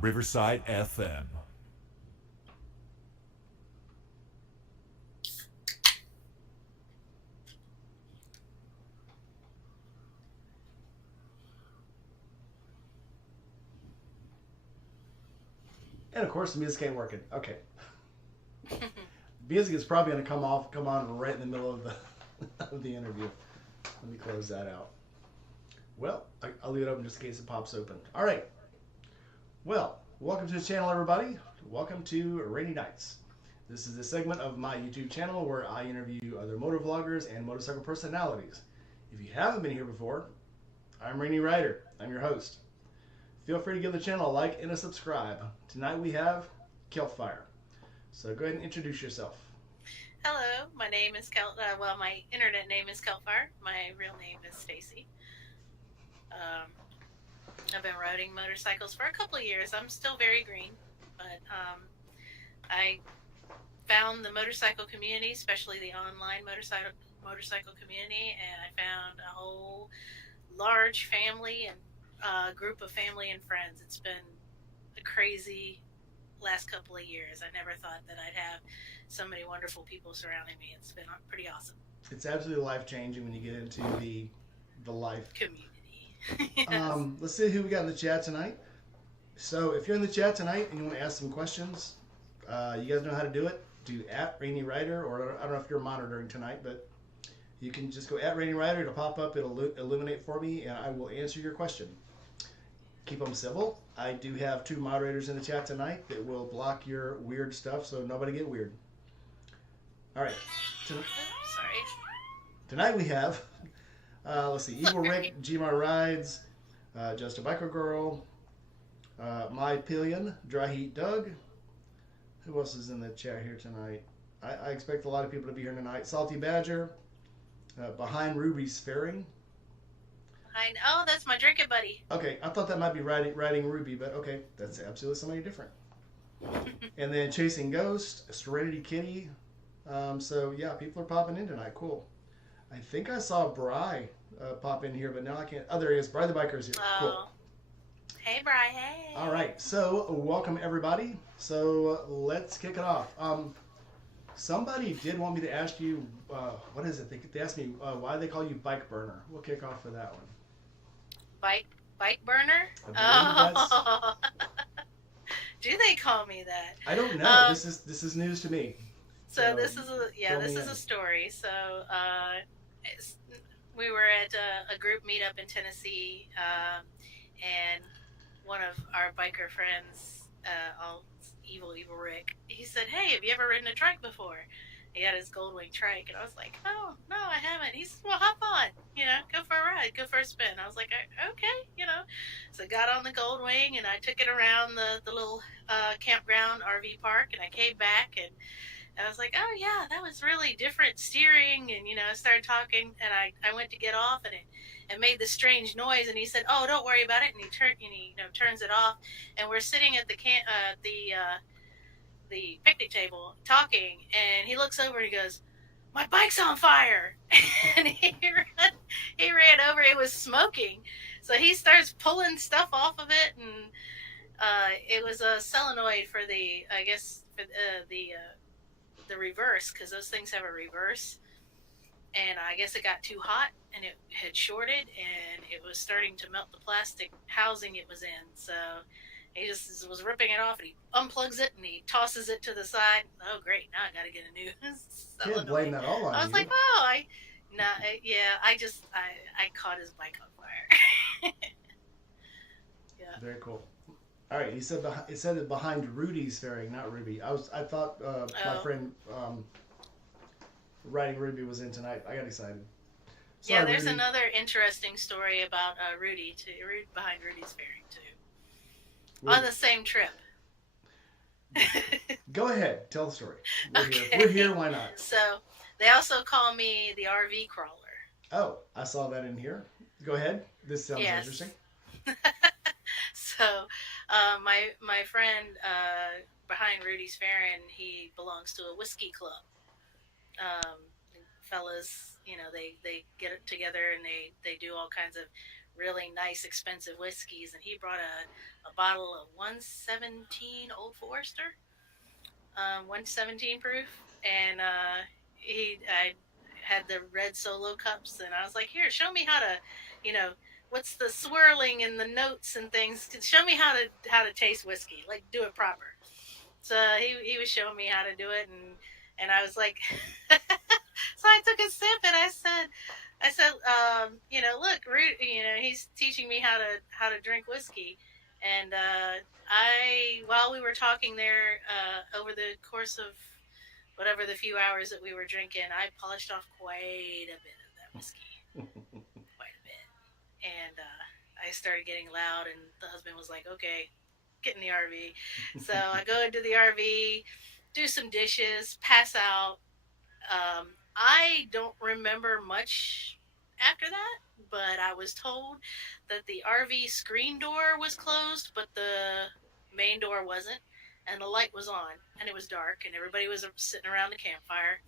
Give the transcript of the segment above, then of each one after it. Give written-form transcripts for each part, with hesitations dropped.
Riverside FM. And of course, the music ain't working. Okay, music is probably going to come on right in the middle of the of the interview. Let me close that out. Well, I'll leave it open just in case it pops open. All right. Well, welcome to the channel, everybody. Welcome to Rainy Nights. This is a segment of my YouTube channel where I interview other motor vloggers and motorcycle personalities. If you haven't been here before, I'm Rainy Rider. I'm your host. Feel free to give the channel a like and a subscribe. Tonight we have Celtfire. So go ahead and introduce yourself. Hello, my name is my internet name is Celtfire. My real name is Stacy. Um, I've been riding motorcycles for a couple of years. I'm still very green, but I found the motorcycle community, especially the online motorcycle community, and I found a whole large family and group of family and friends. It's been a crazy last couple of years. I never thought that I'd have so many wonderful people surrounding me. It's been pretty awesome. It's absolutely life changing when you get into the life. Community. Yes. Let's see who we got in the chat tonight. So if you're in the chat tonight and you want to ask some questions, you guys know how to do it. Do at Rainy Rider, or I don't know if you're monitoring tonight, but you can just go at Rainy Rider. It'll pop up. It'll illuminate for me, and I will answer your question. Keep them civil. I do have two moderators in the chat tonight that will block your weird stuff, so nobody get weird. All right. Sorry. Tonight we have, let's see, Evil Rick, Gmar Rides, Just a Biker Girl, My Pillion, Dry Heat Doug. Who else is in the chat here tonight? I expect a lot of people to be here tonight. Salty Badger, Behind Ruby's Fairing. Oh, that's my drinking buddy. Okay, I thought that might be riding Ruby, but okay, that's absolutely somebody different. And then Chasing Ghost, Serenity Kitty. So yeah, people are popping in tonight. Cool. I think I saw Bry pop in here, but now I can't. Oh, there he is. Bry the Biker is here. Oh. Cool. Hey, Bry. Hey. All right. So welcome everybody. So let's kick it off. Somebody did want me to ask you, what is it? They asked me why they call you Bike Burner. We'll kick off for that one. Bike burner? Oh. Do they call me that? I don't know. This is news to me. So this is a story. So we were at a group meetup in Tennessee, and one of our biker friends, evil Rick, he said, "Hey, have you ever ridden a trike before?" He had his Goldwing trike, and I was like, "Oh, no, I haven't." He said, "Well, hop on, go for a ride, go for a spin." I was like, "Okay," So I got on the Goldwing, and I took it around the little campground RV park, and I came back, and I was like, "Oh, yeah, that was really different steering," and, I started talking, and I went to get off, and it made this strange noise, and he said, "Oh, don't worry about it," and he turns it off, and we're sitting at the picnic table talking, and he looks over and he goes, "My bike's on fire." And he ran over. It was smoking, so he starts pulling stuff off of it, and it was a solenoid for the reverse, because those things have a reverse, and I guess it got too hot and it had shorted, and it was starting to melt the plastic housing it was in. So he just was ripping it off, and he unplugs it and he tosses it to the side. Oh, great! Now I got to get a new solenoid. Can't blame that all on you. I was like, "Oh, I caught his bike on fire." Yeah. Very cool. All right, it said it behind Rudy's fairing, not Ruby. I thought my friend riding Ruby was in tonight. I got excited. Sorry, yeah, there's Rudy. Another interesting story about Rudy too. Behind Rudy's fairing too. Rudy. On the same trip. Go ahead, tell the story. We're here. Why not? So they also call me the RV crawler. Oh, I saw that in here. Go ahead. This sounds interesting. So, my friend behind Rudy's fairing, he belongs to a whiskey club. Fellas, they get together and they do all kinds of really nice, expensive whiskeys, and he brought a bottle of 117 Old Forester, 117 proof, and I had the red Solo cups, and I was like, "Here, show me how to, you know, what's the swirling and the notes and things. Show me how to taste whiskey, like do it proper." So he was showing me how to do it, and I was like, so I took a sip, and I said, look, he's teaching me how to drink whiskey, and while we were talking there, over the course of whatever the few hours that we were drinking, I polished off quite a bit of that whiskey, quite a bit, and I started getting loud, and the husband was like, "Okay, get in the RV." So I go into the RV, do some dishes, pass out. I don't remember much after that, but I was told that the RV screen door was closed, but the main door wasn't, and the light was on, and it was dark, and everybody was sitting around the campfire,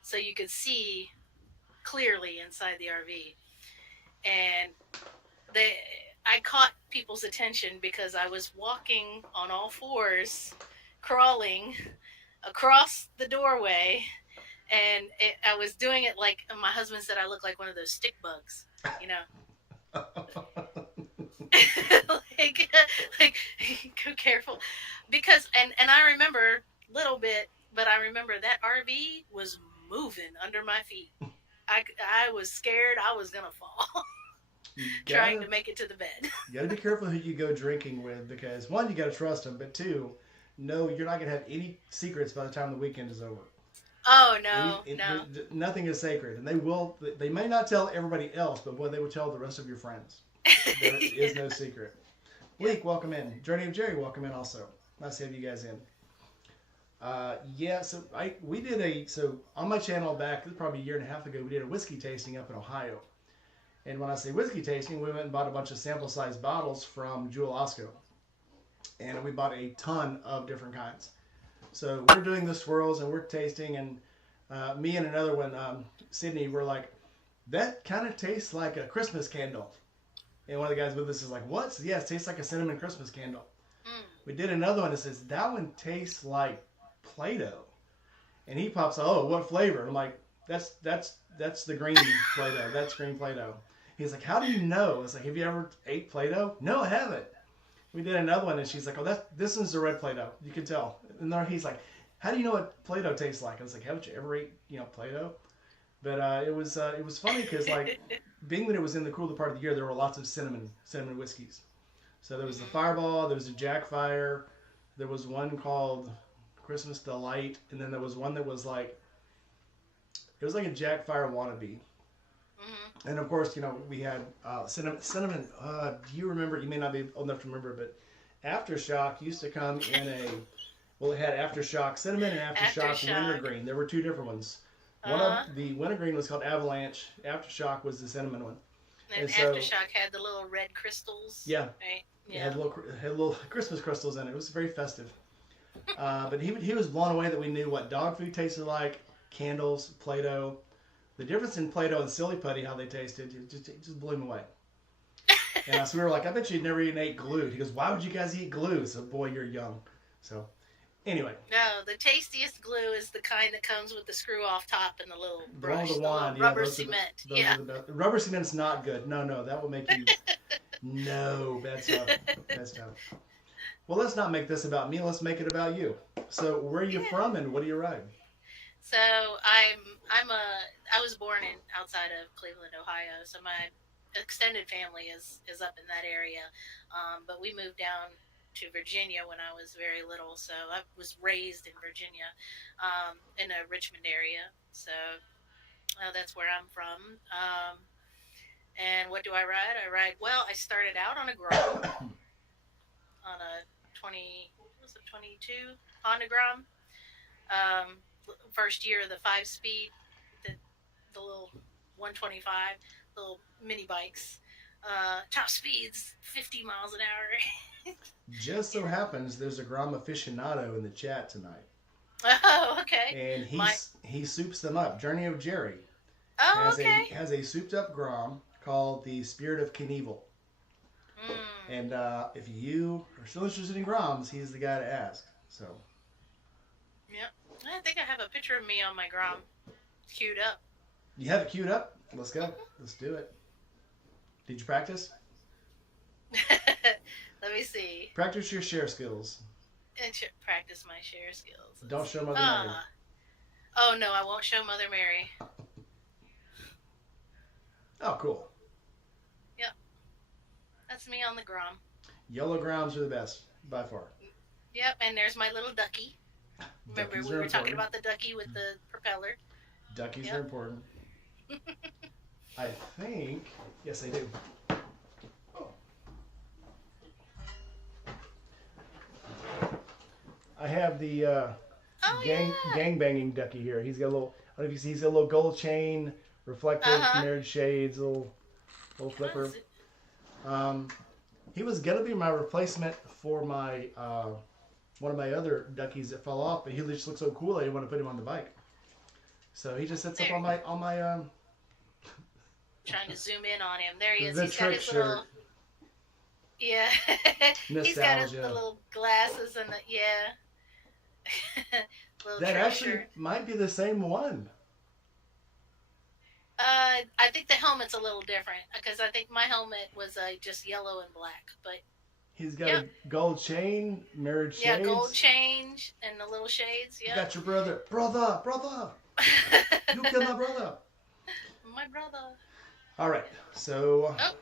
so you could see clearly inside the RV. And they, I caught people's attention because I was walking on all fours, crawling across the doorway, and I was doing it like my husband said I look like one of those stick bugs, you know. like, like, go careful, because and I remember little bit, but I remember that RV was moving under my feet. I was scared I was gonna fall You trying gotta to make it to the bed. you gotta be careful who you go drinking with because one, you gotta trust them, but two, no, you're not gonna have any secrets by the time the weekend is over. Oh no, no. Nothing is sacred, and they may not tell everybody else, but what they will tell the rest of your friends. There is no secret. Bleak, welcome in. Journey of Jerry, welcome in also. Nice to have you guys in. So we did so on my channel back probably a year and a half ago, we did a whiskey tasting up in Ohio. And when I say whiskey tasting, we went and bought a bunch of sample size bottles from Jewel Osco. And we bought a ton of different kinds. So we're doing the swirls and we're tasting, and me and another one, Sydney, were like, that kind of tastes like a Christmas candle. And one of the guys with us is like, what? So, yeah, it tastes like a cinnamon Christmas candle. Mm. We did another one that says, that one tastes like Play-Doh. And he pops, oh, what flavor? I'm like, that's the green Play-Doh. That's green Play-Doh. He's like, how do you know? I was like, have you ever ate Play-Doh? No, I haven't. We did another one, and she's like, oh, this is the red Play-Doh. You can tell. And then he's like, how do you know what Play-Doh tastes like? I was like, haven't you ever ate, Play-Doh? But it was funny because, like, being that it was in the cooler part of the year, there were lots of cinnamon whiskeys. So there was the Fireball, there was the Jackfire, there was one called Christmas Delight, and then there was one that was like, it was like a Jackfire wannabe. Mm-hmm. And of course, we had cinnamon. Do you remember? You may not be old enough to remember, but Aftershock used to come in it had Aftershock cinnamon and Aftershock wintergreen. There were two different ones. One of the wintergreen was called Avalanche. Aftershock was the cinnamon one. And Aftershock had the little red crystals. Yeah. Right. Yeah. It had little Christmas crystals in it. It was very festive. But he was blown away that we knew what dog food tasted like, candles, Play-Doh. The difference in Play-Doh and Silly Putty, how they tasted, it just blew him away. And so we were like, I bet you'd never even ate glue. He goes, why would you guys eat glue? So, boy, you're young. So, anyway. No, the tastiest glue is the kind that comes with the screw-off top and the little brush, the wand, rubber cement. The rubber cement's not good. No, that will make you... No, bad stuff. Bad stuff. Well, let's not make this about me. Let's make it about you. So, where are you from, and what do you ride? So I was born outside of Cleveland, Ohio. So my extended family is up in that area, but we moved down to Virginia when I was very little. So I was raised in Virginia, in a Richmond area. So that's where I'm from. And what do I ride? I started out on a Grom, on a 22 Honda Grom. First year of the 5-speed, the little 125, little mini bikes, top speeds 50 miles an hour. Just so happens there's a Grom aficionado in the chat tonight. Oh, okay. And he soups them up. Journey of Jerry has a souped up Grom called the Spirit of Knievel. Mm. And if you are still interested in Groms, he's the guy to ask. So Yep. I think I have a picture of me on my Grom queued up. you have it queued up. Let's go. Let's do it. Did you practice? Let me see. Practice your share skills. And practice my share skills. Don't Let's show see. Mother Mary. Oh no, I won't show Mother Mary. Oh, cool. Yep, that's me on the Grom. Yellow Groms are the best by far. Yep, and there's my little ducky. Remember Duckies we are were talking important. about the ducky with the propeller. Duckies Yep. are important. I think yes, I do. Oh. I have the Oh yeah. gang banging ducky here. He's got a little. I don't know if you see. He's got a little gold chain, reflective, Uh-huh. mirrored shades, little flipper. Um, he was gonna be my replacement for my one of my other duckies that fell off, but he just looked so cool. I didn't want to put him on the bike, so he just sits up There. on my Trying to zoom in on him. There he is. the He's got trick his shirt. little. Yeah. He's got his the Nostalgia. little glasses and the yeah. Little That trick actually shirt. might be the same one. I think the helmet's a little different because I think my helmet was just yellow and black. But He's got yep, a gold chain, mirrored yeah, gold shades. change and the little shades. You Yep. got your brother. You killed my brother. My brother. All right. So, Oh,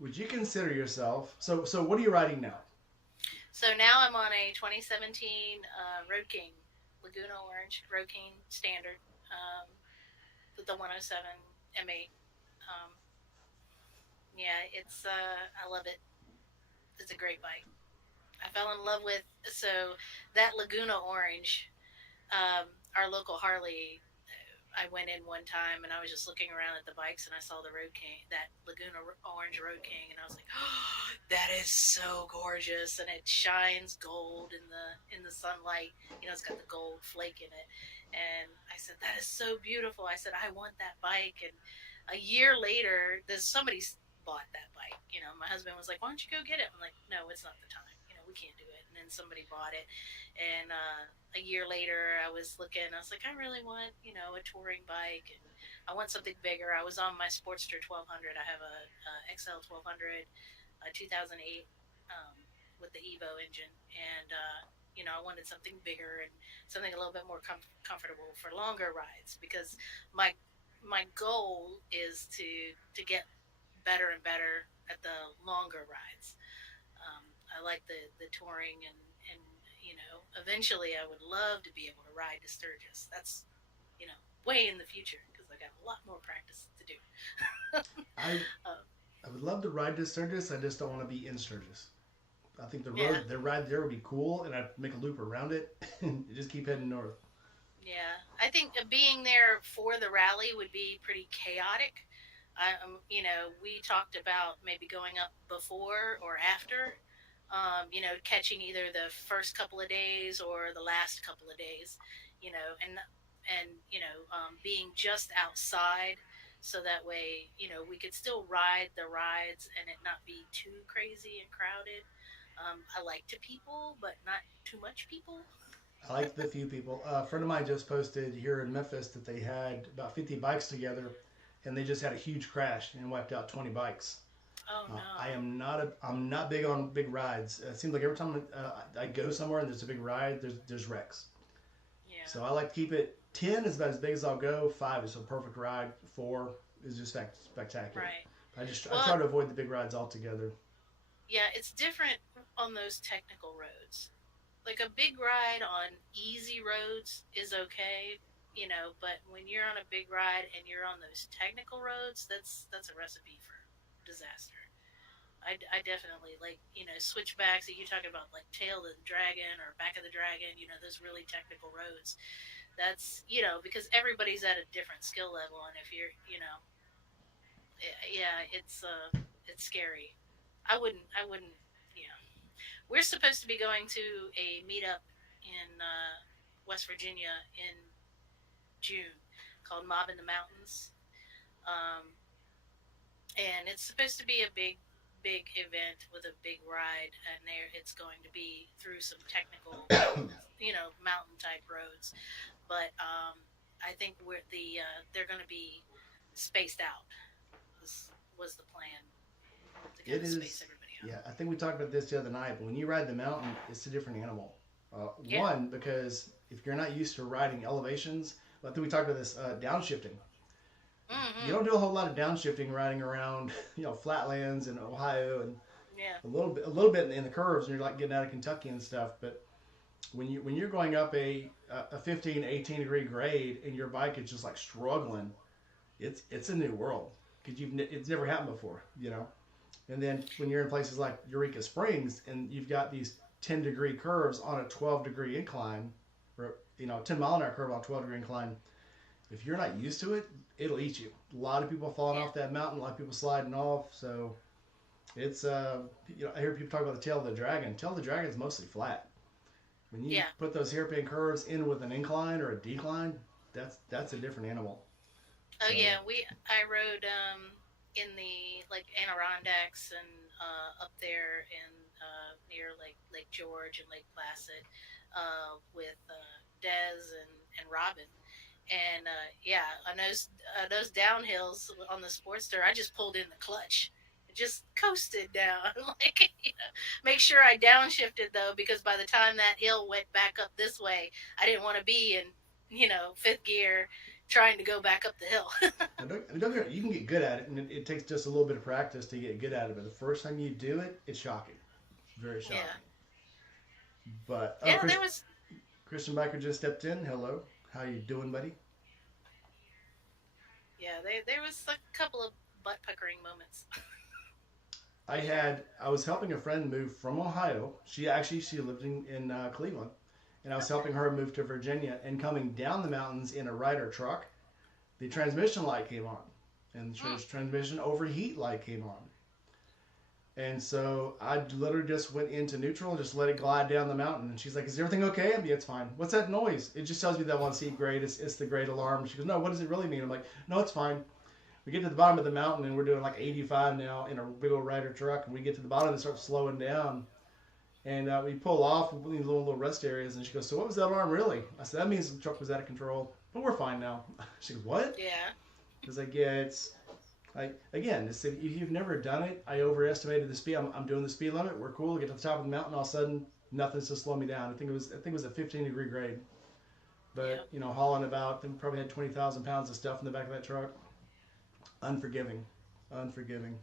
would you consider yourself? So what are you riding now? so now I'm on a 2017 Road King Laguna Orange Road King Standard with the 107 M8. Um, yeah, it's I love it. It's a great bike. I fell in love with that Laguna Orange. Our local Harley. I went in one time and I was just looking around at the bikes and I saw the Road King, that Laguna Orange Road King, and I was like, oh, that is so gorgeous, and it shines gold in the sunlight. You know, it's got the gold flake in it, and I said that is so beautiful. I said I want that bike, and a year later, there's somebody bought that bike. You know, my husband was like, why don't you go get it? I'm like, no, it's not the time. You know, we can't do it. And then somebody bought it, and a year later, I was looking. I was like, I really want, a touring bike, and I want something bigger. I was on my Sportster 1200. I have a XL 1200, 2008, with the Evo engine, and I wanted something bigger and something a little bit more comfortable for longer rides because my my goal is to get better and better at the longer rides. I like the touring and eventually I would love to be able to ride to Sturgis. That's way in the future because I got a lot more practice to do. I um, I would love to ride to Sturgis. I just don't want to be in Sturgis. I think yeah, the ride there would be cool, and I'd make a loop around it and just keep heading north. yeah. I think being there for the rally would be pretty chaotic. We talked about maybe going up before or after. Catching either the first couple of days or the last couple of days. Being just outside, so that way we could still ride the rides and it not be too crazy and crowded. I like to people, but not too much people. I like the few people. A friend of mine just posted here in Memphis that they had about 50 bikes together, and they just had a huge crash and wiped out 20 bikes. Oh no. I'm not big on big rides. It seems like every time I go somewhere and there's a big ride, there's wrecks. Yeah. So I like to keep it. 10 is about as big as I'll go. 5 is a perfect ride. 4 is just spectacular. Right. I try to avoid the big rides altogether. Yeah, it's different on those technical roads. Like a big ride on easy roads is okay, but when you're on a big ride and you're on those technical roads, that's a recipe for disaster. I definitely like, switchbacks that you talking about, like tail of the dragon or back of the dragon, those really technical roads. That's, because everybody's at a different skill level. And if you're, yeah, it's scary. I wouldn't, yeah. We're supposed to be going to a meetup in West Virginia in June called Mob in the Mountains. Um, and it's supposed to be a big event with a big ride, and there it's going to be through some technical, mountain type roads. But I think they're going to be spaced out. Was the plan to kind It of space is, everybody out? yeah. I think we talked about this the other night, but when you ride the mountain, it's a different animal. Yeah. One, because if you're not used to riding elevations, I think we talked about this downshifting. You Hmm. don't do a whole lot of downshifting riding around, flatlands in Ohio and Yeah. a little bit in the curves, and you're like getting out of Kentucky and stuff. But when you're going up a 15, 18 degree grade and your bike is just like struggling, it's a new world because it's never happened before. And then when you're in places like Eureka Springs and you've got these 10-degree curves on a 12-degree incline, or 10-mile-an-hour curve on a 12-degree incline, if you're not used to it, it'll eat you. A lot of people falling Yeah. off that mountain, a lot of people sliding off. So it's I hear people talk about the tail of the dragon. Tail of the dragon is mostly flat. When you Yeah. put those hairpin curves in with an incline or a decline, that's a different animal. Oh So yeah, I rode in the like Adirondacks and up there in near Lake George and Lake Placid with Dez and Robin. And yeah, on those downhills on the Sportster, I just pulled in the clutch. It just coasted down. Like, make sure I downshifted though, because by the time that hill went back up this way, I didn't want to be in fifth gear trying to go back up the hill. you can get good at it, and it takes just a little bit of practice to get good at it. But the first time you do it, it's shocking, very Yeah, shocking. But yeah. There was Christian Biker just stepped in. Hello, how you doing, buddy? there was a couple of butt puckering moments. I was helping a friend move from Ohio. She lived in Cleveland, and I was Okay. helping her move to Virginia. And coming down the mountains in a Ryder truck, the transmission light came on, and the Mm. transmission overheat light came on. And so I literally just went into neutral and just let it glide down the mountain. And she's like, "Is everything okay?" I'm like, "It's fine." "What's that noise?" "It just tells me that one seat grade. It's the grade alarm." She goes, "No, what does it really mean?" I'm like, "No, it's fine." We get to the bottom of the mountain and we're doing like 85 now in a big old Ryder truck. And we get to the bottom and start slowing down. And we pull off in little rest areas. And she goes, "So what was that alarm really?" I said, "That means the truck was out of control, but we're fine now." She goes, "What?" Yeah. I was like, "Yeah, it's like again, if you've never done it, I overestimated the speed. I'm doing the speed limit. We're cool. Get to the top of the mountain, all of a sudden nothing's to slow me down. I think it was a 15-degree grade, Yeah. but hauling about, I probably had 20,000 pounds of stuff in the back of that truck. Unforgiving, unforgiving.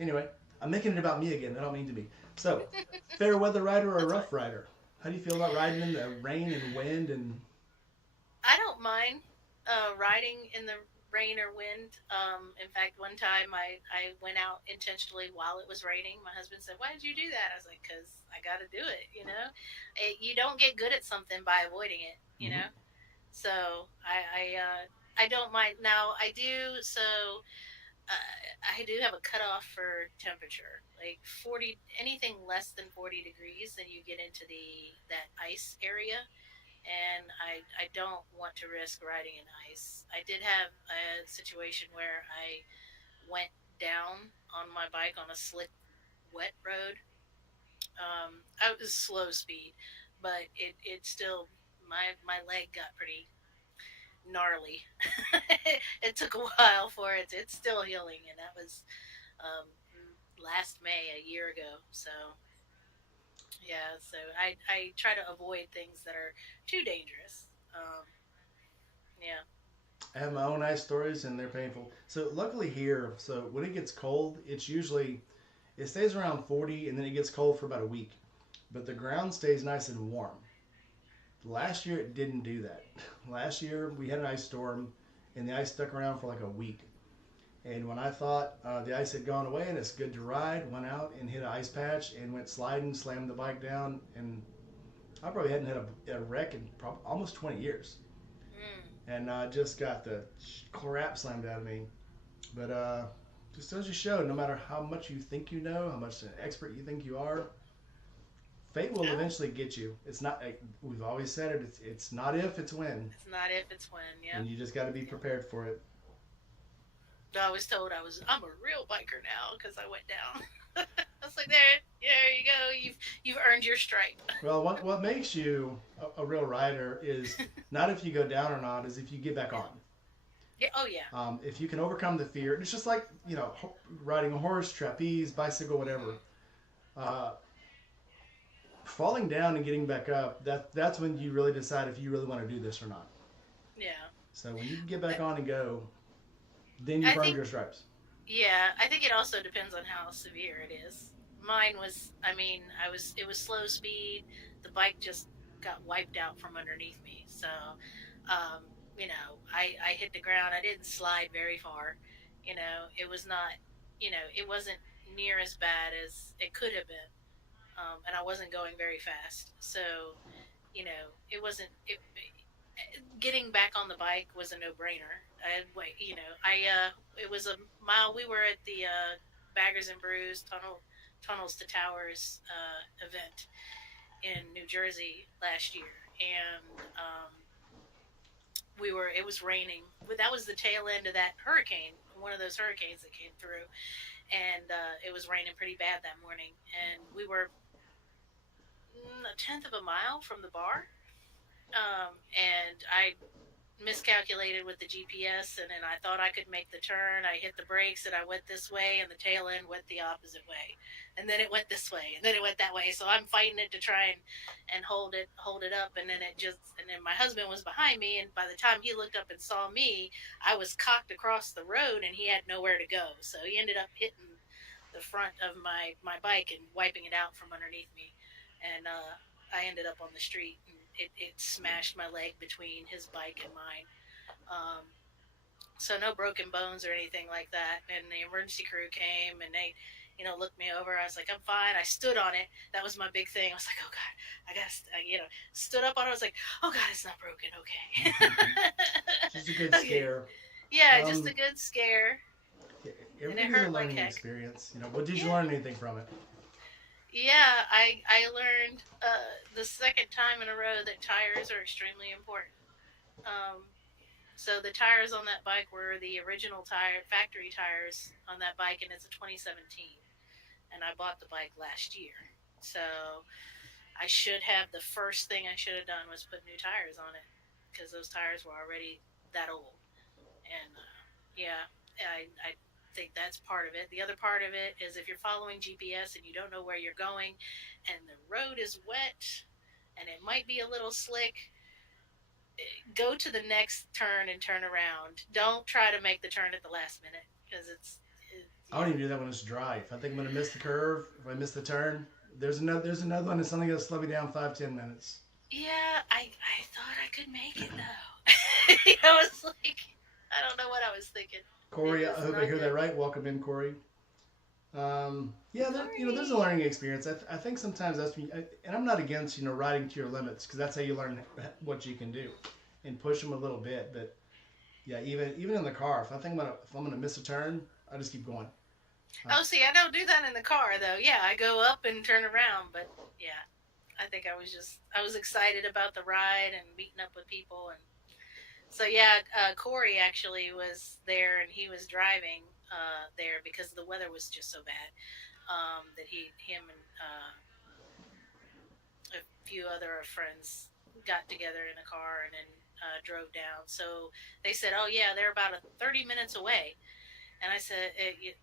Anyway, I'm making it about me again. I don't mean to be. So, fair weather rider or a That's fine. rough rider? How do you feel about riding in the rain and wind and I don't mind riding in the rain or wind. In fact, one time I went out intentionally while it was raining. My husband said, "Why did you do that?" I was like, "Because I got to do it. You don't get good at something by avoiding it. You mm-hmm. know." So I don't mind. Now I do. So I do have a cutoff for temperature. Like 40, anything less than 40 degrees, then you get into that ice area, and I don't want to risk riding in ice. I did have a situation where I went down on my bike on a slick, wet road. I was slow speed, but it still my leg got pretty gnarly. It took a while for it. It's still healing, and that was um, last May a year ago. So yeah, so I try to avoid things that are too dangerous. Yeah. I have my own ice stories and they're painful. So luckily here, so when it gets cold, it stays around 40 and then it gets cold for about a week. But the ground stays nice and warm. Yeah. Last year it didn't do that. Last year we had an ice storm and the ice stuck around for like a week. And when I thought the ice had gone away and it's good to ride, went out and hit an ice patch and went sliding, slammed the bike down, and I probably hadn't had a wreck in almost 20 years. Mm. And I just got the crap slammed out of me. But just as you show, no matter how much you think you know, how much an expert you think you are, fate will Oh, eventually get you. It's not. We've always said it. It's not if, it's when, it's not if, it's when. Yep. and you just got to be Yep. prepared for it. I was told I'm a real biker now because I went down. I was like, there you go. You've earned your stripe. Well, what makes you a real rider is not if you go down or not, is if you get back Yeah. on. Yeah. Oh yeah. If you can overcome the fear, it's just like riding a horse, trapeze, bicycle, whatever. Hmm. Uh, Falling down and getting back up, that's when you really decide if you really want to do this or not. Yeah. So when you can get back on and go, then I you've earned think your stripes. Yeah, I think it also depends on how severe it is. Mine was, I mean, it was slow speed. The bike just got wiped out from underneath me. So, um, I hit the ground. I didn't slide very far. It was not, it wasn't near as bad as it could have been. And I wasn't going very fast. So, it wasn't, getting back on the bike was a no-brainer. It was a mile. We were at the Baggers and Brews Tunnels to Towers event in New Jersey last year, and it was raining. That was the tail end of that hurricane, one of those hurricanes that came through, and it was raining pretty bad that morning, and we were a tenth of a mile from the bar, and I miscalculated with the GPS, and then I thought I could make the turn. I hit the brakes and I went this way, and the tail end went the opposite way, and then it went this way, and then it went that way. So I'm fighting it to try and hold it up, and then and then my husband was behind me, and by the time he looked up and saw me, I was cocked across the road, and he had nowhere to go. So he ended up hitting the front of my bike and wiping it out from underneath me, and I ended up on the street, and it smashed my leg between his bike and mine. Um, so no broken bones or anything like that. And the emergency crew came and they, looked me over. I was like, I'm fine. I stood on it. That was my big thing. I was like, oh God, I got to, stood up on it. I was like, oh God, it's not broken. Okay. Just a good Okay. scare. Yeah, just Um, a good scare. And it Everything is a hurt like learning heck. experience. What did you Yeah. learn anything from it? Yeah, I learned the second time in a row that tires are extremely important. Um, So the tires on that bike were the original factory tires on that bike, and it's a 2017. And I bought the bike last year, so the first thing I should have done was put new tires on it because those tires were already that old. And yeah, I think that's part of it. The other part of it is if you're following GPS and you don't know where you're going, and the road is wet, and it might be a little slick, go to the next turn and turn around. Don't try to make the turn at the last minute because I don't yeah. even do that when it's dry. If I think I'm gonna miss the curve, if I miss the turn, there's another one that's only gonna slow me down 5-10 minutes. Yeah, I thought I could make it though. I was like, I don't know what I was thinking. It Corey, I was hope I not hear that good. right. Welcome in, Corey. Yeah, there's a Corey. learning experience. I think sometimes and I'm not against riding to your limits because that's how you learn what you can do, and push them a little bit. But yeah, even in the car, if I'm gonna miss a turn, I just keep going. Uh, Oh, see, I don't do that in the car though. Yeah, I go up and turn around, but yeah, I think I was excited about the ride and meeting up with people, and so yeah, Corey actually was there and he was driving there because the weather was just so bad that him and a few other friends got together in a car and then drove down. So they said, "Oh yeah, they're about 30 minutes away." And I said,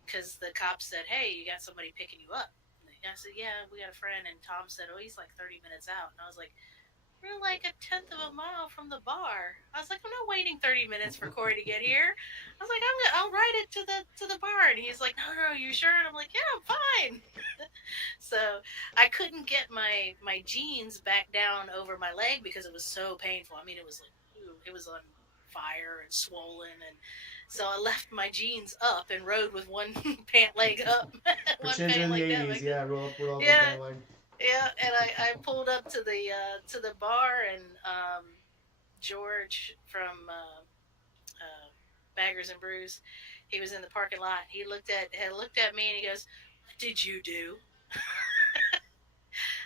because the cops said, "Hey, you got somebody picking you up?" And I said, "Yeah, we got a friend." And Tom said, "Oh, he's like 30 minutes out." And I was like, "We're like a tenth of a mile from the bar." I was like, "I'm not waiting 30 minutes for Corey to get here." I was like, I'll ride it to the bar." And he's like, "No, you sure?" And I'm like, "Yeah, I'm fine." So I couldn't get my jeans back down over my leg because it was so painful. I mean, it was like it was on fire and swollen, and so I left my jeans up and rode with one pant leg up, one Pretend you're pant in the leg down. '80s. Yeah, roll up one Yeah, pant leg. yeah, and I pulled up to the bar, and George from Baggers and Brews, he was in the parking lot. Had looked at me and he goes, "What did you do?"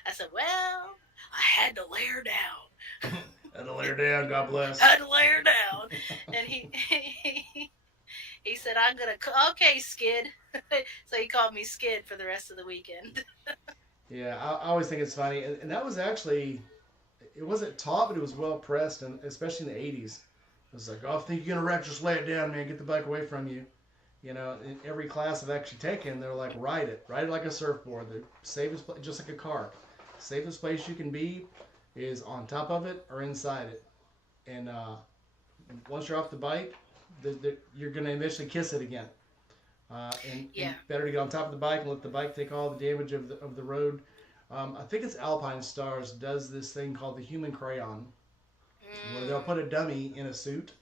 I said, "Well, I had to lay her down. Had to lay her down. God I bless. had to lay her down." And he He said, "I'm gonna okay, Skid." So he called me Skid for the rest of the weekend. Yeah, I always think it's funny, and that was actually it wasn't taught, but it was well pressed, and especially in the '80s. It was like, oh, if you think you're gonna wreck, just lay it down, man. Get the bike away from you. You know, in every class I've actually taken, they're like, ride it like a surfboard. The safest place, just like a car. Safest place you can be is on top of it or inside it. And once you're off the bike, you're gonna eventually kiss it again. And Yeah. better to get on top of the bike and let the bike take all the damage of the road. I think it's Alpine Stars does this thing called the human crayon, where they'll Mm. put a dummy in a suit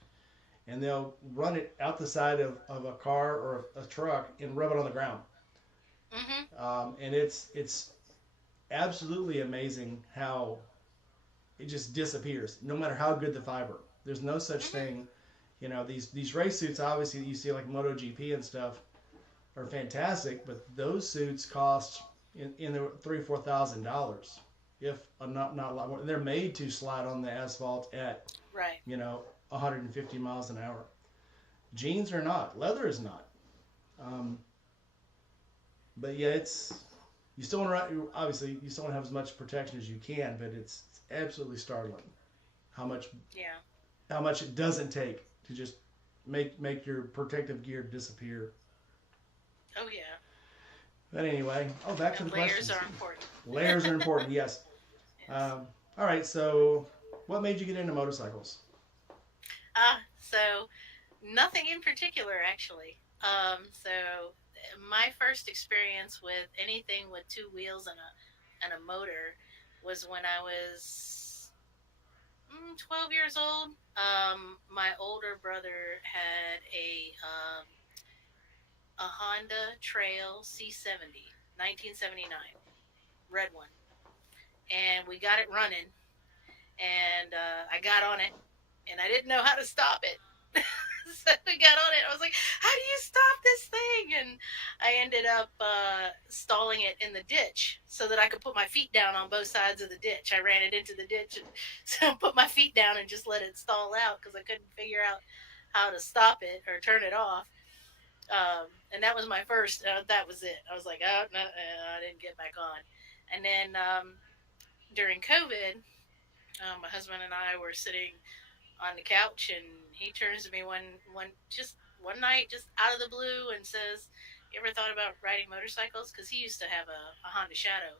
and they'll run it out the side of a car or a truck and rub it on the ground. Mhm. And it's absolutely amazing how it just disappears, no matter how good the fiber. There's no such Mhm. thing. You know, these race suits, obviously, you see like MotoGP and stuff, are fantastic, but those suits cost in the $3,000 or $4,000, if not a lot more. They're made to slide on the asphalt at Right. 150 miles an hour. Jeans are not. Leather is not. Um, but yeah, it's you still want to obviously you still want to have as much protection as you can, but it's absolutely startling how much Yeah. how much it doesn't take to just make your protective gear disappear. Oh yeah. But anyway, back to the Layers questions. are important. Layers are important, yes. Yes. All right, so what made you get into motorcycles? So nothing in particular actually. So my first experience with anything with two wheels and a motor was when I was 12 years old. My older brother had a Honda Trail C70, 1979, red one, and we got it running. And I got on it, and I didn't know how to stop it. So we got on it. I was like, "How do you stop this thing?" And I ended up stalling it in the ditch so that I could put my feet down on both sides of the ditch. I ran it into the ditch and so put my feet down and just let it stall out because I couldn't figure out how to stop it or turn it off. And that was my first. That was it. I was like, "Oh no, I didn't get back on." And then during COVID, my husband and I were sitting on the couch, and he turns to me one night, just out of the blue, and says, "You ever thought about riding motorcycles?" Because he used to have a Honda Shadow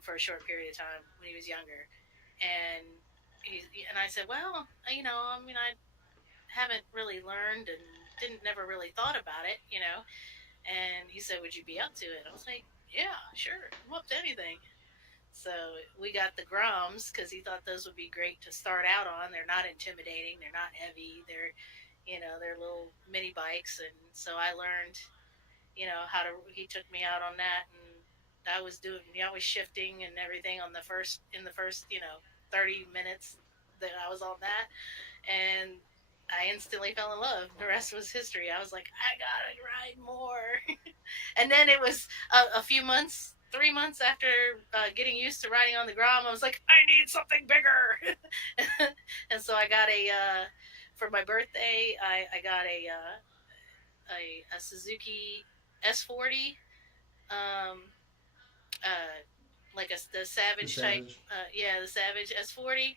for a short period of time when he was younger, and and I said, "Well, I mean, I haven't really learned and didn't never really thought about it." And he said, "Would you be up to it?" I was like, "Yeah, sure, I'm up to anything." So we got the Groms because he thought those would be great to start out on. They're not intimidating. They're not heavy. They're little mini bikes. And so I learned, how to. He took me out on that, and I was shifting and everything in the first 30 minutes that I was on that, and I instantly fell in love. The rest was history. I was like, I gotta ride more. And then it was a few months, 3 months after getting used to riding on the Grom, I was like, I need something bigger. And so I got for my birthday, I got a Suzuki S40, um, like the The Savage type, Savage. yeah, the Savage S40,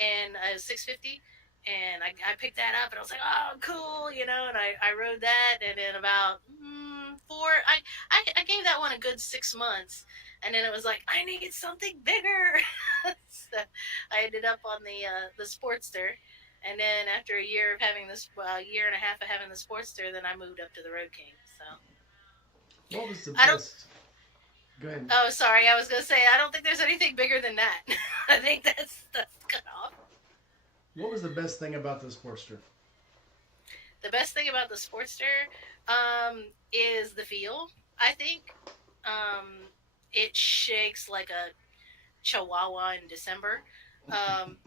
and a 650. And I picked that up and I was like, oh, cool, and I rode that. And in about I gave that one a good 6 months. And then it was like, I need something bigger. So I ended up on the Sportster. And then after a year of having this, year and a half of having the Sportster, then I moved up to the Road King. So What was the I don't. best? Go ahead. Oh, sorry. I was gonna say I don't think there's anything bigger than that. I think that's cut off. What was the best thing about the Sportster? The best thing about the Sportster is the feel. I think it shakes like a Chihuahua in December. Um,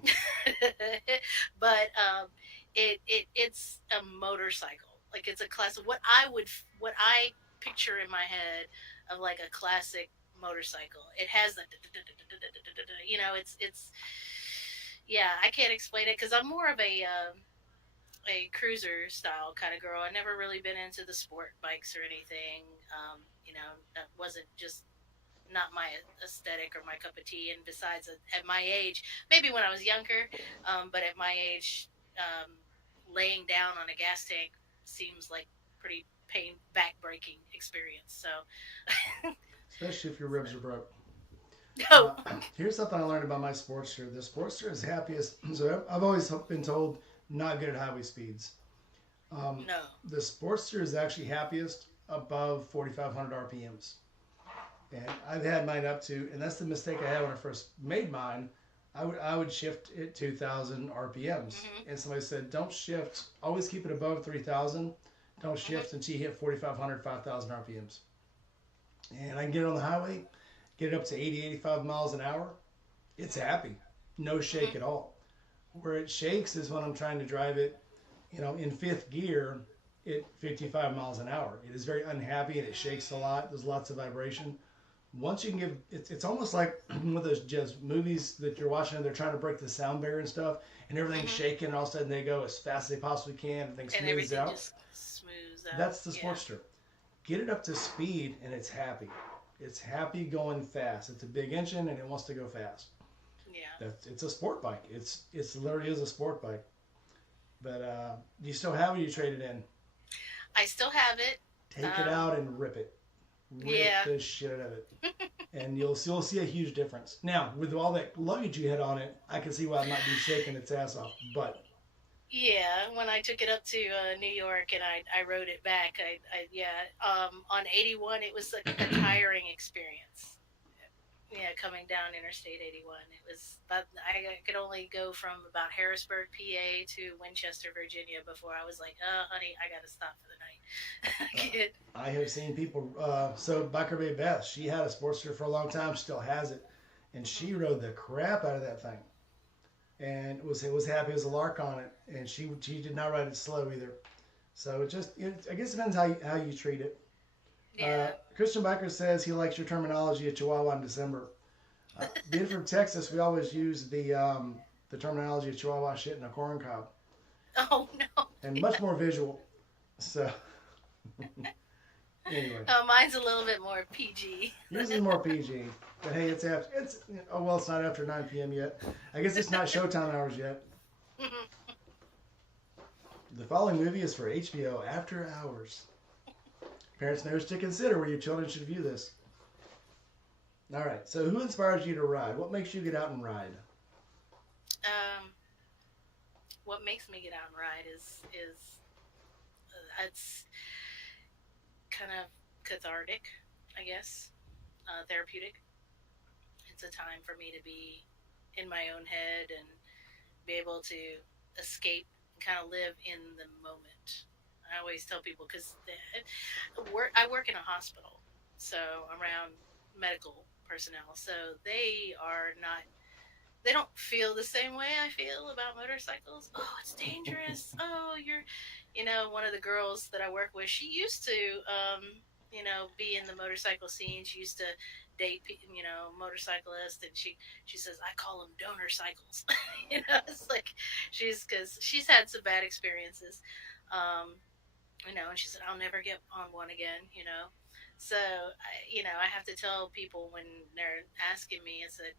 but it's a motorcycle. Like it's a class of what I picture in my head of like a classic motorcycle. It has the it's yeah. I can't explain it because I'm more of a cruiser style kind of girl. I never really been into the sport bikes or anything. That wasn't just not my aesthetic or my cup of tea. And besides, at my age, maybe when I was younger, but at my age, um, laying down on a gas tank seems like pretty back breaking experience. So, Especially if your ribs are broke. no, Uh, Here's something I learned about my Sportster. The Sportster is happiest. So I've always been told not good at highway speeds. Um, no. the Sportster is actually happiest above 4,500 RPMs. And I've had mine up to, and that's the mistake I had when I first made mine. I would shift it 2,000 RPMs, Hmm. and somebody said, don't shift. Always keep it above 3,000. Don't Hmm. shift until you hit 4,500, 5,000 RPMs. And I can get it on the highway, get it up to 80, 85 miles an hour. It's happy, no Hmm. shake at all. Where it shakes is when I'm trying to drive it, in fifth gear at 55 miles an hour. It is very unhappy and it shakes a lot. There's lots of vibration. Once you can give, it's almost like one of those just movies that you're watching and they're trying to break the sound barrier and stuff, and everything's Hmm. shaking, and all of a sudden they go as fast as they possibly can, and things And smooths everything out. just smooths out. That's the Yeah. Sportster. Get it up to speed, and it's happy. It's happy going fast. It's a big engine, and it wants to go fast. Yeah. It's a sport bike. It's literally is a sport bike. But do you still have it? Or you trade it in? I still have it. Take it Um, out and rip it. Rip yeah. the shit out of it, and you'll see a huge difference. Now, with all that luggage you had on it, I can see why it might be shaking its ass off. But Yeah, when I took it up to New York and I rode it back, yeah, on 81, it was a tiring experience. Yeah, coming down Interstate 81, it was. But I could only go from about Harrisburg, PA, to Winchester, Virginia, before I was like, "Oh, honey, I gotta stop for the uh, night." Kid. I have seen people. So Biker Bay Beth, she had a Sportster for a long time, still has it, and she rode the crap out of that thing, and was happy as a lark on it, and she did not ride it slow either. So I guess it depends how you treat it. Yeah. Christian Biker says he likes your terminology at Chihuahua in December. Being from Texas, we always use the terminology of Chihuahua shit in a corn cob, Oh no. and much more visual. So anyway, Mine's a little bit more PG. yours is more PG. But hey, it's oh well, it's not after 9 p.m. yet. I guess it's not Showtime hours yet. The following movie is for HBO After Hours. Parents matters to consider where your children should view this. All right. So who inspires you to ride? What makes you get out and ride? um, what makes me get out and ride is it's kind of cathartic, I guess, therapeutic. It's a time for me to be in my own head and be able to escape and kind of live in the moment. I always tell people because I work in a hospital, so around medical personnel, so they don't feel the same way I feel about motorcycles. Oh, it's dangerous. Oh, one of the girls that I work with, she used to, be in the motorcycle scene. She used to date, motorcyclists, and she says I call them donor cycles. It's like because she's had some bad experiences. Um, and she said I'll never get on one again. So I have to tell people when they're asking me, I said,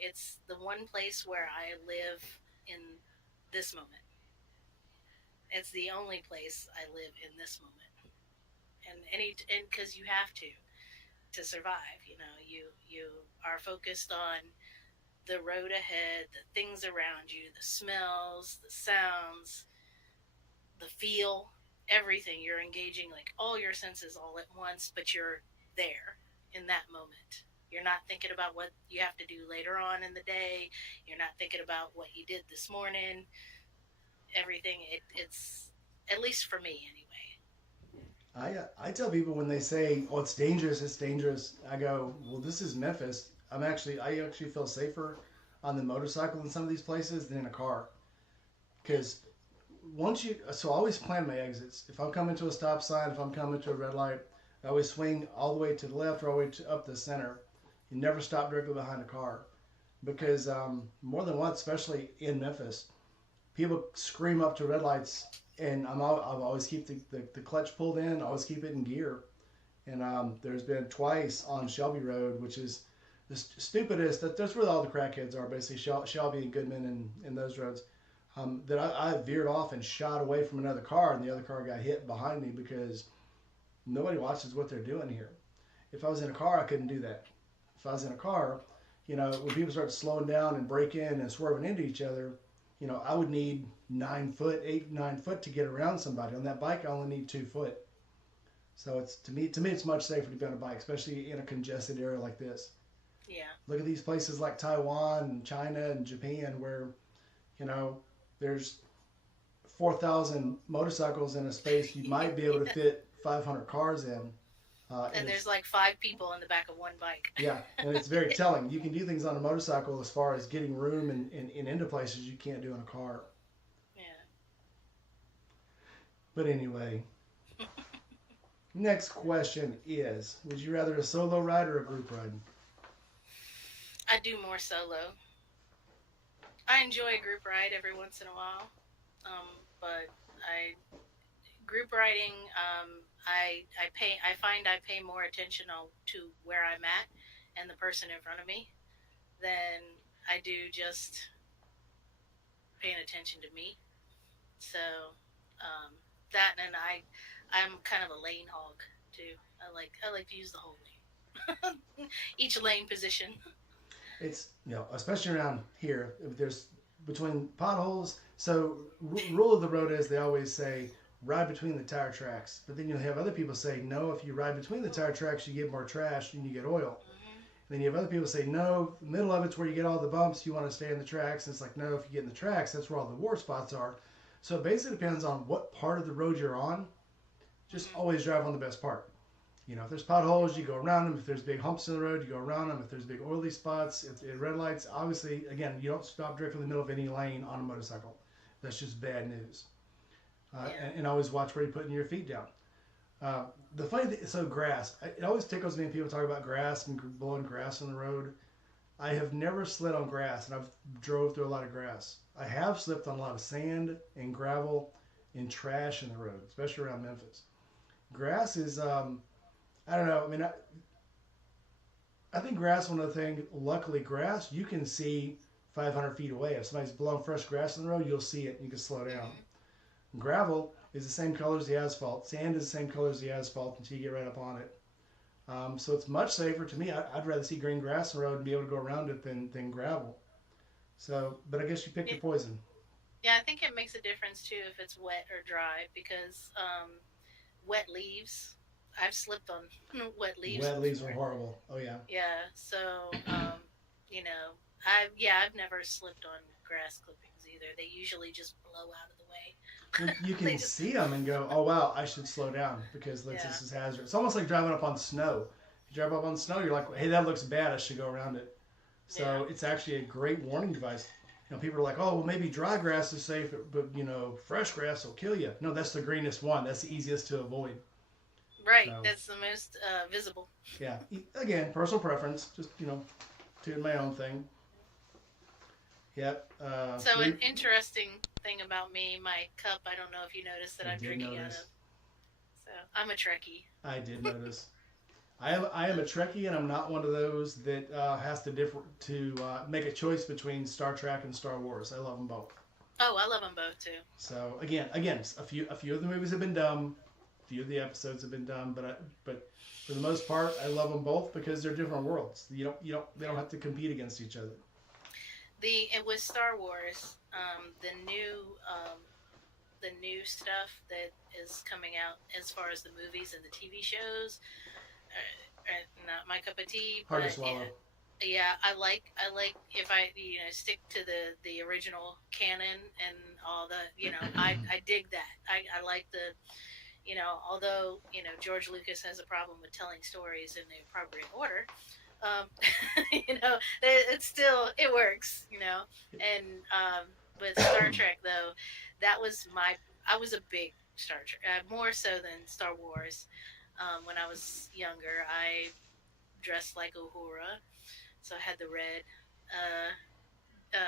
it's the one place where I live in this moment. It's the only place I live in this moment. And because you have to survive. You are focused on the road ahead, the things around you, the smells, the sounds, the feel, everything. You're engaging like all your senses all at once, but you're there in that moment. You're not thinking about what you have to do later on in the day. You're not thinking about what you did this morning. Everything. It's at least for me anyway. I tell people when they say, "Oh, it's dangerous, it's dangerous," I go, "Well, this is Memphis. I actually feel safer on the motorcycle in some of these places than in a car because so I always plan my exits. If I'm coming to a stop sign, if I'm coming to a red light, I always swing all the way to the left or all the way up the center. You never stop directly behind a car because more than once, especially in Memphis, people scream up to red lights, and I'll always keep the clutch pulled in, always keep it in gear. And there's been twice on Shelby Road, which is the stupidest. That's where all the crackheads are, basically Shelby and Goodman and those roads. That I veered off and shot away from another car, and the other car got hit behind me because nobody watches what they're doing here. If I was in a car, I couldn't do that. If I was in a car, when people start slowing down and breaking and swerving into each other, I would need 9 foot, 8, 9 foot to get around somebody. On that bike, I only need 2 foot. So it's to me, it's much safer to be on a bike, especially in a congested area like this. Yeah. Look at these places like Taiwan and China and Japan where, you know, there's 4,000 motorcycles in a space you might be able to fit 500 cars in. And there's like 5 people in the back of one bike. Yeah, and it's very telling. You can do things on a motorcycle as far as getting room and into places you can't do in a car. Yeah. But anyway, next question is, would you rather a solo ride or a group ride? I do more solo. I enjoy a group ride every once in a while, but I group riding. I find I pay more attention to where I'm at and the person in front of me than I do just paying attention to me. So um, that and I'm kind of a lane hog too. I like to use the whole lane, each lane position. It's, especially around here, if there's between potholes. So rule of the road is they always say ride between the tire tracks, but then you'll have other people say no. If you ride between the tire tracks, you get more trash and you get oil. Hmm. And then you have other people say no. The middle of it's where you get all the bumps. You want to stay in the tracks. And it's like no. If you get in the tracks, that's where all the war spots are. So it basically depends on what part of the road you're on. Just Hmm. always drive on the best part. If there's potholes, you go around them. If there's big humps in the road, you go around them. If there's big oily spots, if red lights, obviously, again, you don't stop directly in the middle of any lane on a motorcycle. That's just bad news. Yeah. And always watch where you're putting your feet down. The funny thing, so grass, it always tickles me when people talk about grass and blowing grass on the road. I have never slid on grass, and I've drove through a lot of grass. I have slipped on a lot of sand and gravel and trash in the road, especially around Memphis. Grass is, I don't know. I mean, I think grass, one of the things, luckily grass, you can see 500 feet away. If somebody's blowing fresh grass on the road, you'll see it and you can slow down. Hmm. Gravel is the same color as the asphalt. Sand is the same color as the asphalt until you get right up on it. So it's much safer to me. I'd rather see green grass on the road and be able to go around it than gravel. So, but I guess you pick your poison. Yeah, I think it makes a difference too if it's wet or dry because wet leaves. I've slipped on wet leaves Wet leaves are before. horrible. Oh yeah. Yeah, so I've never slipped on grass clippings either. They usually just blow out of the Well, way. you They can just see them and go, oh wow, I should slow down because yeah, this is hazardous. It's almost like driving up on snow. You drive up on snow, you're like, hey, that looks bad. I should go around it. yeah, So it's actually a great warning device. People are like, oh, well, maybe dry grass is safe, but fresh grass will kill you. No, that's the greenest one. That's the easiest to avoid. right. So That's the most visible. yeah, again, personal preference. Just doing my own thing. Yep. So an interesting thing about me, my cup. I don't know if you noticed that I I'm did drinking out notice. of. So I'm a Trekkie. I did notice. I am a Trekkie, and I'm not one of those that has to make a choice between Star Trek and Star Wars. I love them both. Oh, I love them both too. So again, a few of the movies have been dumb, a few of the episodes have been dumb, but for the most part, I love them both because they're different worlds. They don't have to compete against each other. With Star Wars, the new stuff that is coming out as far as the movies and the TV shows are not my cup of tea. Hard to But swallow. yeah, I like if I stick to the original canon and all the I dig that. I like the although George Lucas has a problem with telling stories in the appropriate order. Um, it works. And with Star Trek though, that was I was a big Star Trek, more so than Star Wars. When I was younger, I dressed like Uhura, so I had the red uh,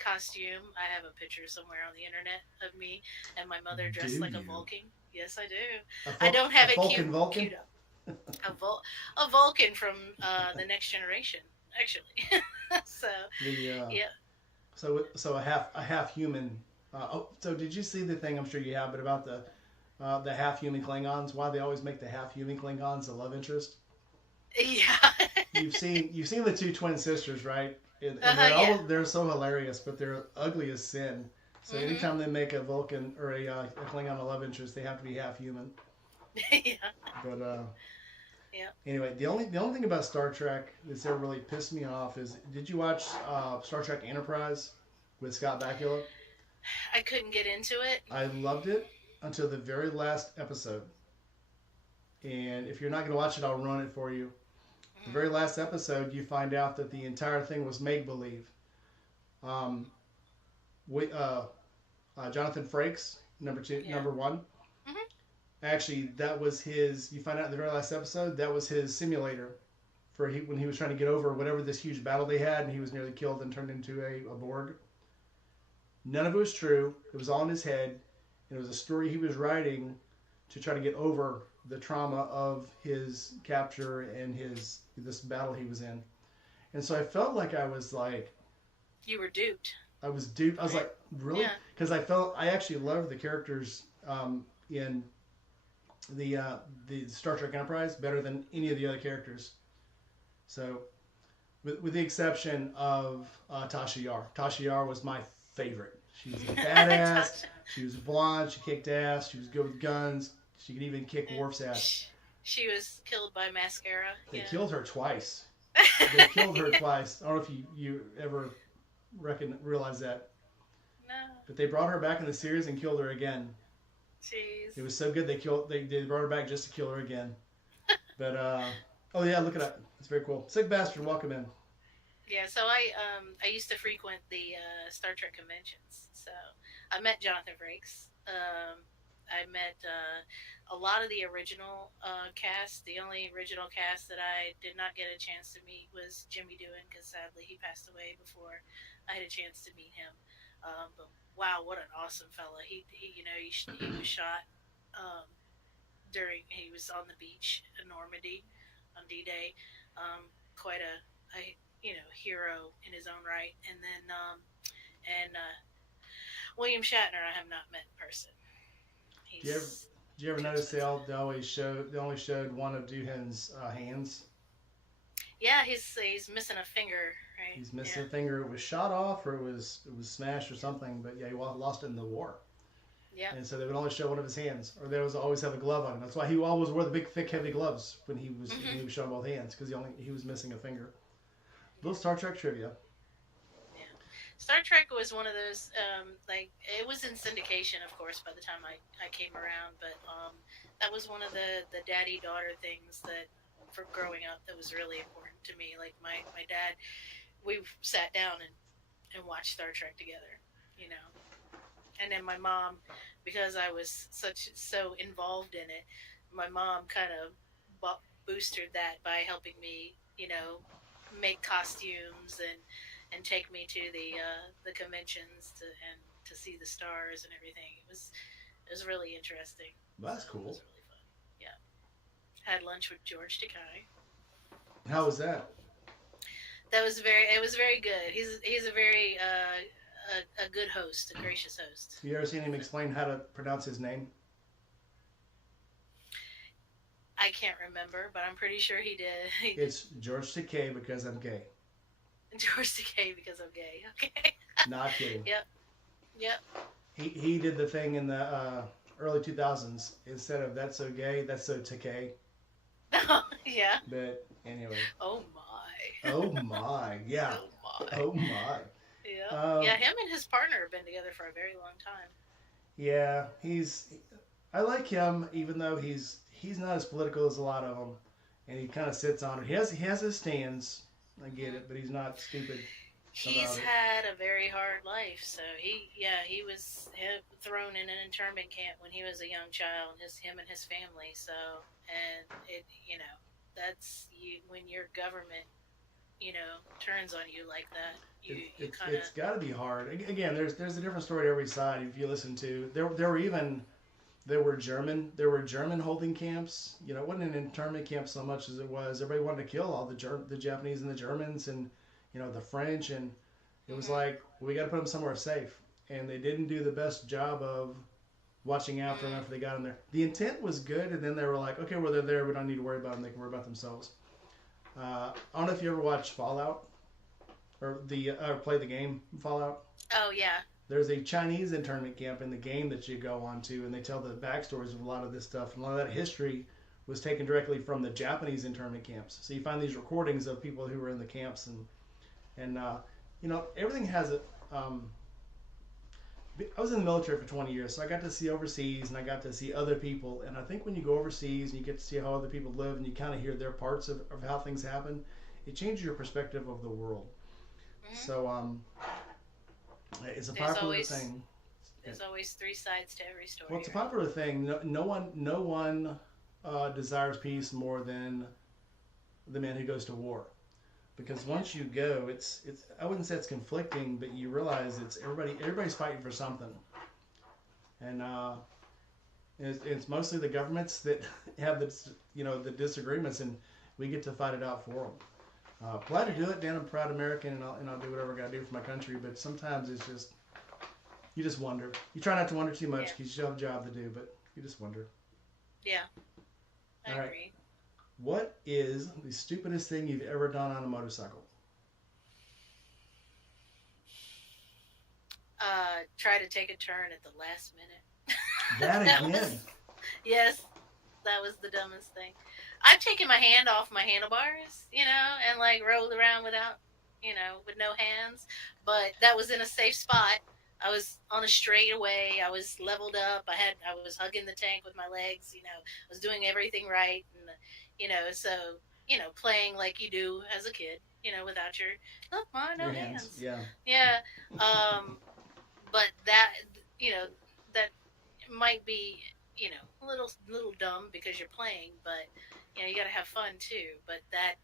costume. I have a picture somewhere on the internet of me and my mother Do dressed like a you? Vulcan. Yes, I do. A, I Ful- don't a have it Vulcan Vulcan? cute up. A Vulcan from the Next Generation, actually. So The yeah. so a half human. So did you see the thing? I'm sure you have, but about the half human Klingons. Why they always make the half human Klingons the love interest? Yeah. You've seen the two twin sisters, right? And Yeah. they're so hilarious, but they're ugly as sin. So Mhm. anytime they make a Vulcan or a Klingon a love interest, they have to be half human. Yeah. But Yeah. anyway, the only thing about Star Trek that's ever really pissed me off is, did you watch Star Trek Enterprise with Scott Bakula? I couldn't get into it. I loved it until the very last episode. And if you're not going to watch it, I'll ruin it for you. The very Mm. last episode, you find out that the entire thing was make believe. Um, we, Jonathan Frakes, Yeah. number one. Mhm. Actually, that was his. You find out in the very last episode that was his simulator for when he was trying to get over whatever this huge battle they had, and he was nearly killed and turned into a Borg. None of it was true. It was all in his head, and it was a story he was writing to try to get over the trauma of his capture and his this battle he was in. And so I felt like You were duped, I was duped. I was right? like, really? Yeah. Because I actually loved the characters in the Star Trek Enterprise better than any of the other characters. So, with the exception of Tasha Yar. Tasha Yar was my favorite. She was a badass. Tasha. She was blonde. She kicked ass. She was good with guns. She could even kick Yeah. Worf's ass. She was killed by mascara. They Yeah. killed her twice. They killed her twice. I don't know if you ever realize that, No. but they brought her back in the series and killed her again. Jeez. It was so good they brought her back just to kill her again. But oh yeah, look it up. It's very cool. Sick bastard, welcome in. Yeah, so I used to frequent the Star Trek conventions. So I met Jonathan Frakes. I met a lot of the original cast. The only original cast that I did not get a chance to meet was Jimmy Doohan, because sadly he passed away before I had a chance to meet him. But wow, what an awesome fella! He was shot um, during he was on the beach in Normandy on D-Day. Quite a hero in his own right. And then and William Shatner I have not met in person. Do you ever He's do you ever too notice expensive. they only showed one of Doohan's hands? Yeah, he's missing a finger, right? He's missing Yeah. a finger. It was shot off, or it was smashed or something. But yeah, he lost it in the war, Yep. and so they would only show one of his hands, or they was always have a glove on him. That's why he always wore the big, thick, heavy gloves when he Hmm. was showing both hands, because he was missing a finger. Little Yeah. Star Trek trivia. Yeah. Star Trek was one of those, like, it was in syndication, of course, by the time I came around, but that was one of the daddy daughter things that, for growing up, that was really important to me. Like, my dad, we sat down and watched Star Trek together, you know. And then my mom, because I was so involved in it, my mom kind of boosted that by helping me, make costumes and take me to the conventions to see the stars and everything. It was really interesting. So That's it cool. was really fun. Yeah, had lunch with George Takei. How was that? It was very good. He's a very a good host, a gracious host. You ever seen him So explain how to pronounce his name? I can't remember, but I'm pretty sure he did. He did. It's George Takei because I'm gay. George Takei because I'm gay. Okay. Not kidding. Yep. Yep. He did the thing in the early 2000s. Instead of "that's so gay," "that's so Takei." Yeah. But anyway, Oh my. oh my, yeah, Oh my. oh my. Yeah. Um, Yeah. Him and his partner have been together for a very long time. yeah, I like him, even though he's not as political as a lot of them, and he kind of sits on it. He has his stands. I get Hmm. it, but he's not stupid He's about it. had a very hard life. So he was thrown in an internment camp when he was a young child. Him and his family. So, and that's you when your government turns on you like that. You It's kind of. it's got to be hard. Again, there's a different story to every side. If you listen to there were German holding camps. It wasn't an internment camp so much as it was everybody wanted to kill all the Japanese and the Germans and the French, and it was Mhm. like we got to put them somewhere safe, and they didn't do the best job of watching after them Mm. after they got in there. The intent was good, and then they were like, okay, well they're there, we don't need to worry about them. They can worry about themselves. I don't know if you ever watched Fallout or play the game Fallout. Oh yeah. There's a Chinese internment camp in the game that you go on to, and they tell the backstories of a lot of this stuff. And a lot of that history was taken directly from the Japanese internment camps. So you find these recordings of people who were in the camps, and everything has a. I was in the military for 20 years, so I got to see overseas and I got to see other people. And I think when you go overseas and you get to see how other people live and you kind of hear their parts of how things happen, it changes your perspective of the world. Mhm. So it's a There's popular always thing. there's always three sides to every Well, story, it's a right? popular thing. No one desires peace more than the man who goes to war. Because Yeah. once you go, it's I wouldn't say it's conflicting, but you realize it's everybody's fighting for something, and it's mostly the governments that have the disagreements, and we get to fight it out for them. Glad to Yeah. do it, Dan. I'm a proud American, and I'll do whatever I got to do for my country. But sometimes it's just you just wonder. You try not to wonder too much Yeah. because you have a job to do, but you just wonder. Yeah. I All right. agree. What is the stupidest thing you've ever done on a motorcycle? Try to take a turn at the last minute. That That was again. yes. That was the dumbest thing. I've taken my hand off my handlebars, and like rolled around with no hands. But that was in a safe spot. I was on a straightaway. I was leveled up. I was hugging the tank with my legs. I was doing everything right, and so playing like you do as a kid. Without your look, ma, no Your hands. hands. Yeah. Yeah. Um. But you know that might be a little dumb because you're playing, but you got to have fun too. But that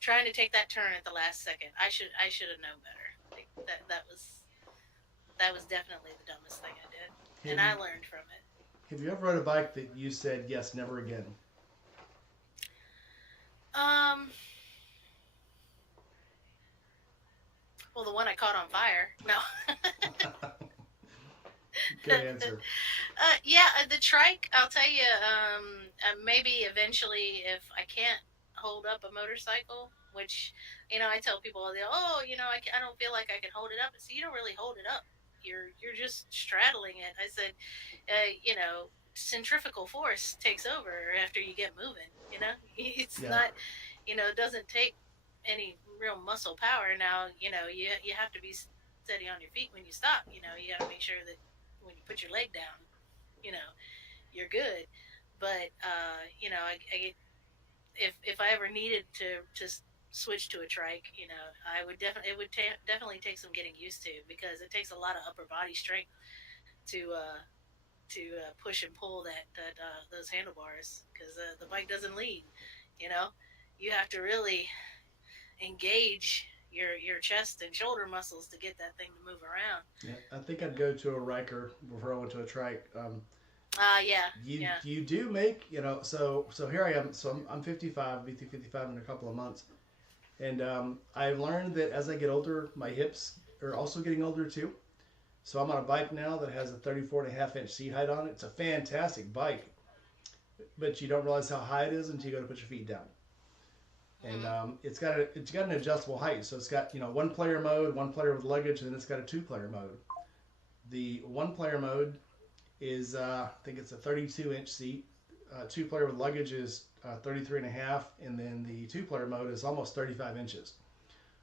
trying to take that turn at the last second, I should have known better. Like that was definitely the dumbest thing I did, and Have I you learned from it. have you ever rode a bike that you said yes, never again? Um, well, the one I caught on fire. No. Good answer. Yeah, the trike. I'll tell you. Maybe eventually, if I can't hold up a motorcycle, which I tell people, oh, I don't feel like I can hold it up. So you don't really hold it up. You're just straddling it. I said, centrifugal force takes over after you get moving. It's Yeah. not. It doesn't take any real muscle power. Now, you have to be steady on your feet when you stop. You got to make sure that when you put your leg down, you know, you're good. But I if I ever needed to switch to a trike, I would definitely it would definitely take some getting used to because it takes a lot of upper body strength to push and pull that those handlebars because the bike doesn't lean. You know, you have to really engage your chest and shoulder muscles to get that thing to move around. Yeah. I think I'd go to a Riker before I went to a trike. Yeah, You yeah. you do make so here I am. So I'm 55. I'll be 55 in a couple of months, and I've learned that as I get older, my hips are also getting older too. So I'm on a bike now that has a 34 and a half inch seat height on it. It's a fantastic bike, but you don't realize how high it is until you go to put your feet down. And Hmm. it's got an adjustable height. So it's got one player mode, one player with luggage, and then it's got a two player mode. The one player mode is I think it's a 32-inch seat. Two player with luggage is 33 and a half, and then the two player mode is almost 35 inches.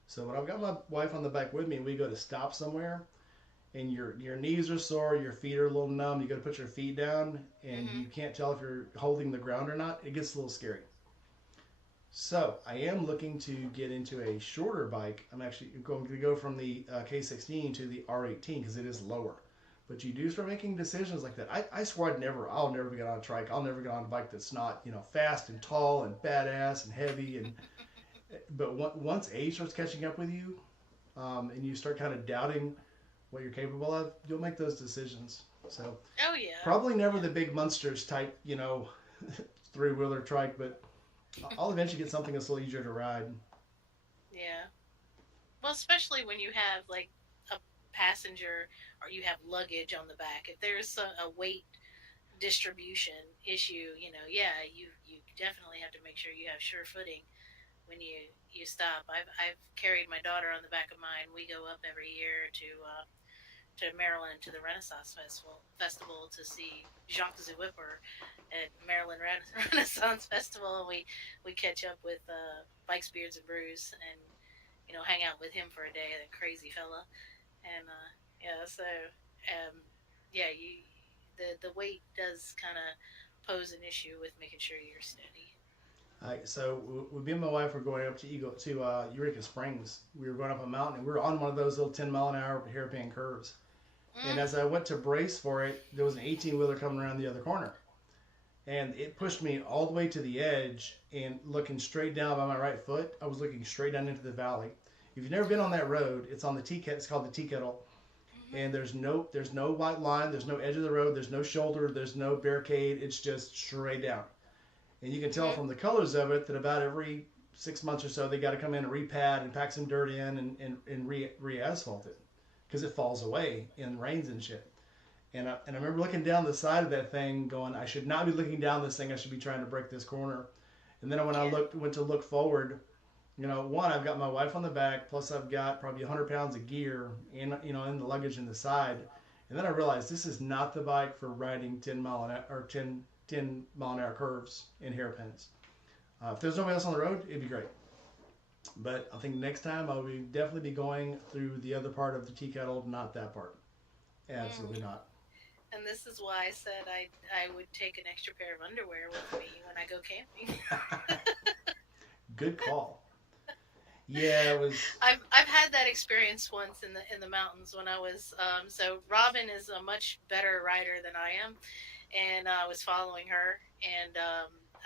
So when I've got my wife on the bike with me and we go to stop somewhere, and your knees are sore, your feet are a little numb, you got to put your feet down, and Hmm. you can't tell if you're holding the ground or not. It gets a little scary. So I am looking to get into a shorter bike. I'm actually going to go from the K16 to the R18 because it is lower. But you do start making decisions like that. I swear I'll never get on a trike. I'll never get on a bike that's not fast and tall and badass and heavy. And But once age starts catching up with you, and you start kind of doubting what you're capable of, you'll make those decisions. So Oh yeah. probably never Yeah. the big monsters type, three wheeler trike, but I'll eventually get something that's a little easier to ride. Yeah. Well, especially when you have like a passenger or you have luggage on the back. If there's a weight distribution issue, yeah, you definitely have to make sure you have sure footing when you stop. I've carried my daughter on the back of mine. We go up every year to Maryland to the Renaissance Festival to see Jacques the Whipper at Maryland Renaissance Festival, and we catch up with Bikes, Beards, and Brews, and hang out with him for a day. That crazy fella, and yeah, so yeah, you the weight does kind of pose an issue with making sure you're steady. So me and my wife were going up to Eureka Springs. We were going up a mountain, and we were on one of those little 10-mile-an-hour hairpin curves. And Mm, as I went to brace for it, there was an 18-wheeler coming around the other corner, and it pushed me all the way to the edge. And looking straight down by my right foot, I was looking straight down into the valley. If you've never been on that road, it's on the tea kettle. It's called the Tea Kettle, mm-hmm, and there's no white line. There's no edge of the road. There's no shoulder. There's no barricade. It's just straight down. And you can tell mm-hmm, from the colors of it that about every 6 months or so they got to come in and repad and pack some dirt in and re-asphalt it because it falls away and rains and shit. And I remember looking down the side of that thing going, I should not be looking down this thing. I should be trying to break this corner. And then when I yeah, went to look forward, one, I've got my wife on the back, plus I've got probably 100 pounds of gear in the luggage in the side. And then I realized this is not the bike for riding 10 mile an hour or 10 mile an hour curves and hairpins. If there's nobody else on the road, it'd be great. But I think next time I'll definitely be going through the other part of the tea kettle, not that part. Absolutely mm. not. And this is why I said I would take an extra pair of underwear with me when I go camping. Good call. Yeah, it was. I've had that experience once in the mountains when I was so Robin is a much better rider than I am, and I was following her, and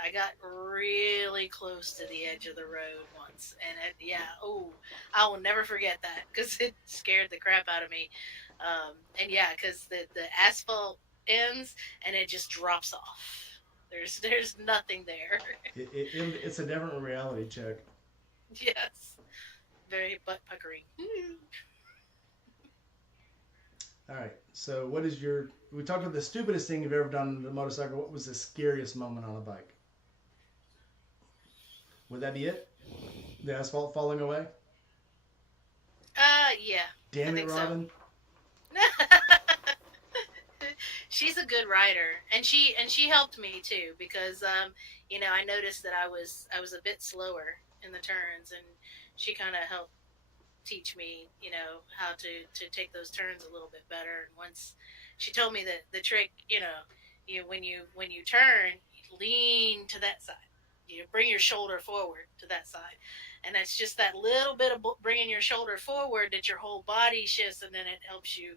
I got really close to the edge of the road once, and yeah, oh, I will never forget that because it scared the crap out of me, and yeah, because the asphalt ends and it just drops off. There's nothing there. It's a different reality check. Yes, very butt puckering. All right. So, what is your? We talked about the stupidest thing you've ever done on a motorcycle. What was the scariest moment on a bike? Would that be it? The asphalt falling away? Yeah, I Damn it, think so. Robin. She's a good writer, and she helped me too because I noticed that I was a bit slower in the turns, and she kind of helped teach me how to take those turns a little bit better. And once she told me that the trick, when you turn, you lean to that side. Bring your shoulder forward to that side, and that's just that little bit of bringing your shoulder forward that your whole body shifts, and then it helps you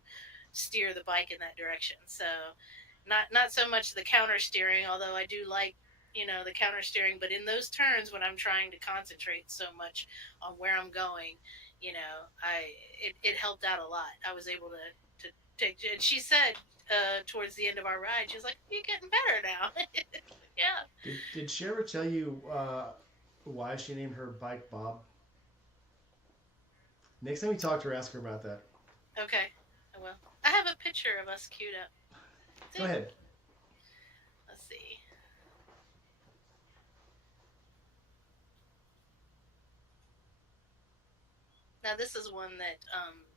steer the bike in that direction. So, not so much the counter steering, although I do like the counter steering. But in those turns when I'm trying to concentrate so much on where I'm going, I it helped out a lot. I was able to take. And she said towards the end of our ride, she was like, "You're getting better now." Yeah. Did she ever tell you why she named her bike Bob? Next time we talk to her, ask her about that. Okay. I will. I have a picture of us queued up. Go See? ahead. Let's see. Now this is one that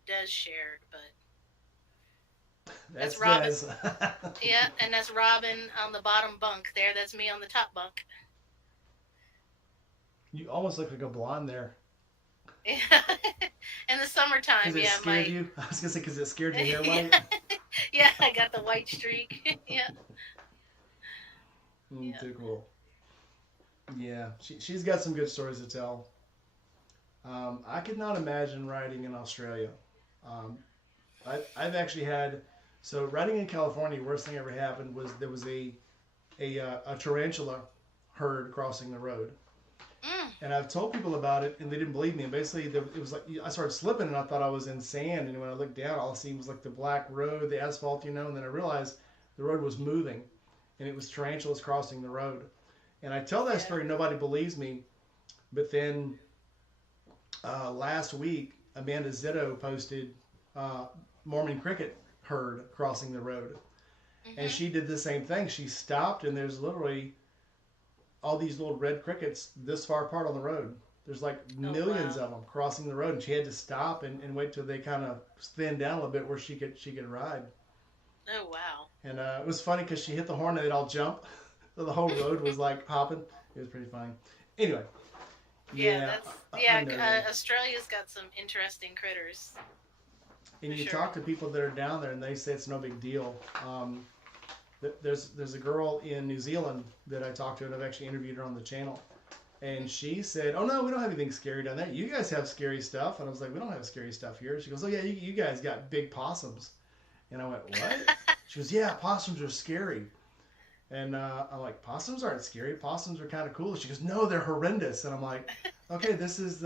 Des shared, but that's That's Robin. Des. Yeah, and that's Robin on the bottom bunk there. That's me on the top bunk. You almost look like a blonde there. Yeah. In the summertime, Because it yeah, scared you? I was going to say because it scared your hair yeah, white? yeah, I got the white streak. Yeah, yeah. Too cool. Yeah, she's got some good stories to tell. I could not imagine riding in Australia. Um, I've actually had so riding in California. Worst thing ever happened was there was a tarantula herd crossing the road, Mm. And I've told people about it, and they didn't believe me. And basically, it was like I started slipping, and I thought I was in sand. And when I looked down, all I seen was like the black road, the asphalt, you know. And then I realized the road was moving, and it was tarantulas crossing the road. And I tell that story, nobody believes me. But then last week, Amanda Zitto posted Mormon cricket herd crossing the road, and she did the same thing. She stopped, and there's literally all these little red crickets this far apart on the road. There's like millions of them crossing the road, and she had to stop and wait till they kind of thinned down a little bit where she could ride. Oh wow! And it was funny because she hit the horn and they'd all jump, so the whole road was like hopping. It was pretty funny. Anyway. Australia's got some interesting critters. And you talk to people that are down there, and they say it's no big deal. There's a girl in New Zealand that I talked to, and I've actually interviewed her on the channel. And she said, "Oh no, we don't have anything scary down there. You guys have scary stuff." And I was like, "We don't have scary stuff here." She goes, "Oh yeah, you guys got big possums." And I went, "What?" She goes, "Yeah, possums are scary." And I'm like, "Possums aren't scary. Possums are kind of cool." She goes, "No, they're horrendous." And I'm like, "Okay, this is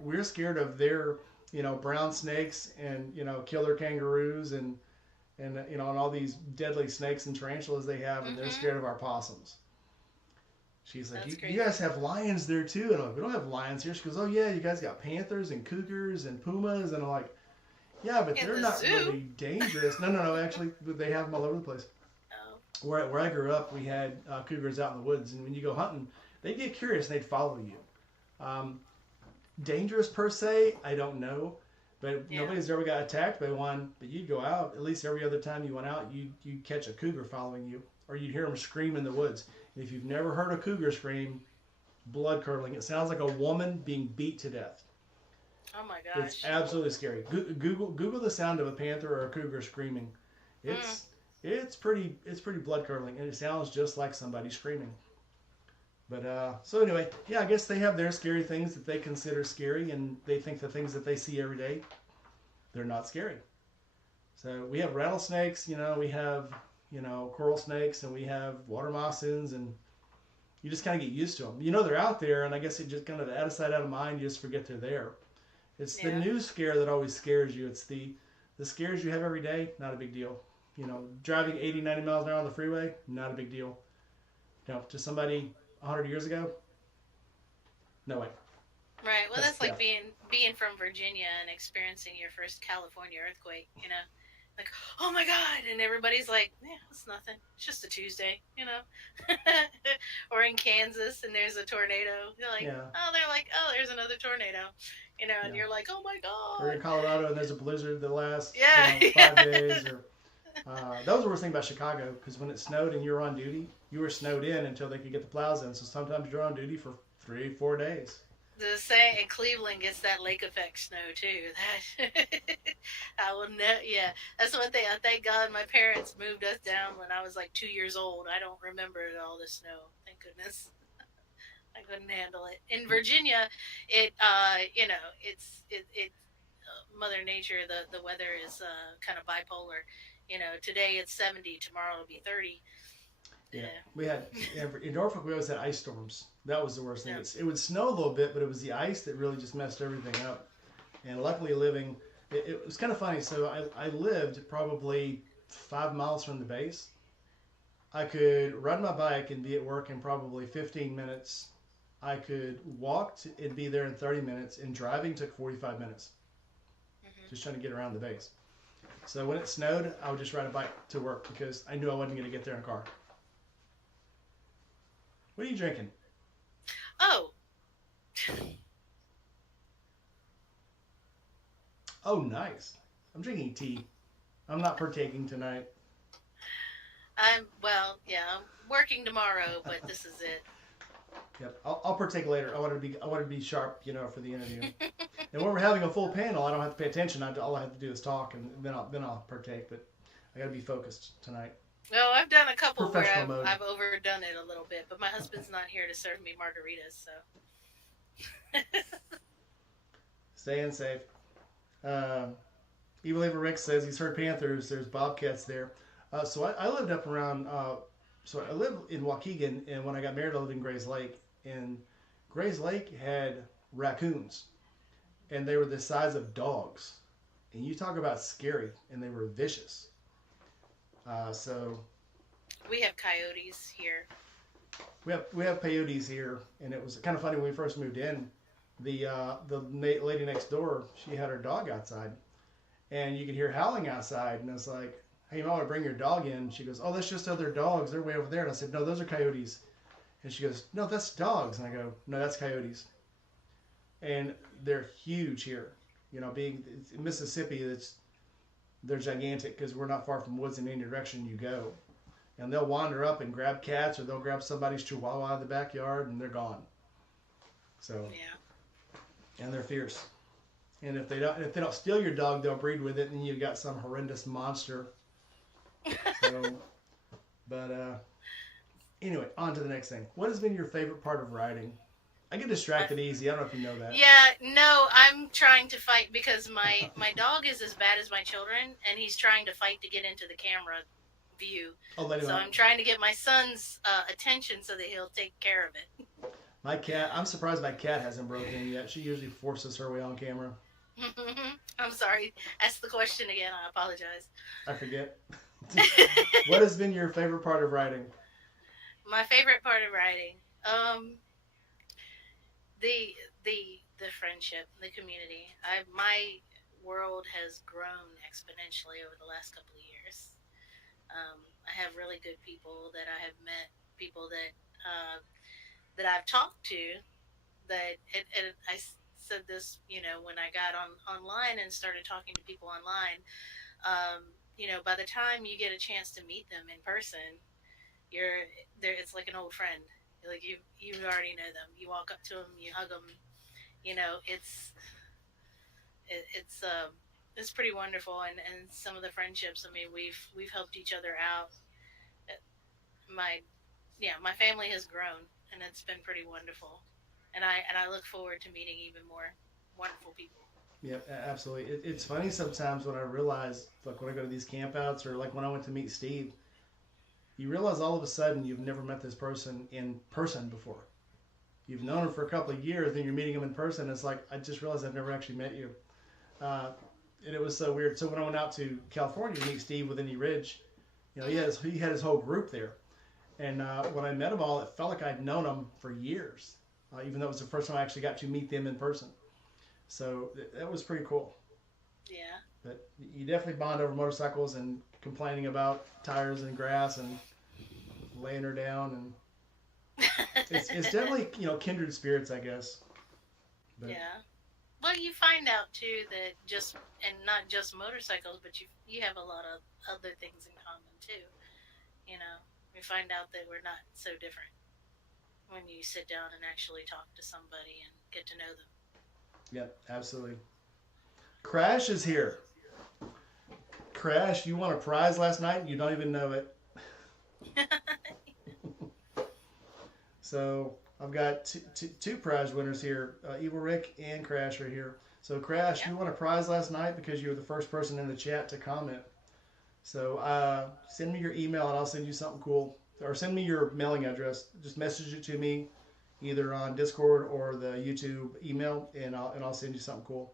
we're scared of their, brown snakes and, killer kangaroos and and all these deadly snakes and tarantulas they have, and they're scared of our possums." She's like, you guys have lions there too? And I'm like, "We don't have lions here." She goes, "Oh yeah, you guys got panthers and cougars and pumas." And I'm like, "Yeah, but they're not really dangerous." No, actually, they have them all over the place. Where I grew up, we had cougars out in the woods, and when you go hunting, they get curious and they'd follow you. Dangerous per se, I don't know, but nobody's ever got attacked by one. But you'd go out, at least every other time you went out, you'd catch a cougar following you, or you'd hear them scream in the woods. And if you've never heard a cougar scream, blood curdling. It sounds like a woman being beat to death. Oh my gosh! It's absolutely scary. Google the sound of a panther or a cougar screaming. It's pretty blood curdling, and it sounds just like somebody screaming. But so anyway, yeah, I guess they have their scary things that they consider scary, and they think the things that they see every day, they're not scary. So we have rattlesnakes, we have coral snakes, and we have water moccasins, and you just kind of get used to them. They're out there, and I guess it just kind of out of sight, out of mind. You just forget they're there. It's the new scare that always scares you. It's the scares you have every day, not a big deal. Driving 80, 90 miles an hour on the freeway, not a big deal. To somebody 100 years ago, no way. Right. Well, that's like being from Virginia and experiencing your first California earthquake. Like, oh my God, and everybody's like, "Yeah, it's nothing. It's just a Tuesday." Or in Kansas, and there's a tornado. You're like, they're like, "Oh, there's another tornado." And you're like, "Oh my God." Or in Colorado, and there's a blizzard that lasts 5 days. Or that was the worst thing about Chicago, because when it snowed and you were on duty, you were snowed in until they could get the plows in. So sometimes you're on duty for 3-4 days. The same in Cleveland gets that lake effect snow too. That I will that's one thing. I thank God my parents moved us down when I was like 2 years old. I don't remember all the snow. Thank goodness. I couldn't handle it. In Virginia, it's Mother Nature. The weather is kind of bipolar. Today it's 70, tomorrow it'll be 30. Yeah. We had in Norfolk, we always had ice storms. That was the worst thing. It would snow a little bit, but it was the ice that really just messed everything up. And luckily, it was kind of funny. So I lived probably 5 miles from the base. I could ride my bike and be at work in probably 15 minutes. I could walk and be there in 30 minutes, and driving took 45 minutes. Just trying to get around the base. So when it snowed, I would just ride a bike to work because I knew I wasn't going to get there in a car. What are you drinking? Oh. Oh, nice. I'm drinking tea. I'm not partaking tonight. I'm working tomorrow, but this is it. Yep, I'll partake later. I want to be sharp, for the interview. And when we're having a full panel, I don't have to pay attention. All I have to do is talk, and then I'll partake. But I got to be focused tonight. No, I've done a couple where I've overdone it a little bit, but my husband's not here to serve me margaritas, so. Staying safe. Evil Ever Rick says he's heard panthers. There's bobcats there. So I lived up around. So I live in Waukegan, and when I got married, I lived in Grays Lake. And Gray's Lake had raccoons, and they were the size of dogs. And you talk about scary, and they were vicious. So We have coyotes here. we have peyotes here, and it was kind of funny when we first moved in. The lady next door, she had her dog outside, and you could hear howling outside, and it's like, hey, you might want to bring your dog in. She goes, oh, that's just other dogs. They're way over there. And I said, no, those are coyotes. And she goes, no, that's dogs. And I go, no, that's coyotes. And they're huge here. You know, being in Mississippi, they're gigantic because we're not far from woods in any direction you go. And they'll wander up and grab cats, or they'll grab somebody's chihuahua out of the backyard, and they're gone. So, Yeah. and they're fierce. And if they don't steal your dog, they'll breed with it, and you've got some horrendous monster. So, but anyway, on to the next thing. What has been your favorite part of riding? I get distracted easy. I don't know if you know that. Yeah, no, I'm trying to fight because my dog is as bad as my children, and he's trying to fight to get into the camera view. I'll let him So out. I'm trying to get my son's attention so that he'll take care of it. My cat, I'm surprised my cat hasn't broken in yet. She usually forces her way on camera. I'm sorry. Ask the question again. I apologize. I forget. What has been your favorite part of riding? My favorite part of riding, the the friendship, the community. My world has grown exponentially over the last couple of years. I have really good people that I have met, people that I've talked to. And I said this, when I got online and started talking to people online. By the time you get a chance to meet them in person, you're there. It's like an old friend. Like you already know them. You walk up to them, you hug them. It's it's pretty wonderful, and some of the friendships. I mean, we've helped each other out. My my family has grown, and it's been pretty wonderful. And I look forward to meeting even more wonderful people. Yeah, absolutely. It's funny sometimes when I realize, like when I go to these campouts, or like when I went to meet Steve, you realize all of a sudden you've never met this person in person before. You've known him for a couple of years, then you're meeting him in person. It's like, I just realized I've never actually met you. Uh, and it was so weird. So when I went out to California to meet Steve with Indy Ridge, he had his whole group there. And when I met them all, it felt like I'd known them for years, even though it was the first time I actually got to meet them in person. So that was pretty cool. Yeah. But you definitely bond over motorcycles and complaining about tires and grass and laying her down, and it's definitely kindred spirits, I guess. But, Yeah. Well, you find out too that not just motorcycles, but you have a lot of other things in common too. You know, we find out that we're not so different when you sit down and actually talk to somebody and get to know them. Yep, absolutely. Crash is here. Crash, you won a prize last night and you don't even know it. So I've got two prize winners here. Evil Rick and Crash are here. So Crash, you won a prize last night because you were the first person in the chat to comment. So send me your email and I'll send you something cool. Or send me your mailing address. Just message it to me either on Discord or the YouTube email, and I'll send you something cool.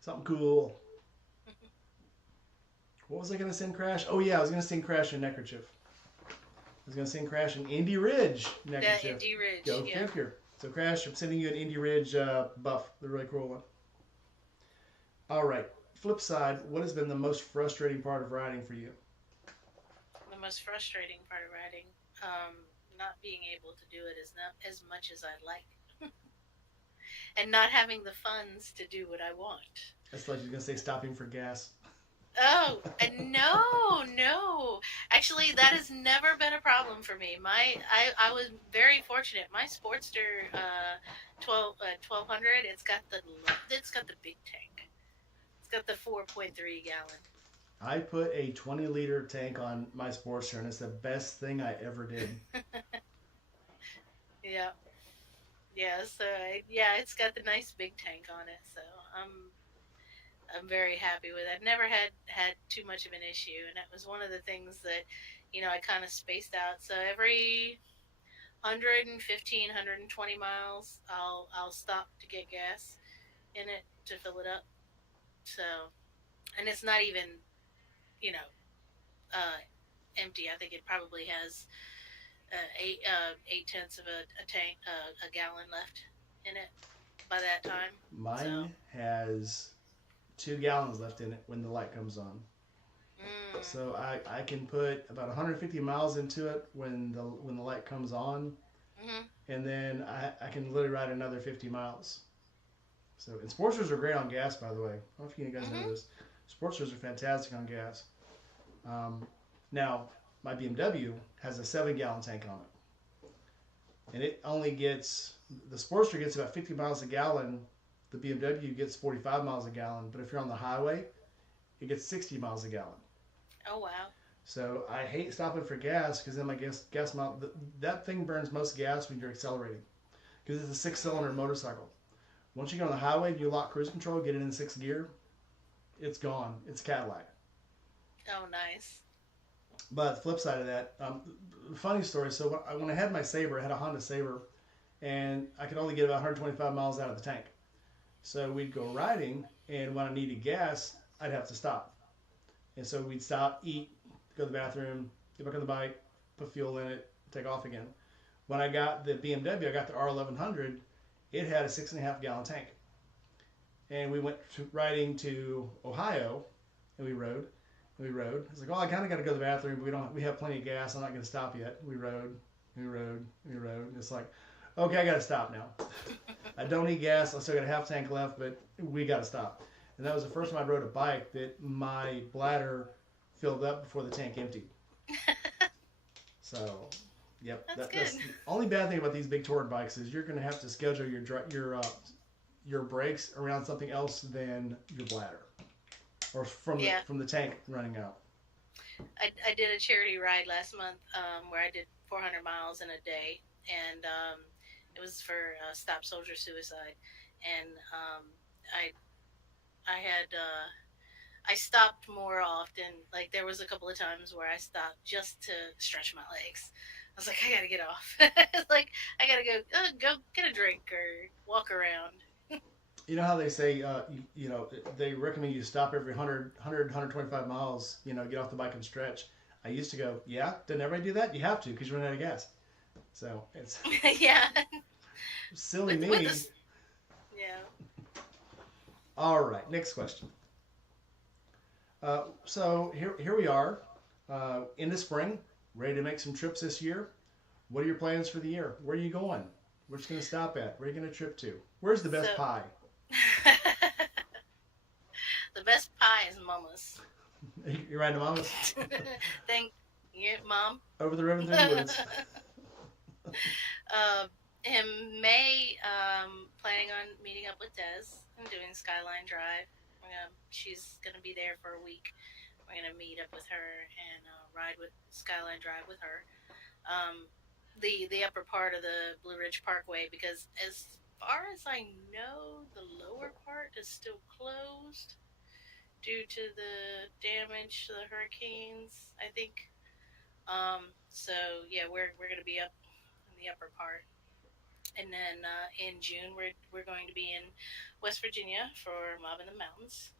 Something cool. What was I going to send Crash? Oh yeah, I was going to send Crash a neckerchief. I was going to send Crash an Indy Ridge neckerchief. The Indy Ridge. Go figure. So Crash, I'm sending you an Indy Ridge buff, the really cool one. All right. Flip side, what has been the most frustrating part of riding for you? The most frustrating part of riding, not being able to do it as much as I'd like, and not having the funds to do what I want. That's like you're going to say stopping for gas. Oh, no. Actually, that has never been a problem for me. I was very fortunate. My Sportster 1200, it's got the big tank. It's got the 4.3 gallon. I put a 20-liter tank on my Sportster, and it's the best thing I ever did. Yeah. Yeah, so it's got the nice big tank on it, so I'm very happy with it. I've never had too much of an issue, and that was one of the things that, I kind of spaced out. So every 115, 120 miles, I'll stop to get gas in it to fill it up. So, and it's not even, you know, uh, empty. I think it probably has eight tenths of a tank, a gallon left in it by that time. So, Mine has 2 gallons left in it when the light comes on. So mm, I can put about 150 miles into it when the light comes on, hmm and then I can literally ride another 50 miles. So and Sportsters are great on gas, by the way. I don't know if you guys know hmm this. Sportsters are fantastic on gas. Um, Now my BMW has a 7 gallon tank on it, and it only gets the Sportster gets about 50 miles a gallon. The BMW gets 45 miles a gallon, but if you're on the highway, it gets 60 miles a gallon. oh wow, So I hate stopping for gas because then my gas mount that thing burns most gas when you're accelerating because it's a 6 cylinder mm, motorcycle. Once you get on the highway, you lock cruise control, get it in sixth gear, it's gone. It's Cadillac. oh nice. But the flip side of that, funny story. So when I had my Sabre, I had a Honda Sabre, and I could only get about 125 miles out of the tank. So we'd go riding, and when I needed gas, I'd have to stop. And so we'd stop, eat, go to the bathroom, get back on the bike, put fuel in it, take off again. When I got the BMW, I got the R1100. It had a 6.5 gallon tank, and we went riding to Ohio, and we rode. And we rode. It's like, oh, I kind of got to go to the bathroom, but we don't. We have plenty of gas. I'm not going to stop yet. We rode. We rode. We rode. And it's like, okay, I got to stop now. I don't need gas. I still got a half tank left, but we got to stop. And that was the first time I rode a bike that my bladder filled up before the tank emptied. So, yep, That's that's good. the only bad thing about these big touring bikes is you're going to have to schedule your brakes around something else than your bladder or Yeah, from the tank running out. I did a charity ride last month where I did 400 miles in a day, and it was for Stop Soldier Suicide, and I I had I stopped more often. Like there was a couple of times where I stopped just to stretch my legs. I was like, I gotta get off. Like I gotta go get a drink or walk around. You know how they say, they recommend you stop every 125 miles, get off the bike and stretch. I used to go, yeah, didn't everybody do that? You have to because you run out of gas. So it's Yeah, silly with me. this, yeah. All right, next question. So here we are in the spring, ready to make some trips this year. What are your plans for the year? Where are you going? Where's going to stop at? Where are you going to trip to? Where's the So best pie? the best pie is Mama's. You're riding to Mama's Thank you, Mom. over the river through the woods. In May, planning on meeting up with Des and doing Skyline Drive. She's gonna be there for a week. We're gonna meet up with her and ride with Skyline Drive with her. Um, the upper part of the Blue Ridge Parkway because as far as I know, the lower part is still closed due to the damage to the hurricanes. I think. So yeah, we're gonna be up in the upper part, and then in June we're going to be in West Virginia for Mob in the Mountains.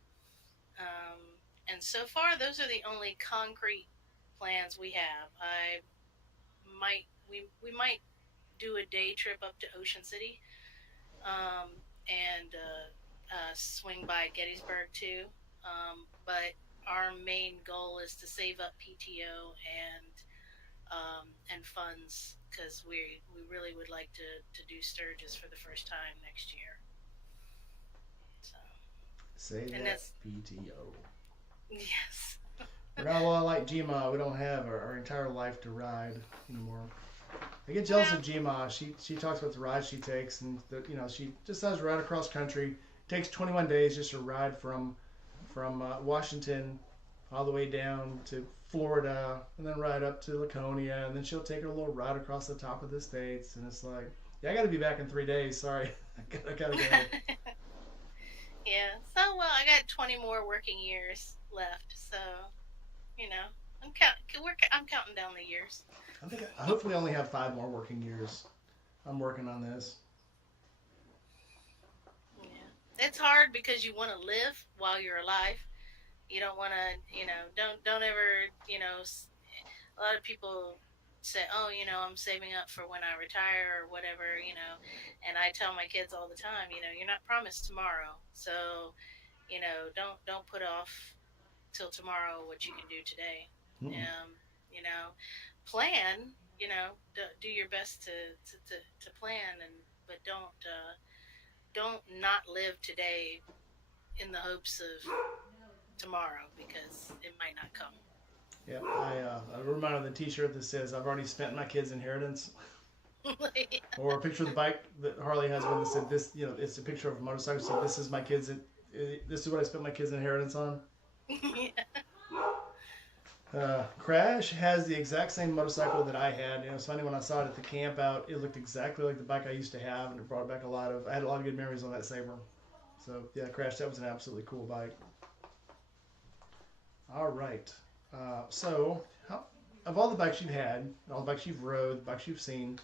Um, and so far, those are the only concrete plans we have. I we might do a day trip up to Ocean City, and swing by Gettysburg too. But our main goal is to save up PTO and funds because we really would like to do Sturgis for the first time next year. So Save and that that's PTO. yes, We're not a lot like Gma. We don't have our entire life to ride anymore. I get jealous well, of Gma. She talks about the rides she takes, and she just does ride across country. It takes 21 days just to ride from Washington all the way down to Florida, and then ride up to Laconia, and then she'll take her little ride across the top of the states, and it's like, yeah, I got to be back in 3 days. Sorry, I gotta go. yeah. So well, I got 20 more working years left, so you know. I'm counting down the years. I think I hopefully only have 5 more working years. I'm working on this. Yeah, it's hard because you want to live while you're alive. You don't want to, don't ever, a lot of people say, oh, I'm saving up for when I retire or whatever, and I tell my kids all the time, you're not promised tomorrow, so don't put off till tomorrow what you can do today. Mm-mm. You know, plan. Do your best to plan, but don't not live today in the hopes of tomorrow because it might not come. Yeah, I remind of the T-shirt that says "I've already spent my kid's inheritance," or a picture of the bike that Harley has one that said this. It's a picture of a motorcycle. So this is my kid's. This is what I spent my kid's inheritance on. Yeah. Crash has the exact same motorcycle that I had. It's funny when I saw it at the camp out. It looked exactly like the bike I used to have, and it brought back I had a lot of good memories on that Saber. So yeah, Crash, that was an absolutely cool bike. All right. So, of all the bikes you've had, all the bikes you've rode, the bikes you've seen,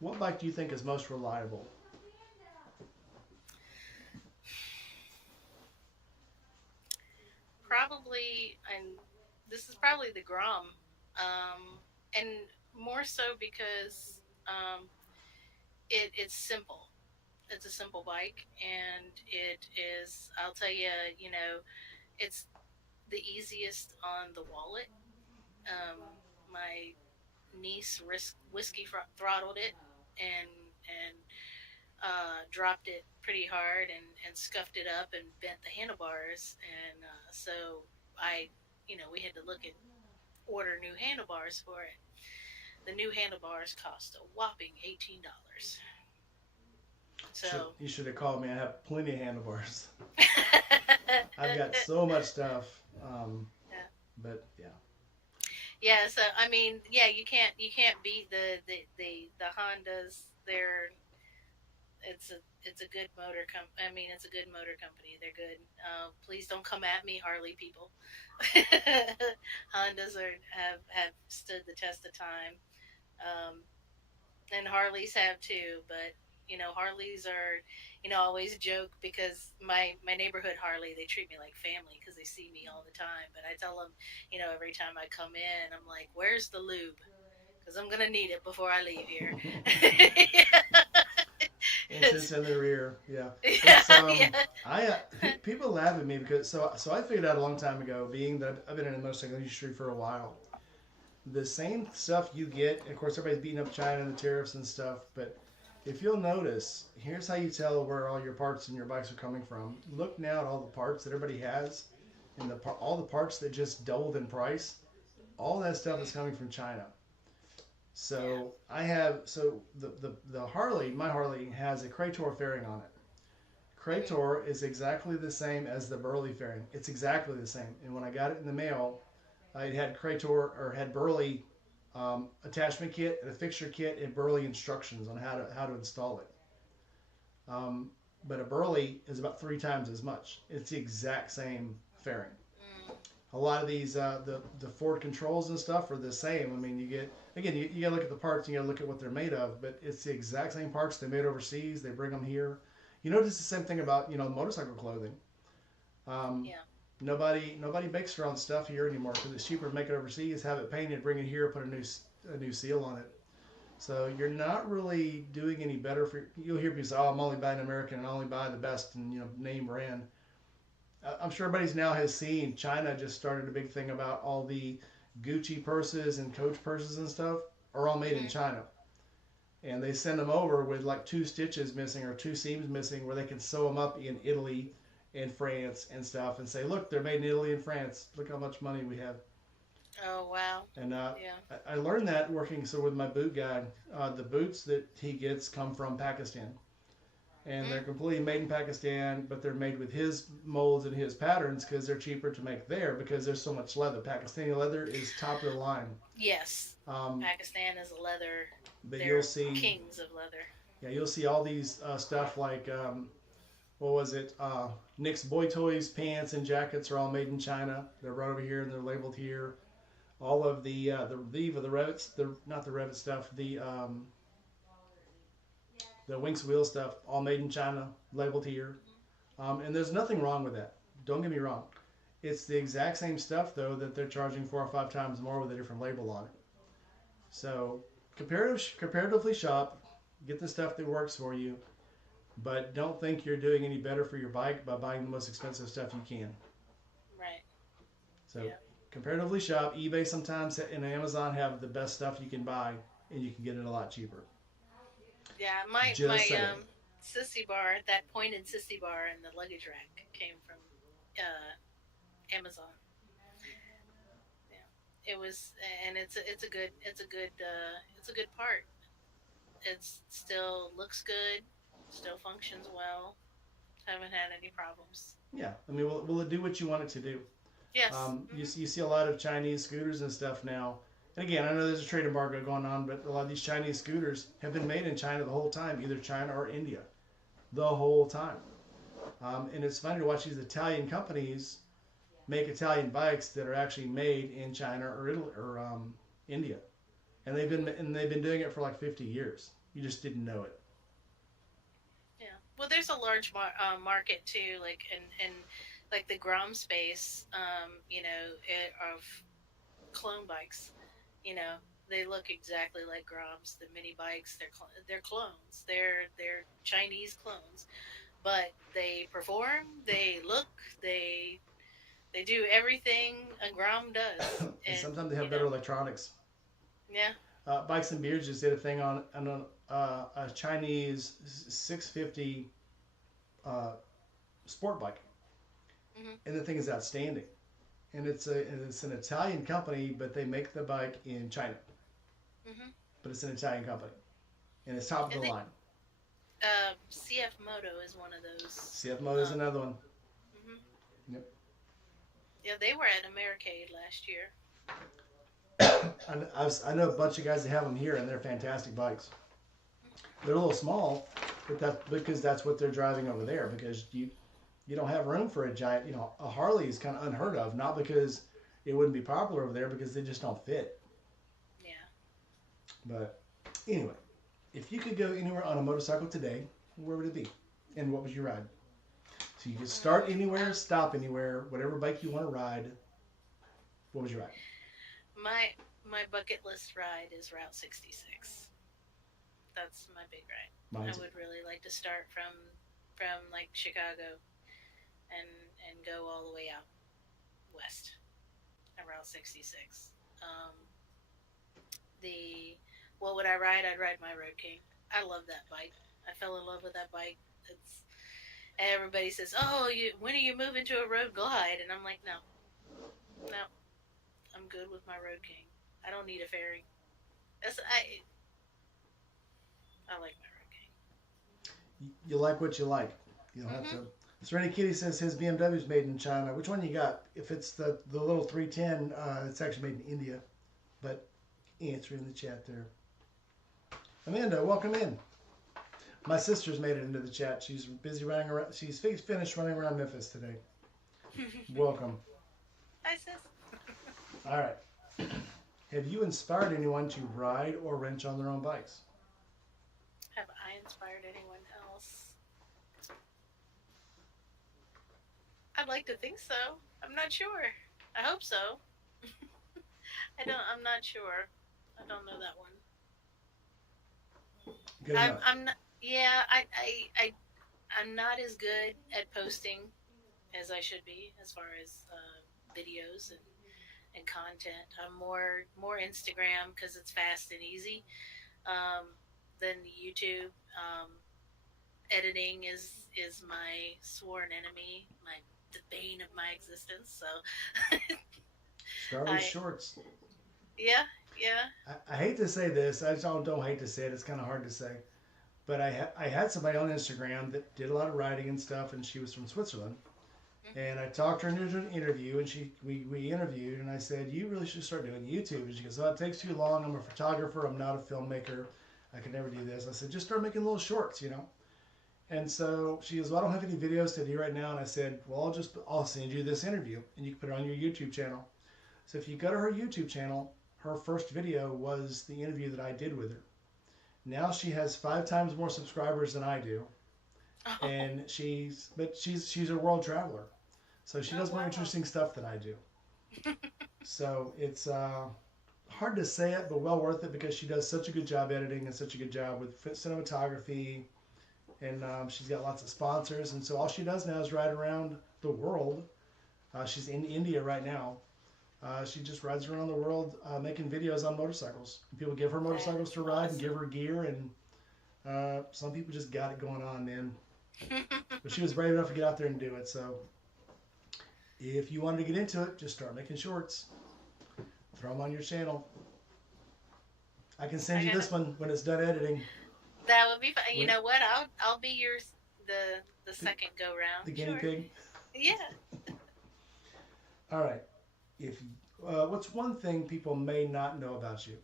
what bike do you think is most reliable? Probably, and this is probably the Grom, and more so because it's simple. It's a simple bike, and it is. I'll tell you, it's the easiest on the wallet. Um, my niece whiskey throttled it and dropped it pretty hard and scuffed it up and bent the handlebars, and so we had to look and order new handlebars for it. The new handlebars cost a whopping $18. So You should have called me. I have plenty of handlebars. I've got so much stuff. yeah. But yeah. Yeah, so I mean, yeah, you can't beat the Hondas. It's a good I mean, it's a good motor company. They're good. Please don't come at me, Harley people. Hondas have stood the test of time, um, and Harleys have too. But Harleys are, always joke because my neighborhood Harley, they treat me like family because they see me all the time. But I tell them, every time I come in, I'm like, "Where's the lube? Because I'm gonna need it before I leave here." It sits it's, in the rear. Yeah. yeah, It's yeah. I people laugh at me because so I figured out a long time ago, being that I've been in the motorcycle industry for a while. The same stuff you get, of course, everybody's beating up China and the tariffs and stuff, but if you'll notice, here's how you tell where all your parts and your bikes are coming from. Look now at all the parts that everybody has, and all the parts that just doubled in price. All that stuff is coming from China. Yeah. So I have the Harley, my Harley has a Krator fairing on it. Mhm. Krator is exactly the same as the Burley fairing. It's exactly the same. And when I got it in the mail, it had Krator or had Burley attachment kit and a fixture kit and Burley instructions on how to install it. Um, but a Burley is about 3 times as much. It's the exact same fairing. Mm. A lot of these the Ford controls and stuff are the same. I mean, you get again you got to look at the parts and you got to look at what they're made of, but it's the exact same parts they made overseas. They bring them here. You notice the same thing about motorcycle clothing. Um, Yeah. nobody makes their own stuff here anymore because it's cheaper to make it overseas, have it painted, bring it here, put a new seal on it. So you're not really doing any better for. You'll hear people say, "Oh, I'm only buying American and I only buy the best and name brand." I'm sure everybody's now has seen China just started a big thing about all the Gucci purses and Coach purses and stuff are all made in Mhm. China, and they send them over with like 2 stitches missing or 2 seams missing, where they can sew them up in Italy and France and stuff, and say, "Look, they're made in Italy and France. Look how much money we have." Oh wow. And Yeah. I learned that working with my boot guy. The boots that he gets come from Pakistan, and they're Mm. completely made in Pakistan, but they're made with his molds and his patterns because they're cheaper to make there because there's so much leather. Pakistani leather is top of the line. Yes. Um, Pakistan is leather. but you'll They're see, kings of leather. yeah, you'll see all these stuff like what was it? Nick's Boy Toys pants and jackets are all made in China. They're right over here and they're labeled here. all of the Viva, the Revit, the not the Revit stuff, the Winx wheel stuff, all made in China, labeled here. And there's nothing wrong with that. Don't get me wrong. It's the exact same stuff though that they're charging 4 or 5 times more with a different label on it. So comparatively shop, get the stuff that works for you, but don't think you're doing any better for your bike by buying the most expensive stuff you can. Right. So Yeah. comparatively shop. eBay sometimes and Amazon have the best stuff you can buy, and you can get it a lot cheaper. Yeah, my Just saying. sissy bar, that pointed sissy bar in the luggage rack came from Amazon. Yeah, it was, and it's a good part. It still looks good, still functions well. Haven't had any problems. Yeah, I mean, will it do what you want it to do? Yes. You see a lot of Chinese scooters and stuff now. And again, I know there's a trade embargo going on, but a lot of these Chinese scooters have been made in China the whole time, either China or India, the whole time. And it's funny to watch these Italian companies make Italian bikes that are actually made in China or Italy or India, and they've been doing it for like 50 years. You just didn't know it. Yeah. Well, there's a large market too, like in like the Grom space, of clone bikes. You know, they look exactly like Groms. The mini bikes, they're clones. They're Chinese clones, but they perform. They look. They they do everything a Grom does, And and sometimes they have better electronics. yeah. Bikes and Beards just did a thing on a Chinese 650 uh, sport bike, Hmm. and the thing is outstanding. And it's an Italian company, but they make the bike in China. Hmm. But it's an Italian company, and it's top of And the they line. CF Moto is one of those. CF Moto is Um, another one. hmm. Yep. Yeah, they were at Americade last year. I know a bunch of guys that have them here, and they're fantastic bikes. They're a little small, but that's because that's what they're driving over there. Because you don't have room for a giant. A Harley is kind of unheard of, not because it wouldn't be popular over there, because they just don't fit. Yeah. But anyway, if you could go anywhere on a motorcycle today, where would it be, and what would you ride? So you could start anywhere, stop anywhere, whatever bike you want to ride. What would you ride? My my bucket list ride is Route 66. That's my big ride. I Mine's would really like to start from like Chicago and go all the way out west at Route 66. Um, the what would I ride? I'd ride my Road King. I love that bike. I fell in love with that bike. It's Everybody says, "Oh, when are you moving to a Road Glide?" And I'm like, "No, no, I'm good with my Road King. I don't need a fairing. That's I like my Road King." you like what you like. You don't have Hmm. to. Serenity Kitty says his BMW is made in China. Which one you got? If it's the little 310, it's actually made in India. But answer in the chat there. Amanda, welcome in. My sister's made it into the chat. She's busy running around. She's finished running around Memphis today. Welcome. Hi, sis. All right. Have you inspired anyone to ride or wrench on their own bikes? Have I inspired anyone else? I'd like to think so. I'm not sure. I hope so. I'm not sure. I don't know that one. Good enough. I'm not. Yeah. I'm not as good at posting as I should be as far as videos and content. I'm more Instagram because it's fast and easy um, than YouTube. Editing is my sworn enemy, the bane of my existence. So Start with I shorts. yeah yeah. I hate to say this. I don't hate to say it. It's kind of hard to say. But I had somebody on Instagram that did a lot of writing and stuff, and she was from Switzerland. Mhm. And I talked her into an interview, and we interviewed, and I said, you really should start doing YouTube. And she goes, oh, it takes too long. I'm a photographer. I'm not a filmmaker. I could never do this. I said, just start making little shorts. And so she goes, well, I don't have any videos to do right now. And I said, well, I'll send you this interview, and you can put it on your YouTube channel. So if you go to her YouTube channel, her first video was the interview that I did with her. Now she has 5 times more subscribers than I do, Oh, and she's a world traveler, so she oh does more wow. interesting stuff than I do. So it's hard to say it, but well worth it because she does such a good job editing and such a good job with cinematography, and she's got lots of sponsors. And so all she does now is ride around the world. She's in India right now. She just rides around the world making videos on motorcycles. People give her motorcycles That's to ride and awesome. give her gear, and some people just got it going on, man. But she was brave enough to get out there and do it. So if you wanted to get into it, just start making shorts. Throw them on your channel. I can send I you gotta. this one when it's done editing. That would be fun. You When, know what? I'll be your the the, second go round. the guinea Sure. pig. Yeah. All right. If what's one thing people may not know about you?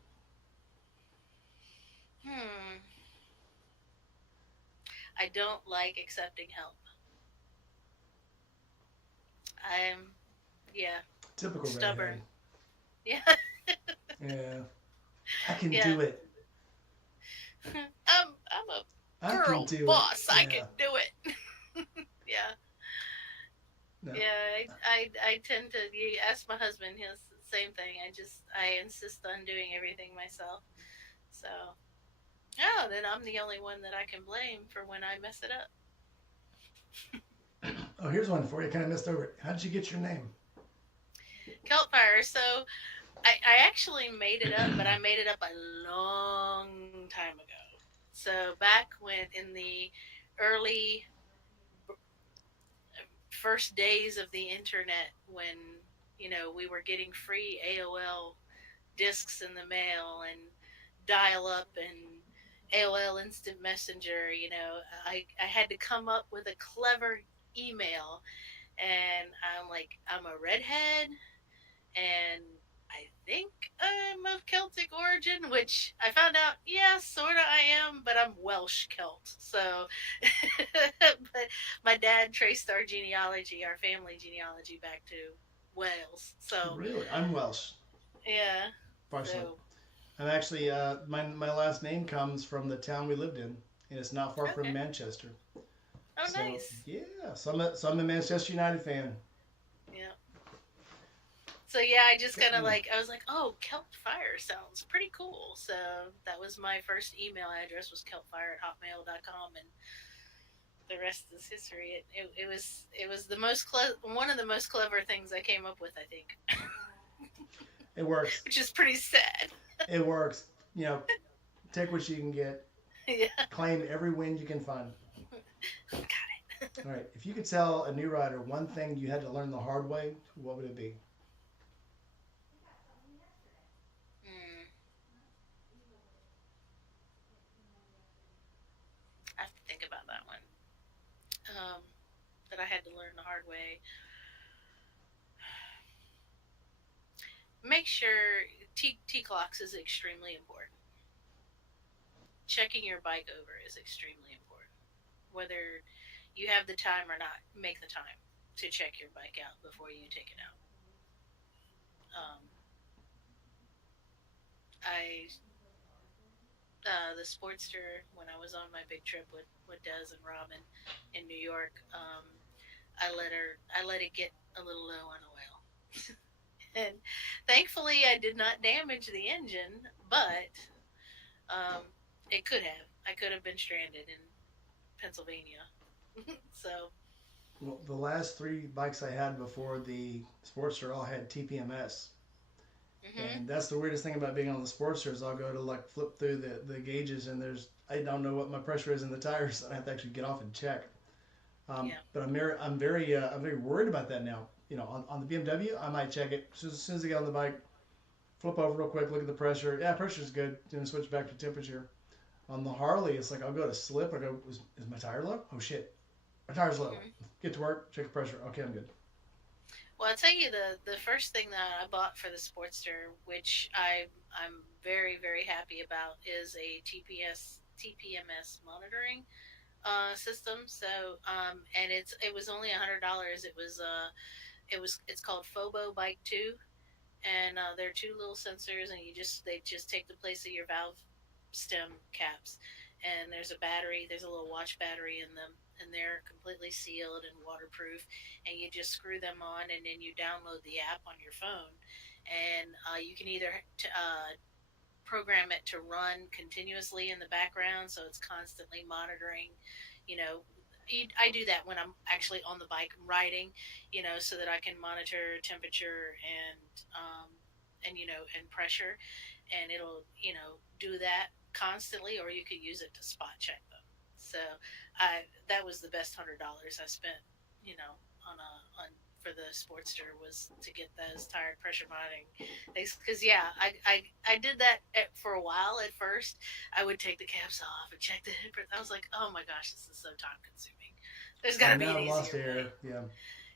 Hmm. I don't like accepting help. I'm yeah Typical redhead. stubborn. Yeah. Yeah, I can Yeah. do it. I'm a I can girl do it. boss. I can Yeah. do it. Yeah. No. Yeah. I tend to. You ask my husband. He's the same thing. I insist on doing everything myself. So oh, then I'm the only one that I can blame for when I mess it up. Oh, here's one for you. Kind of missed over it. How did you get your name? Celtfire. So I actually made it up, but I made it up a long time ago. So back when in the early first days of the internet, when we were getting free AOL discs in the mail and dial up and AOL Instant Messenger, I had to come up with a clever email, and I'm like, I'm a redhead, and I think I'm of Celtic origin, which I found out, yeah, sort of I am, but I'm Welsh Celt. So, but my dad traced our genealogy, our family genealogy, back to Wales. So, Really? I'm Welsh, yeah. partially. So, I'm actually my last name comes from the town we lived in, and it's not far from okay. Manchester. Oh, So nice. yeah, so I'm a Manchester United fan. Yeah. So yeah, I just Got kind of me. I was like, oh, Celtfire sounds pretty cool. So that was my first email address was celtfire@hotmail.com, and the rest is history. It was one of the most clever things I came up with, I think, It works. which is pretty sad. It works. You know, take what you can get. Yeah, Claim every win you can find. got All right. If you could tell a new rider one thing you had to learn the hard way, what would it be? it. I have to think about that one. That I had to learn the hard way. Make sure T clocks is extremely important. Checking your bike over is extremely important. Whether you have the time or not, make the time to check your bike out before you take it out. I the Sportster when I was on my big trip with Des and Robin in New York. I let it get a little low on oil, and thankfully I did not damage the engine, but um, it could have. I could have been stranded in Pennsylvania. So Well, the last 3 bikes I had before the Sportster all had TPMS. hmm And that's the weirdest thing about being on the Sportster is I'll go to like flip through the gauges and I don't know what my pressure is in the tires. So I have to actually get off and check. yeah. But I'm very worried about that now. You know, on the BMW, I might check it as soon as I get on the bike, flip over real quick, look at the pressure. Yeah, pressure's good. Then switch back to temperature. On the Harley, it's like I'll go to slip. I go, is my tire low? Oh shit, my tire's low. hmm Get to work, check the pressure. Okay, I'm good. Well, I'll tell you the first thing that I bought for the Sportster, which I'm very very happy about, is a TPMS monitoring system. So and it was only $100. It's called Phobo Bike 2, and they're two little sensors, and they just take the place of your valve stem caps. And there's a battery. There's a little watch battery in them, and they're completely sealed and waterproof. And you just screw them on, and then you download the app on your phone, and you can either program it to run continuously in the background, so it's constantly monitoring. You know, I do that when I'm actually on the bike riding, so that I can monitor temperature and and pressure, and it'll do that constantly, or you could use it to spot check them. So I that was the best $100 I spent, on a on for the Sportster, was to get those tire pressure monitoring things. Because yeah, I did that for a while. At first, I would take the caps off and check the temperature. I was like, oh my gosh, this is so time consuming. There's got to And be now an I've lost easier air. way. Yeah.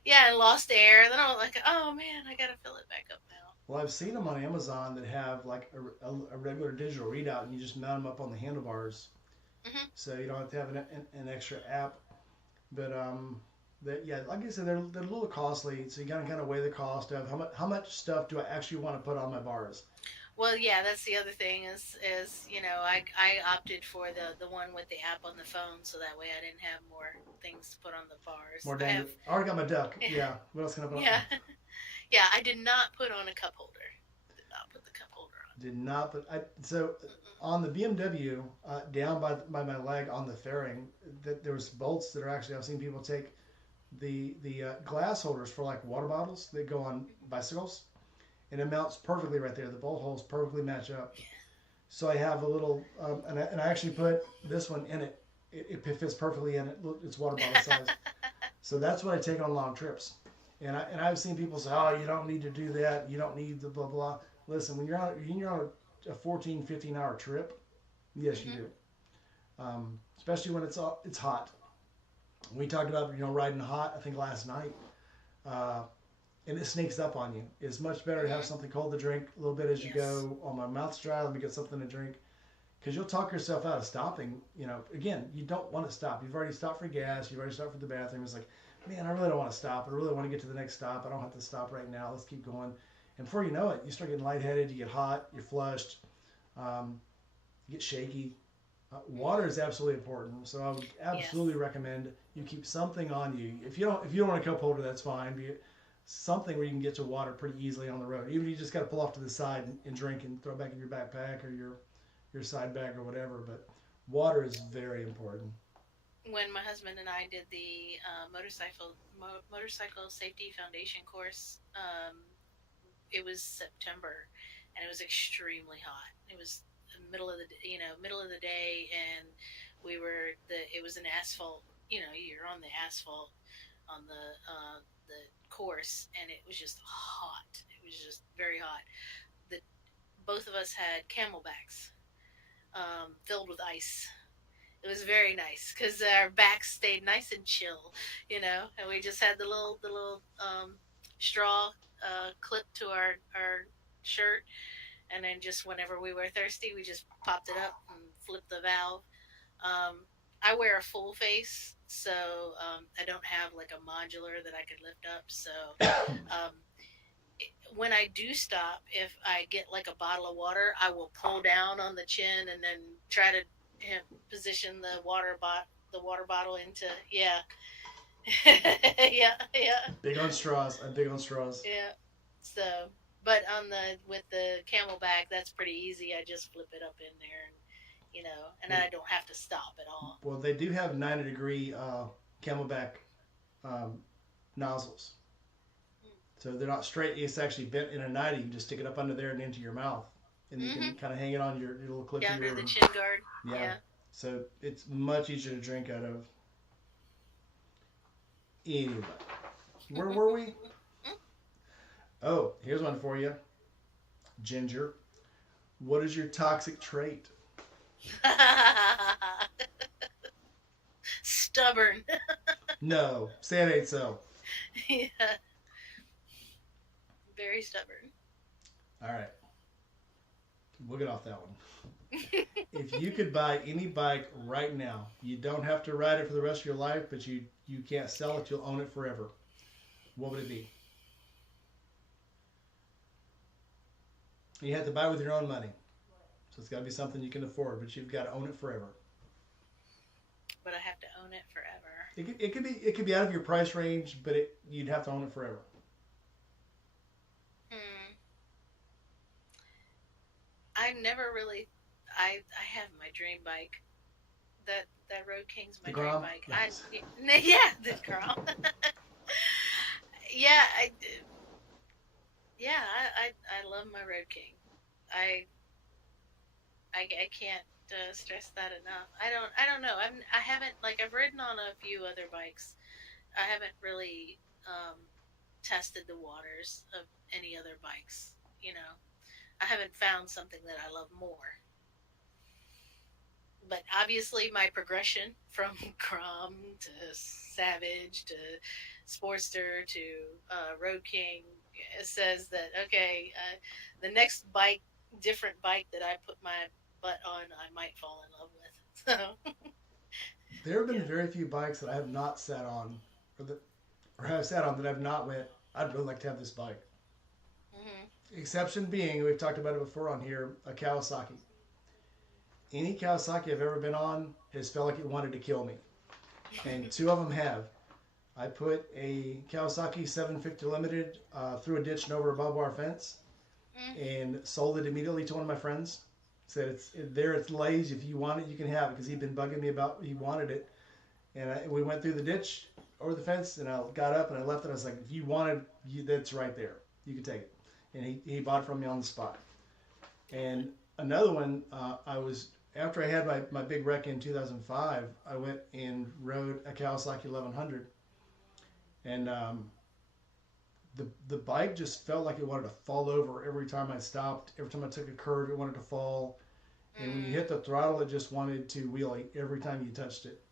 Yeah, and lost air. And then I was like, oh man, I gotta fill it back up now. Well, I've seen them on Amazon that have like a regular digital readout, and you just mount them up on the handlebars, Hmm. so you don't have to have an extra app. But that yeah, like I said, they're a little costly, so you gotta kind of weigh the cost of how much stuff do I actually want to put on my bars. Well, yeah, that's the other thing is I opted for the one with the app on the phone, so that way I didn't have more things to put on the bars. More I have dangerous. I already got my duck. Yeah. What else can I put on? yeah. Yeah, I did not put on a cup holder. Did not put the cup holder Did not, but so on. on the BMW down by my leg on the fairing, that there was bolts that are actually I've seen people take the glass holders for like water bottles that go on bicycles, and it mounts perfectly right there. The bolt holes perfectly match up. So I have a little, and I actually put this one in it. It fits perfectly in it. Look, it's water bottle size. So that's what I take on long trips. And I've seen people say, oh, you don't need to do that. You don't need the blah blah. Listen, when you're on a 14, 15 hour trip, yes, you Hmm. do. Especially when it's hot. We talked about riding hot. I think last night, uh, and it sneaks up on you. It's much better to have Hmm. something cold to drink a little bit as you Yes. go. Oh, my mouth's dry. Let me get something to drink. Because you'll talk yourself out of stopping. Again, you don't want to stop. You've already stopped for gas. You've already stopped for the bathroom. It's like, man, I really don't want to stop. I really want to get to the next stop. I don't have to stop right now. Let's keep going. And before you know it, you start getting lightheaded. You get hot. You're flushed. Um, you get shaky. Water Hmm. is absolutely important. So I would Yes. absolutely recommend you keep something on you. If you don't want a cup holder, that's fine. But something where you can get to water pretty easily on the road. Even if you just got to pull off to the side and drink and throw it back in your backpack or your side bag or whatever. But water is very important. When my husband and I did the motorcycle safety foundation course, it was September, and it was extremely hot. It was the middle of the day, and it was an asphalt. You're on the asphalt on the course, and it was just hot. It was just very hot. The Both of us had camelbacks filled with ice. It was very nice because our backs stayed nice and chill, and we just had the little straw clip to our shirt, and then just whenever we were thirsty, we just popped it up and flipped the valve. Um, I wear a full face, so I don't have like a modular that I could lift up. So um, when I do stop, if I get like a bottle of water, I will pull down on the chin and then try to position the water bottle into yeah, yeah, Big on straws. I'm big on straws. yeah. So, but on the with the camelback, that's pretty easy. I just flip it up in there, and and Well, I don't have to stop at all. well, they do have 90-degree Camelback um, nozzles. So they're not straight. It's actually bent in a 90. You can just stick it up under there and into your mouth, and you Mm-hmm. can kind of hang it on your little clip Yeah, to under your the chin guard. yeah. Yeah. So it's much easier to drink out of. Anyway, where were we? Oh, here's one for you, Ginger. What is your toxic trait? Stubborn. No, say it ain't so. Yeah, very stubborn. All right, we'll get off that one. If you could buy any bike right now, you don't have to ride it for the rest of your life, but you can't sell it. You'll own it forever. What would it be? You have to buy it with your own money. So it's got to be something you can afford, but you've got to own it forever. But I have to own it forever. It could be out of your price range, but you'd have to own it forever. Hmm. I never really. I have my dream bike. That Road King's The my dream Grom, bike. nice. Yeah, the girl. Yeah, I love my Road King. I I can't stress that enough. I don't know. I haven't like I've ridden on a few other bikes. I haven't really tested the waters of any other bikes. You know, I haven't found something that I love more. But obviously, my progression from Grom to Savage to Sportster to Road King says that okay, the next bike, different bike that I put my butt on, I might fall in love with. So There have been yeah. very few bikes that I have not sat on, or have sat on that I've not went. I'd really like to have this bike. Hmm. Exception being, we've talked about it before on here, a Kawasaki. Any Kawasaki I've ever been on has felt like it wanted to kill me, and two of them have. I put a Kawasaki 750 Limited through a ditch and over a barbed wire fence, Hmm. and sold it immediately to one of my friends. Said there, it's lays. If you want it, you can have it because he'd been bugging me about he wanted it, and we went through the ditch over the fence, and I got up and I left it. I was like, if you wanted, that's right there. You can take it, and he bought it from me on the spot. And another one, I was after I had my big wreck in 2005. I went and rode a Kawasaki 1100, and the bike just felt like it wanted to fall over every time I stopped. Every time I took a curve, it wanted to fall. And when you hit Mm. the throttle, it just wanted to wheelie every time you touched it.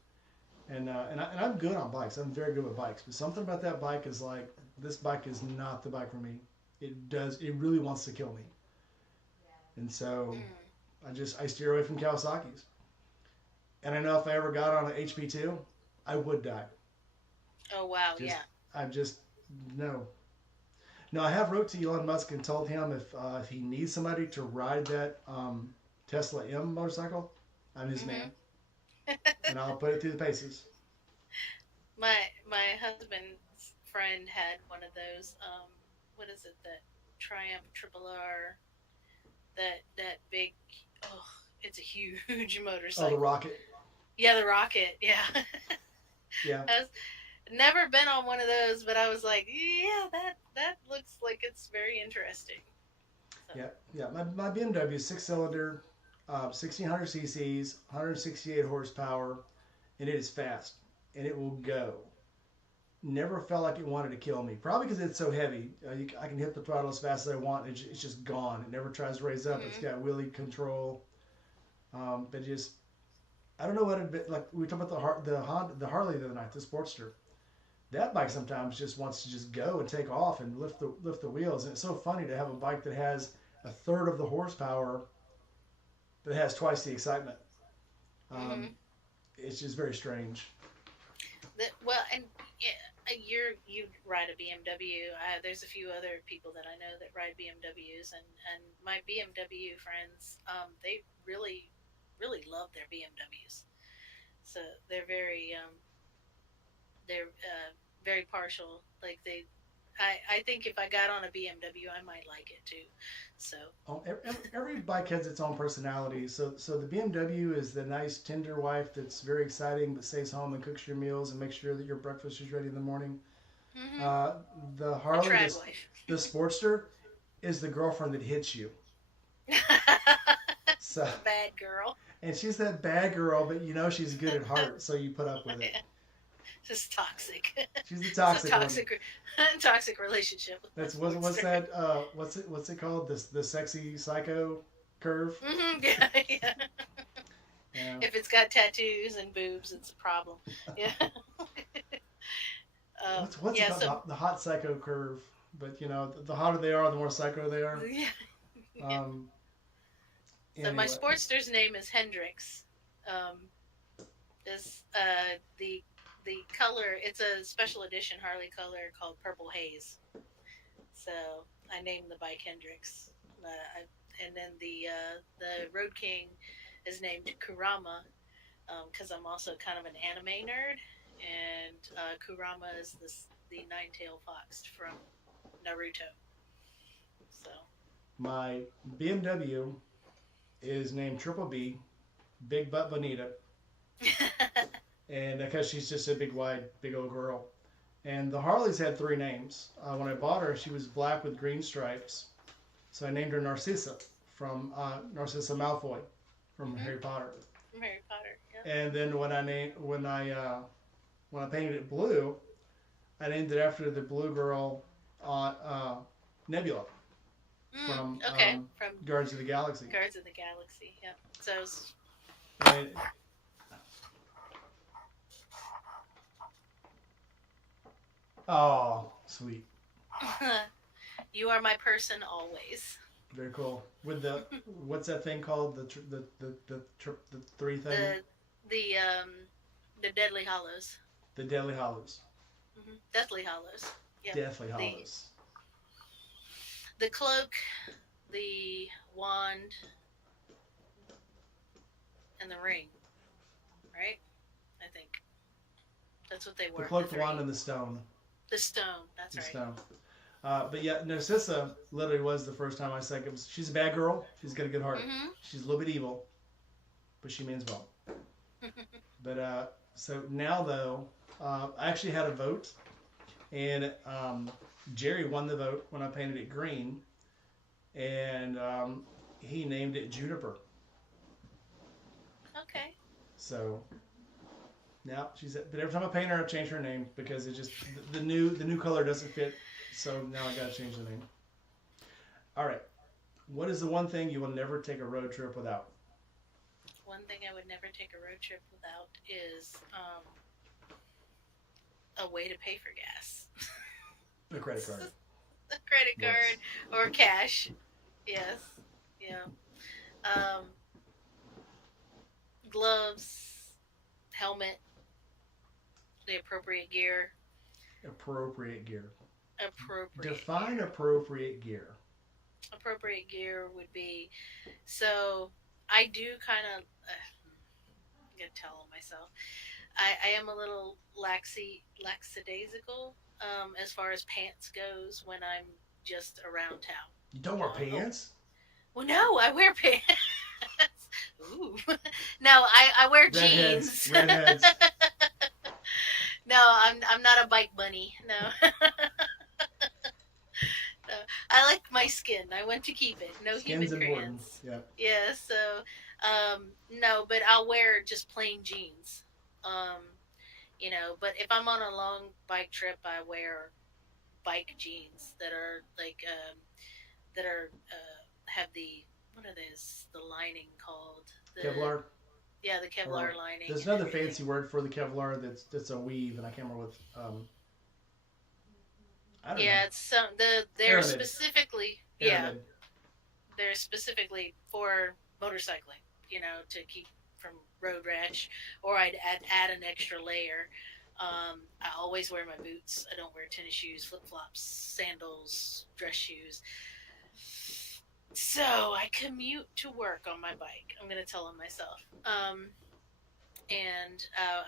And I'm good on bikes. I'm very good with bikes. But something about that bike is like, this bike is not the bike for me. It really wants to kill me. And so Mm. I steer away from Kawasaki's. And I know if I ever got on an HP2, I would die. Oh wow, Just yeah. I'm just no. No, I have wrote to Elon Musk and told him if he needs somebody to ride that Tesla M motorcycle, I'm his man, Hmm. and I'll put it through the paces. My husband's friend had one of those. What is it? That Triumph Triple R. That big. Oh, it's a huge Oh, the motorcycle. Rocket. Yeah, the Rocket. Yeah. Yeah, I was never been on one of those, but I was like, yeah, that looks like it's very interesting. So. yeah, yeah. My BMW is 6 cylinder, 1600 cc's, 168 horsepower, and it is fast, and it will go. Never felt like it wanted to kill me. Probably because it's so heavy. I can hit the throttle as fast as I want. It's just gone. It never tries to raise up. It's Hmm. got wheelie control. But just I don't know what it'd be like. We talked about the Harley the other night, the Sportster. That bike sometimes just wants to just go and take off and lift the wheels. And it's so funny to have a bike that has a third of the horsepower that has twice the excitement. Um, Hmm. it's just very strange. Well, and yeah, you ride a BMW. There's a few other people that I know that ride BMWs, and my BMW friends, they really love their BMWs. So they're very partial. Like I think if I got on a BMW, I might like it too. So. Oh, every bike has its own personality. So the BMW is the nice tender wife that's very exciting, but stays home and cooks your meals and makes sure that your breakfast is ready in the morning. Hmm. Uh, the A Harley, trad wife. the Sportster, is the girlfriend that hits you. So, The bad girl. and she's that bad girl, but you know she's good at heart, so you put up with it. Just toxic. She's the It's a toxic one. toxic relationship with my That's what's Sportster. that? What's it called? The sexy psycho curve. Yeah, yeah. Yeah. If it's got tattoos and boobs, it's a problem. Yeah. What's it Yeah. called? So The hot psycho curve. But the hotter they are, the more psycho they are. yeah. Yeah. Um. So my Anyway. Sportster's name is Hendrix. This the color. It's a special edition Harley color called Purple Haze. So I named the bike Hendrix. And then the Road King is named Kurama because I'm also kind of an anime nerd, and Kurama is the nine-tailed fox from Naruto. So. My BMW is named Triple B, Big Butt Bonita, and because she's just a big, wide, big old girl. And the Harleys had three names. When I bought her, she was black with green stripes, so I named her Narcissa from Narcissa Malfoy from Harry Potter. From Harry Potter, yeah. And then when I painted it blue, I named it after the blue girl on Nebula from from Guardians of the Galaxy. Guardians of the Galaxy, yeah. So. And, oh, sweet. You are my person always. Very cool. With the what's that thing called? The three thing. The Deadly Hollows. The Deadly Hollows. Deathly Hollows. Yep. Deathly Hollows. The cloak, the wand, and the ring. Right? I think that's what they were. The cloak, the wand, and the stone. The stone. That's right. The stone. But yeah, Narcissa literally was the first time I said it was. She's a bad girl. She's got a good heart. She's a little bit evil, but she means well. But so now though, I actually had a vote, and Jerry won the vote when I painted it green, and he named it Juniper. Okay. So now but every time I paint her, I change her name because it just the new color doesn't fit. So now I gotta change the name. All right. What is the one thing you will never take a road trip without? One thing I would never take a road trip without is a way to pay for gas. A credit card. A credit card or cash. Yes. Yeah. Gloves, helmet, the appropriate gear. Appropriate gear. Define appropriate gear. Appropriate gear would be, so I do kind of, I'm going to tell myself, I am a little lackadaisical as far as pants goes when I'm just around town. You don't wear pants? Well, no, I wear pants. Ooh. No, I wear jeans. Redheads. No, I'm not a bike bunny. No. No. I like my skin. I want to keep it. No Skin's human important. crayons. Yeah. Yeah. So, no, but I'll wear just plain jeans. But if I'm on a long bike trip, I wear bike jeans that are like have the, what are those? The lining called Kevlar. Yeah, the Kevlar lining. There's another fancy word for the Kevlar that's a weave, and I can't remember what. I don't know. It's they're Aramid. Specifically Aramid. they're specifically for motorcycling. To keep from road rash, or I'd add an extra layer. I always wear my boots. I don't wear tennis shoes, flip flops, sandals, dress shoes. So I commute to work on my bike. I'm gonna tell on myself.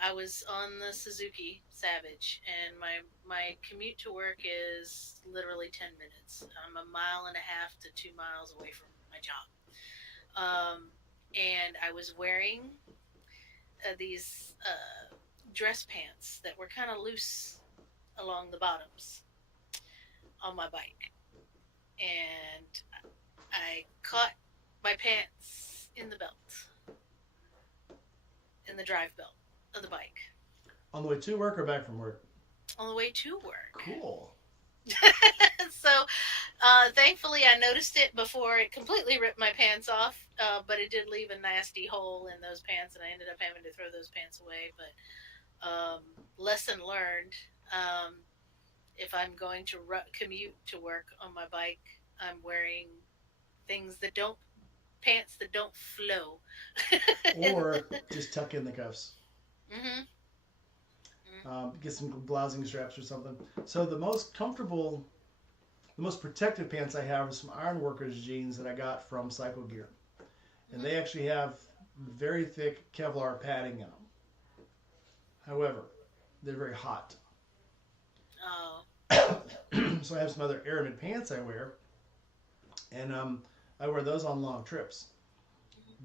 I was on the Suzuki Savage, and my commute to work is literally 10 minutes. I'm 1.5 miles to 2 miles away from my job. And I was wearing these dress pants that were kind of loose along the bottoms on my bike. And I caught my pants in the belt. In the drive belt of the bike. On the way to work or back from work? On the way to work. Cool. So, thankfully, I noticed it before it completely ripped my pants off, but it did leave a nasty hole in those pants, and I ended up having to throw those pants away. But lesson learned, if I'm going to commute to work on my bike, I'm wearing pants that don't flow. Or just tuck in the cuffs. Mm-hmm. Get some blousing straps or something. So the most comfortable the most protective pants I have are some Ironworkers jeans that I got from Cycle Gear. And they actually have very thick Kevlar padding in them. However, they're very hot. Oh. So I have some other Aramid pants I wear, and I wear those on long trips.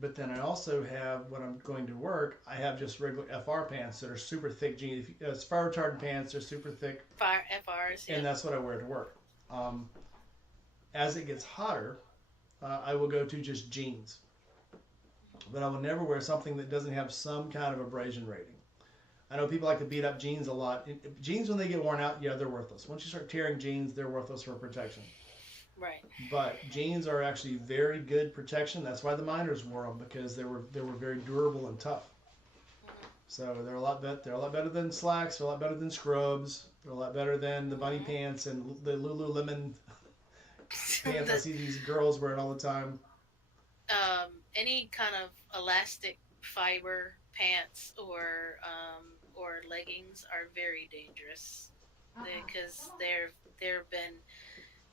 But then I also have, when I'm going to work, I have just regular FR pants that are super thick jeans. It's fire retardant pants, they're super thick. Fire FRs, yeah. And that's what I wear to work. As it gets hotter, I will go to just jeans. But I will never wear something that doesn't have some kind of abrasion rating. I know people like to beat up jeans a lot. Jeans, when they get worn out, yeah, they're worthless. Once you start tearing jeans, they're worthless for protection. Right. But jeans are actually very good protection. That's why the miners wore them, because they were very durable and tough. So they're a lot better than slacks. They're a lot better than scrubs. They're a lot better than the bunny pants and the Lululemon pants. I see these girls wearing all the time. Any kind of elastic fiber pants or leggings are very dangerous, because there have been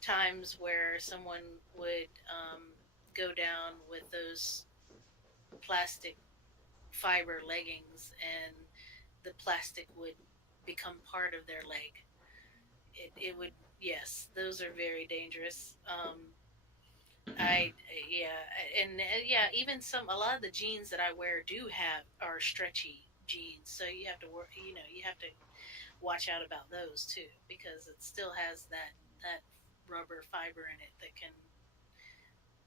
times where someone would go down with those plastic fiber leggings, and the plastic would become part of their leg. It would, yes, those are very dangerous. Even a lot of the jeans that I wear are stretchy jeans, so you have to watch out about those too, because it still has that rubber fiber in it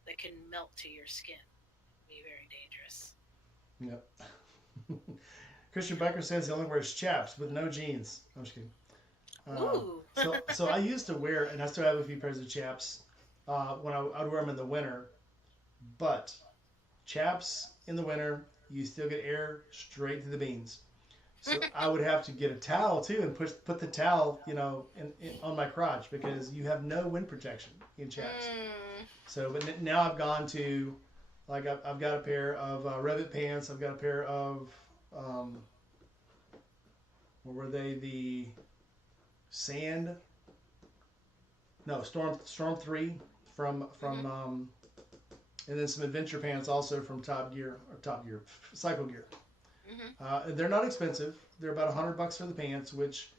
that can melt to your skin. Be very dangerous. Yep. Christian Becker says he only wears chaps with no jeans. I'm just kidding. Ooh. So I used to wear, and I still have a few pairs of chaps when I'd wear them in the winter. But chaps in the winter, you still get air straight to the beans. So I would have to get a towel too and put the towel, on my crotch, because you have no wind protection in chaps. So, but now I've gone to, like, I've got a pair of Revit pants. I've got a pair of, what were they? The Sand? No, Storm 3 from and then some adventure pants also from Cycle Gear. They're not expensive. They're about $100 for the pants, which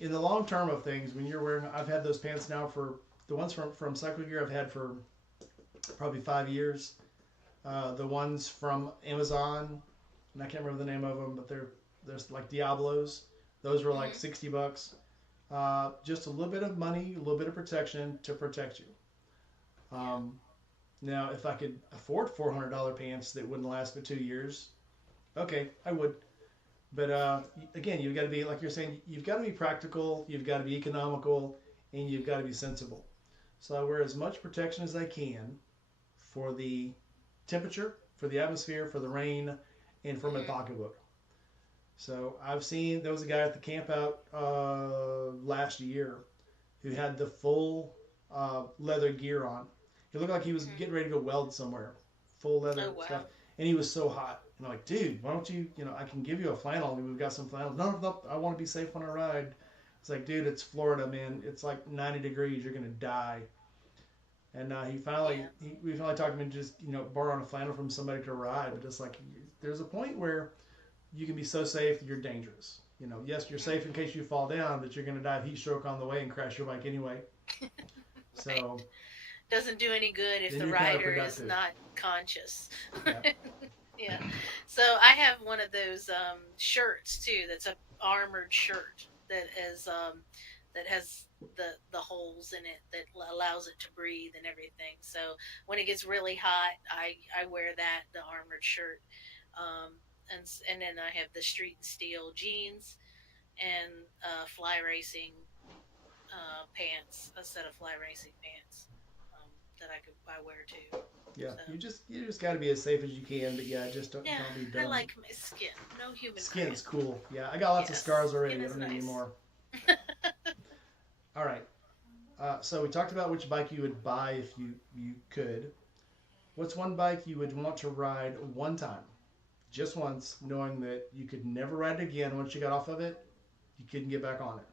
in the long term of things, when you're wearing, I've had those pants now for, the ones from Cycle Gear I've had for probably 5 years. The ones from Amazon, and I can't remember the name of them, but they're like Diablos. Those were like $60. Just a little bit of money, a little bit of protection to protect you. Now, if I could afford $400 pants that wouldn't last but 2 years, okay, I would. But again, you've got to be, like you're saying, you've got to be practical, you've got to be economical, and you've got to be sensible. So I wear as much protection as I can for the temperature, for the atmosphere, for the rain, and for my pocketbook. So there was a guy at the camp out last year who had the full leather gear on. He looked like he was getting ready to go weld somewhere. Full leather stuff. And he was so hot. And I'm like, dude, why don't you, I can give you a flannel. We've got some flannels. No, I want to be safe when I ride. It's like, dude, it's Florida, man. It's like 90 degrees. You're going to die. And we finally talked him into just, borrowing a flannel from somebody to ride. But just like, there's a point where you can be so safe that you're dangerous. Yes, you're safe in case you fall down, but you're going to die of heat stroke on the way and crash your bike anyway. So doesn't do any good if the rider is not conscious. Yeah. So I have one of those shirts too. That's a armored shirt that has the holes in it that allows it to breathe and everything. So when it gets really hot, I wear the armored shirt. And then I have the Street and Steel jeans and fly racing pants, a set of fly racing pants that I wear too. Yeah, so. you just got to be as safe as you can, but just don't be dumb. I like my skin. No human. Skin's cool. Yeah, I got lots of scars already. I don't need any more. All right. So we talked about which bike you would buy if you could. What's one bike you would want to ride one time? Just once, knowing that you could never ride it again once you got off of it, you couldn't get back on it.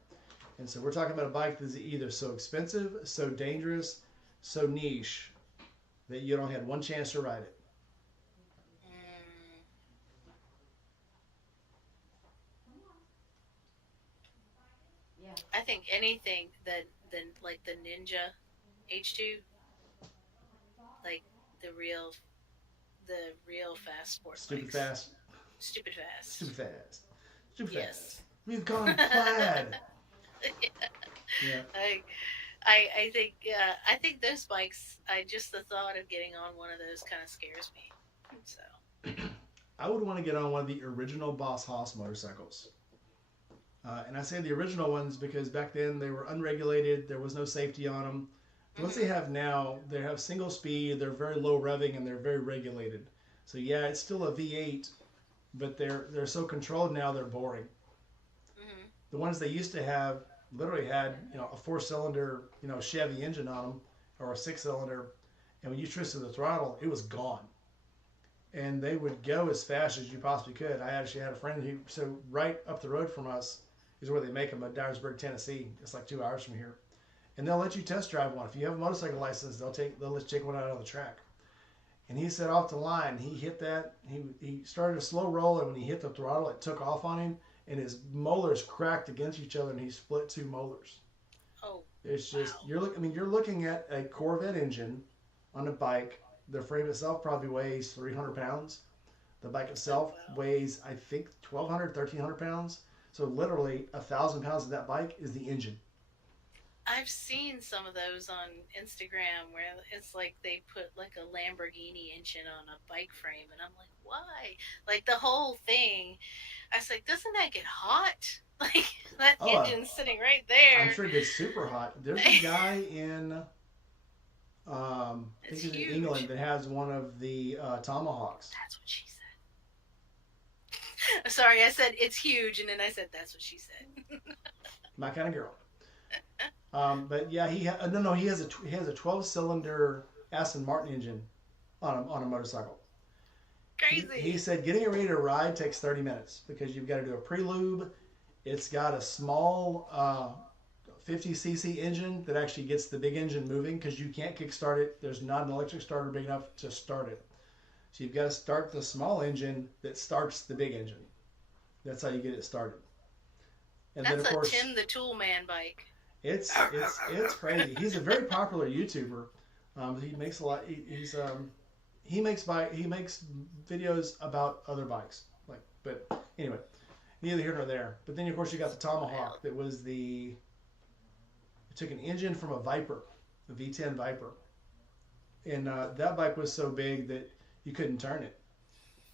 And so we're talking about a bike that's either so expensive, so dangerous, so niche that you only had one chance to ride it. Mm, I think anything that than like the Ninja H2, like the real the real fast sport Stupid bikes. fast. Stupid Stupid fast. fast. Stupid fast. Yes. We've gone plaid. Yeah. I I think those bikes. I just the thought of getting on one of those kind of scares me. So. I would want to get on one of the original Boss Haas motorcycles. And I say the original ones because back then they were unregulated. There was no safety on them. The ones they Mhm. have now, they have single speed. They're very low revving and they're very regulated. So yeah, it's still a V8, but they're so controlled now. They're boring. Mhm. The ones they used to have literally had a 4-cylinder Chevy engine on them or a 6-cylinder, and when you twisted the throttle, it was gone. And they would go as fast as you possibly could. I actually had a friend who so right up the road from us is where they make them at Dyersburg, Tennessee. It's like 2 hours from here, and they'll let you test drive one. If you have a motorcycle license, they'll let you take one out on the track. And he set off the line. He hit that. He started a slow roll, and when he hit the throttle, it took off on him, and his molars cracked against each other, and he split 2 molars. Oh, It's just wow. you're looking at a Corvette engine on a bike. The frame itself probably weighs 300 pounds. The bike Oh, itself wow. weighs, I think, 1,200, 1,300 pounds. So literally 1,000 pounds of that bike is the engine. I've seen some of those on Instagram where it's like they put like a Lamborghini engine on a bike frame, and I'm like, why? Like the whole thing. I was like, doesn't that get hot? Like that Oh, engine's sitting right I'm there. sure it gets super hot. There's a guy in, I It's think he's in England huge. that has one of the Tomahawks. That's what she said. Sorry, I said it's huge, and then I said that's what she said. My kind of girl. But yeah, no, he has a 12-cylinder Aston Martin engine on a motorcycle. He Crazy. said getting it ready to ride takes 30 minutes because you've got to do a pre-lube. It's got a small 50cc engine that actually gets the big engine moving because you can't kickstart it. There's not an electric starter big enough to start it. So you've got to start the small engine that starts the big engine. That's how you get it started. And then That's of a course Tim the Tool Man bike. it's crazy. He's a very popular YouTuber. He makes a lot. He makes videos about other bikes. But anyway, neither here nor there. But then of course you got the Wild. Tomahawk that was it took an engine from a Viper, a V10 Viper, and that bike was so big that you couldn't turn it.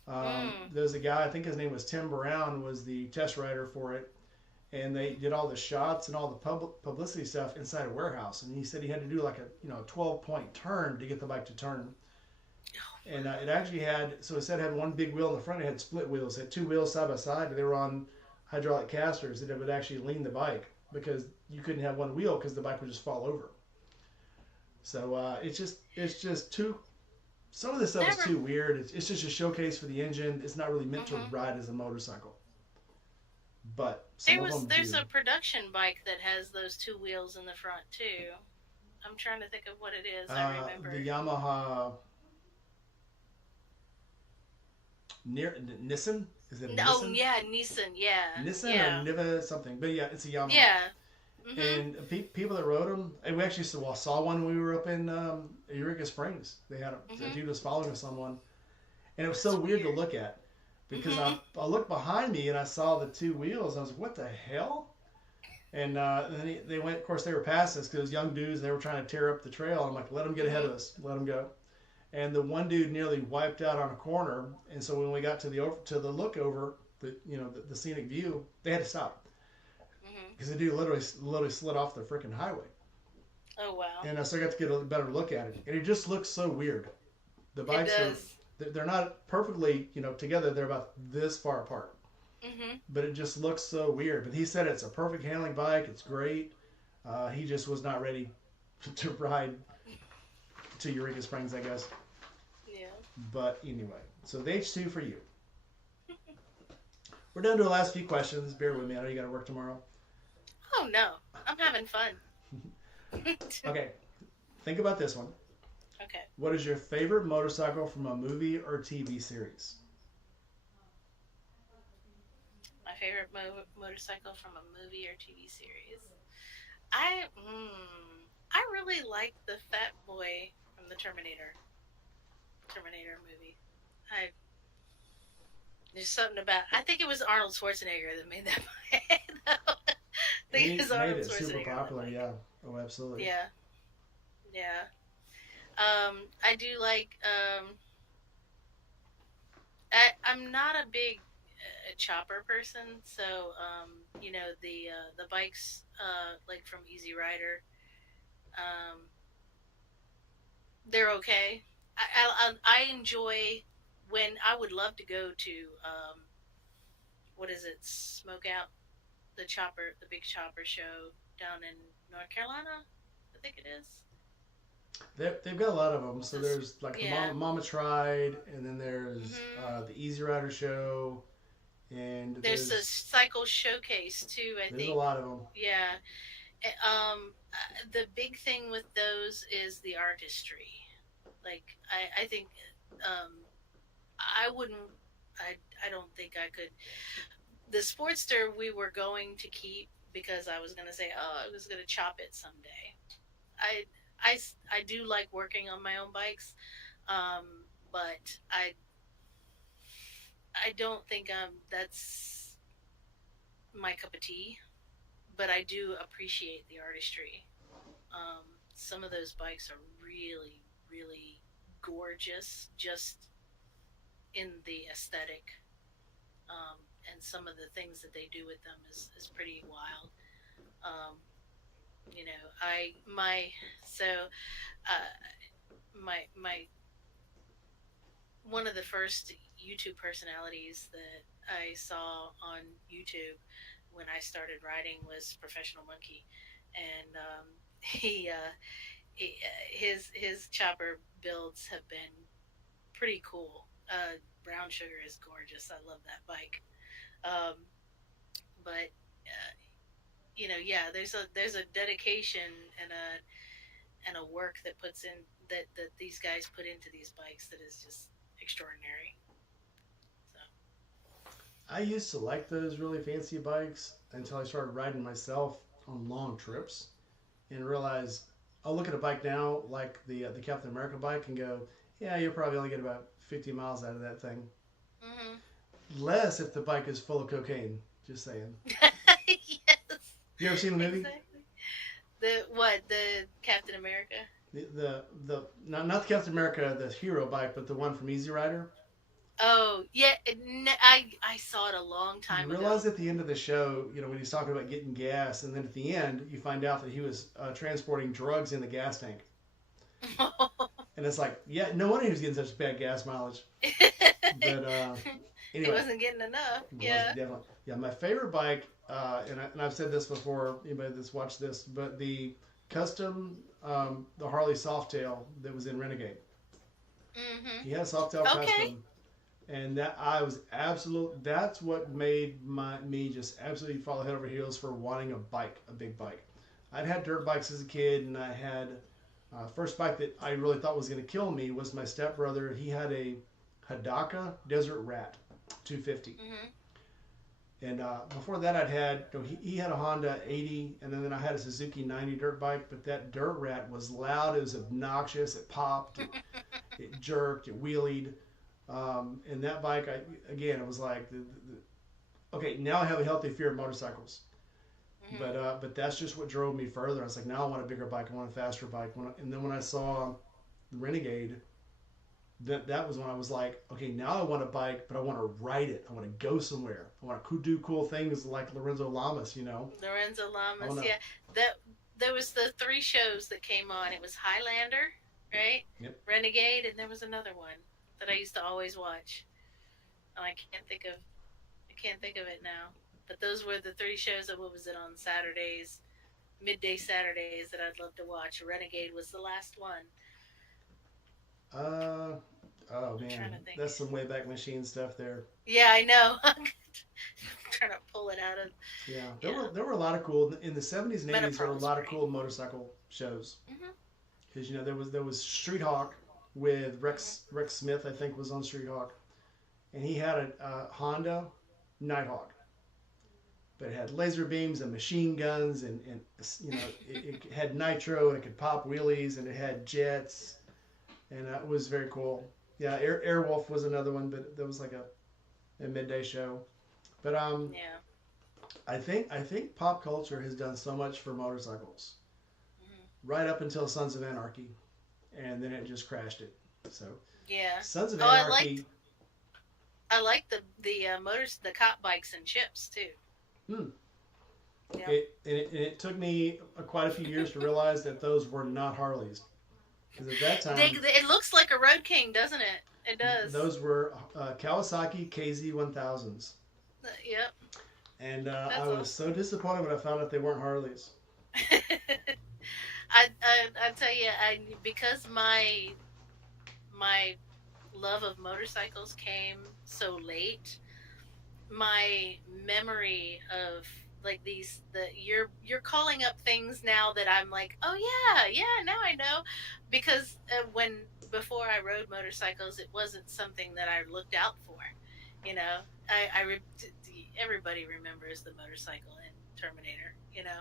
Mm. There's a guy, I think his name was Tim Brown, was the test rider for it, and they did all the shots and all the publicity stuff inside a warehouse. And he said he had to do like a 12-point turn to get the bike to turn. And it actually had so it said it had one big wheel in the front. It had split wheels. It had 2 wheels side by side, but they were on hydraulic casters that it would actually lean the bike because you couldn't have one wheel because the bike would just fall over. So it's just too. Some of this stuff is Never. too weird. It's just a showcase for the engine. It's not really meant to Hmm. ride as a motorcycle, but some of them There's do. a production bike that has those two wheels in the front too. I'm trying to think of what it is. I The remember. Yamaha near Nissan is it a Oh Nissan? yeah, Nissan. Yeah, Nissan or yeah, Niva something, but yeah, it's a Yamaha. yeah. Mhm. And people that rode them, and we actually saw one when we were up in Eureka Springs. They had a Mhm. dude was following us on one, and it was so That's weird to weird. look at because I, Mhm. I looked behind me and I saw the 2 wheels. And I was like, what the hell? And then they went. Of course, they were past us because young dudes. They were trying to tear up the trail. I'm like, let them get ahead Mhm. of us. Let them go. And the one dude nearly wiped out on a corner. And so when we got to the look over, the scenic view, they had to stop Mhm. because the dude literally slid off the freaking highway. Oh wow. And so I got to get a better look at it. And it just looks so weird. The It bikes are does. they're not perfectly together. They're about this far apart, Mhm. but it just looks so weird. But he said it's a perfect handling bike. It's great. He just was not ready to ride to Eureka Springs, I guess. Yeah. But anyway, so the H2 for you. We're down to the last few questions. Bear with me. I know you got to work tomorrow. Oh no, I'm having fun. Okay, think about this one. Okay. What is your favorite motorcycle from a movie or TV series? My favorite motorcycle from a movie or TV series. I really like the Fat Boy from the Terminator movie. I There's something about. I think it was Arnold Schwarzenegger that made that bike. I think it He was made Arnold it super Schwarzenegger on that popular, bike. yeah. Oh, absolutely. Yeah, yeah. I do like. I'm not a big chopper person, so the bikes like from Easy Rider, um, they're okay. I enjoy when I would love to go to what is it, Smoke Out, the big chopper show down in North Carolina, I think it is. They've got a lot of them. So This, there's like the yeah. Mama Tried, and then there's hmm the Easy Rider Show, and There's a cycle showcase too, I there's a think. lot of them. Yeah. The big thing with those is the artistry. Like, I think, um, I wouldn't, I don't think I could. The Sportster we were going to keep because I was going to say, oh, I was going to chop it someday. I, I do like working on my own bikes, but I don't think that's my cup of tea. But I do appreciate the artistry. Um, some of those bikes are really, really gorgeous, just in the aesthetic. Um, and some of the things that they do with them is pretty wild. Um, I my so my one of the first YouTube personalities that I saw on YouTube when I started riding was Professional Monkey, and his chopper builds have been pretty cool. Brown Sugar is gorgeous. I love that bike. Um, but yeah, there's a dedication and a work that puts in that these guys put into these bikes that is just extraordinary. So. I used to like those really fancy bikes until I started riding myself on long trips and realized I'll look at a bike now like the Captain America bike and go, yeah, you'll probably only get about 50 miles out of that thing. hmm Less if the bike is full of cocaine. Just saying. yes, You ever seen the movie? exactly. The Captain America? The not the Captain America, the hero bike, but the one from Easy Rider. Oh yeah, I saw it a long You time realize ago. at the end of the show, when he's talking about getting gas, and then at the end, you find out that he was transporting drugs in the gas tank. And it's like, yeah, no wonder he was getting such bad gas mileage. But He anyway, wasn't getting enough. it was Yeah. definitely, yeah, my favorite bike, and I've said this before, anybody that's watched this, but the Harley Softail that was in Renegade. hmm He had a Softail Okay. custom, and that I was absolute. That's what made me just absolutely fall head over heels for wanting a bike, a big bike. I'd had dirt bikes as a kid, and I had first bike that I really thought was going to kill me was my stepbrother. He had a Hidaka Desert Rat 250. hmm And before that, he had a Honda 80, and then I had a Suzuki 90 dirt bike. But that dirt rat was loud. It was obnoxious. It popped. It jerked. It wheelied. And that bike, again, it was like, okay, now I have a healthy fear of motorcycles. hmm But that's just what drove me further. I was like, now I want a bigger bike. I want a faster bike. And then when I saw the Renegade, that was when I was like, okay, now I want a bike, but I want to ride it. I want to go somewhere. I want to do cool things like Lorenzo Lamas. Lorenzo I Lamas. want to. Yeah. That there was the three shows that came on. It was Highlander, right? Yep. Renegade, and there was another one that I used to always watch. And I can't think of it now. But those were the three shows that what was it on Saturdays, midday Saturdays that I'd love to watch. Renegade was the last one. Uh, oh I'm man, trying to think. that's some way back machine stuff there. Yeah, I know. trying to pull it out of. Yeah, Yeah. there were a lot of cool in the '70s and '80s. There were a Menopause lot of spray. cool motorcycle shows Hmm. because there was Street Hawk with Hmm. Rex Smith, I think, was on Street Hawk, and he had a Honda Nighthawk, but it had laser beams and machine guns, and it had nitro and it could pop wheelies and it had jets, and it was very cool. Yeah, Airwolf was another one, but that was like a midday show. But Yeah. I think pop culture has done so much for motorcycles Hmm. right up until Sons of Anarchy, and then it just crashed it. So Yeah. Sons of Oh, Anarchy, I like the motors, the cop bikes and chips too. hmm, Yep. it took me quite a few years to realize that those were not Harleys because at that time It looks like a Road King, doesn't it? It does. those were Kawasaki KZ 1000s, Yep. and I That's was awesome. so disappointed when I found out they weren't Harleys. I tell you, because my love of motorcycles came so late, my memory of like these the you're calling up things now that I'm like, oh yeah, yeah, now I know, because when before I rode motorcycles, it wasn't something that I looked out for. You know, everybody remembers the motorcycle in Terminator. You know,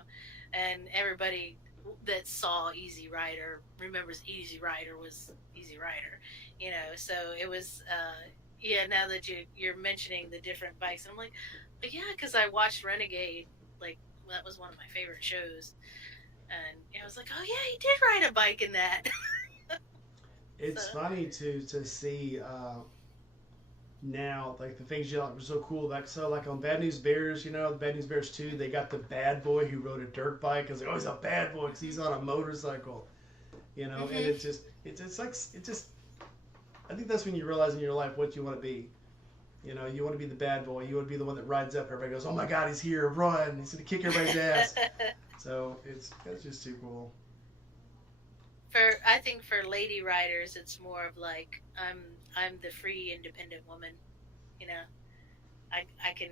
and everybody that saw Easy Rider remembers Easy Rider was Easy Rider. You know, so it was. Yeah, now that you're mentioning the different bikes, I'm like, yeah, because I watched Renegade. Like that was one of my favorite shows, and I was like, oh yeah, he did ride a bike in that. So It's funny to see now like the things you thought were so cool. Like so, like on Bad News Bears, Bad News Bears 2, they got the bad boy who rode a dirt bike. Cause like, oh, he's a bad boy because he's on a motorcycle. And hmm it's like it just. I think that's when you realize in your life what you want to be. You want to be the bad boy. You want to be the one that rides up. Everybody goes, "Oh my God, he's here! Run! He's gonna kick everybody's ass." So it's just too cool. for I think for lady riders, it's more of like I'm the free independent woman. You know, I I can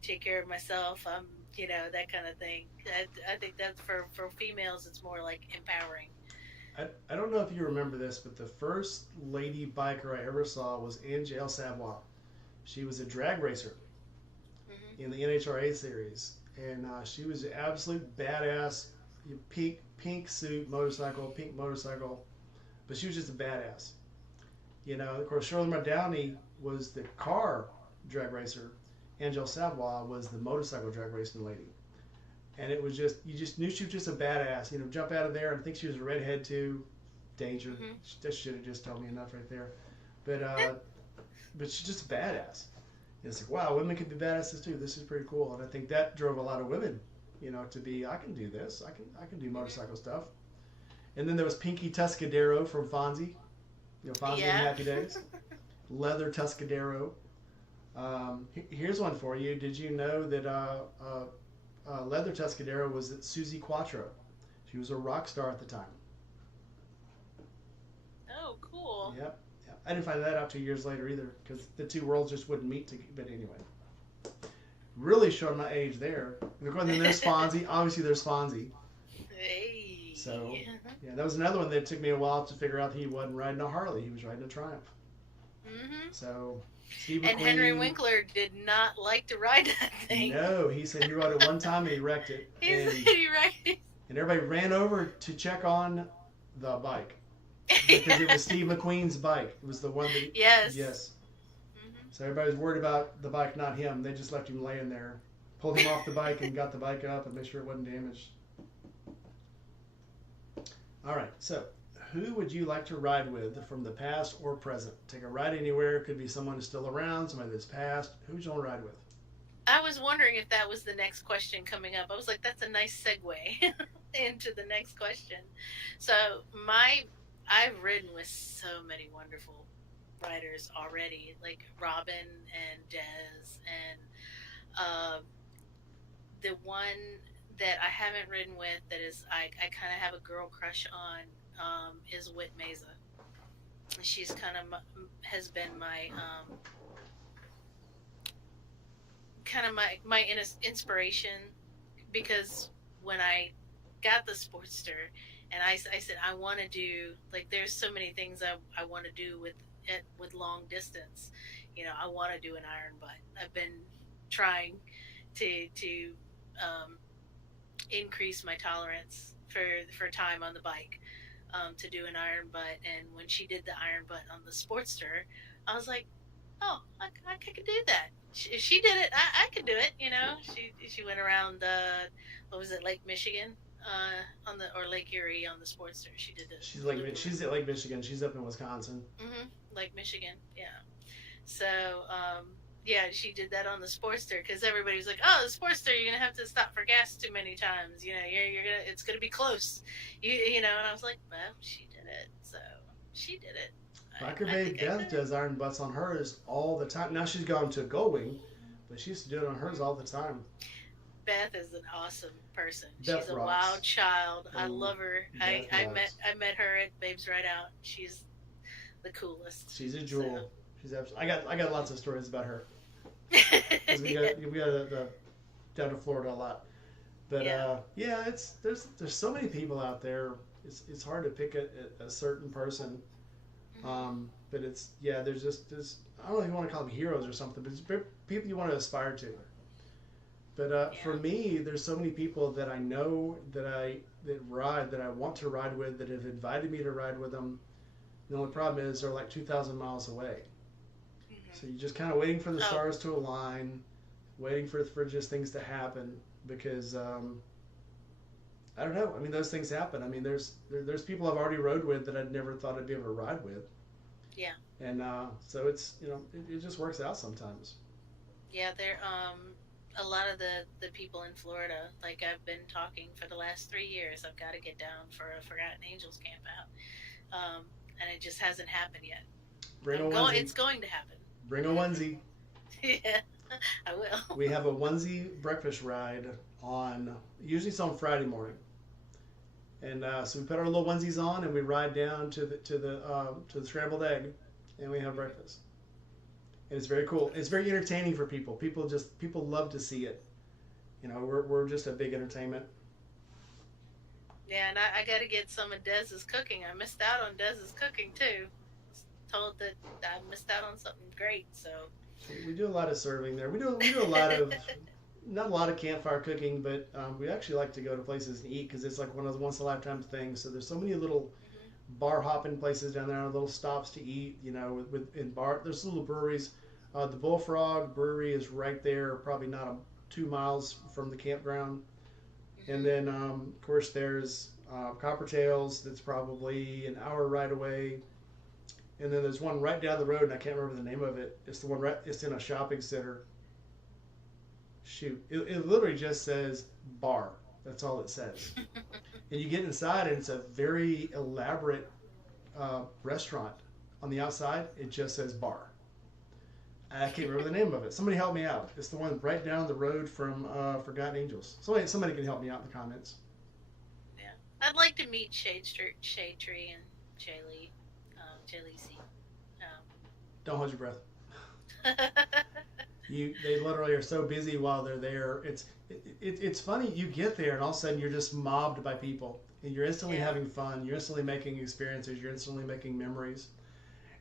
take care of myself. That kind of thing. I think that's for females, it's more like empowering. I don't know if you remember this, but the first lady biker I ever saw was Angel Savoy. She was a drag racer Hmm. in the NHRA series, and she was an absolute badass. Pink suit, pink motorcycle, but she was just a badass. Of course, Shirley Downey was the car drag racer. Angel Savoy was the motorcycle drag racing lady. And it was just, you just knew she was just a badass. Jump out of there. I think she was a redhead too. Danger. Hmm. That should have just told me enough right there. But she's just a badass. And it's like, wow, women can be badasses too. This is pretty cool. And I think that drove a lot of women, to be, I can do this. I can do Hmm. motorcycle stuff. And then there was Pinky Tuscadero from Fonzie. Fonzie and Yeah. Happy Days. Leather Tuscadero. Here's one for you. Did you know that Leather Tuscadero was Susie Quattro? She was a rock star at the time. Oh, cool. Yep. Yep. I didn't find that out 2 years later either because the two worlds just wouldn't meet. But anyway, really showing my age there. And then there's Fonzie. Obviously, there's Fonzie. Hey. So, yeah, that was another one that took me a while to figure out that he wasn't riding a Harley. He was riding a Triumph. Hmm. So, Steve And Henry McQueen. Winkler did not like to ride that thing. No, he said he rode it one time and he wrecked it. He said he right. And everybody ran over to check on the bike because it was Steve McQueen's bike. It was the one that. Yes. Yes. Hmm. So everybody was worried about the bike, not him. They just left him laying there, pulled him off the bike, and got the bike up and made sure it wasn't damaged. All right. So, who would you like to ride with from the past or present? Take a ride anywhere. It could be someone who's still around, somebody that's passed. Who would you want to ride with? I was wondering if that was the next question coming up. I was like, that's a nice segue into the next question. So I've ridden with so many wonderful riders already, like Robin and Dez, and the one that I haven't ridden with that is I kind of have a girl crush on is Whit Mesa. She's kind of has been my kind of my inspiration, because when I got the Sportster, and I said I want to do, like, there's so many things I want to do with it, with long distance. I want to do an iron butt. I've been trying to um, increase my tolerance for time on the bike, to do an iron butt. And when she did the iron butt on the Sportster, I was like, oh, I could do that. She did it. I could do it. She went around what was it, Lake Michigan, or Lake Erie on the Sportster. She did it. She's at Lake Michigan. She's up in Wisconsin. Lake Michigan. Yeah. So yeah, she did that on the Sportster, because everybody was like, "Oh, the Sportster, you're gonna have to stop for gas too many times. It's gonna be close." And I was like, "Well, she did it, so she did it." Biker Babe Beth does iron butts on hers all the time. Now she's gone to Gullwing, but she used to do it on hers all the time. Beth is an awesome person. Beth She's a rocks. wild child. I love her. I rocks. met her at Babes Right Out. She's the coolest. She's a jewel. So. She's absolutely. I got lots of stories about her. 'Cause we got down to Florida a lot. But yeah. there's so many people out there. It's hard to pick a certain person. But there's I don't even want to call them heroes or something, but it's people you want to aspire to. But for me, there's so many people that I know that I want to ride with, that have invited me to ride with them. The only problem is they're like 2,000 miles away. So you're just kind of waiting for the stars to align, waiting for just things to happen, because I don't know. I mean, those things happen. I mean, there's people I've already rode with that I'd never thought I'd be able to ride with. Yeah. And so it's it just works out sometimes. Yeah, there a lot of the people in Florida, like, I've been talking for the last 3 years. I've got to get down for a Forgotten Angels camp out, and it just hasn't happened yet. It's going to happen. Bring a onesie. Yeah, I will. We have a onesie breakfast ride usually it's on Friday morning, and so we put our little onesies on and we ride down to the scrambled egg, and we have breakfast. And it's very cool. It's very entertaining for people. People love to see it. We're just a big entertainment. Yeah, and I got to get some of Dez's cooking. I missed out on Dez's cooking too. I was told that I missed out on something great. So we do a lot of serving there. We do a lot of not a lot of campfire cooking, but we actually like to go to places and eat, because it's like one of those once in a lifetime things. So there's so many little bar hopping places down there, little stops to eat. There's little breweries. The Bullfrog Brewery is right there, probably not 2 miles from the campground. And then, of course, there's Coppertails, that's probably an hour ride away. And then there's one right down the road, and I can't remember the name of it. It's the one it's in a shopping center. Shoot, it literally just says bar. That's all it says. And you get inside, and it's a very elaborate restaurant. On the outside, it just says bar. I can't remember the name of it. Somebody help me out. It's the one right down the road from Forgotten Angels. Somebody can help me out in the comments. Yeah, I'd like to meet Shade Tree and Jaylee C. Don't hold your breath. They literally are so busy while they're there. It's funny. You get there, and all of a sudden you're just mobbed by people, and you're instantly having fun. You're instantly making experiences. You're instantly making memories.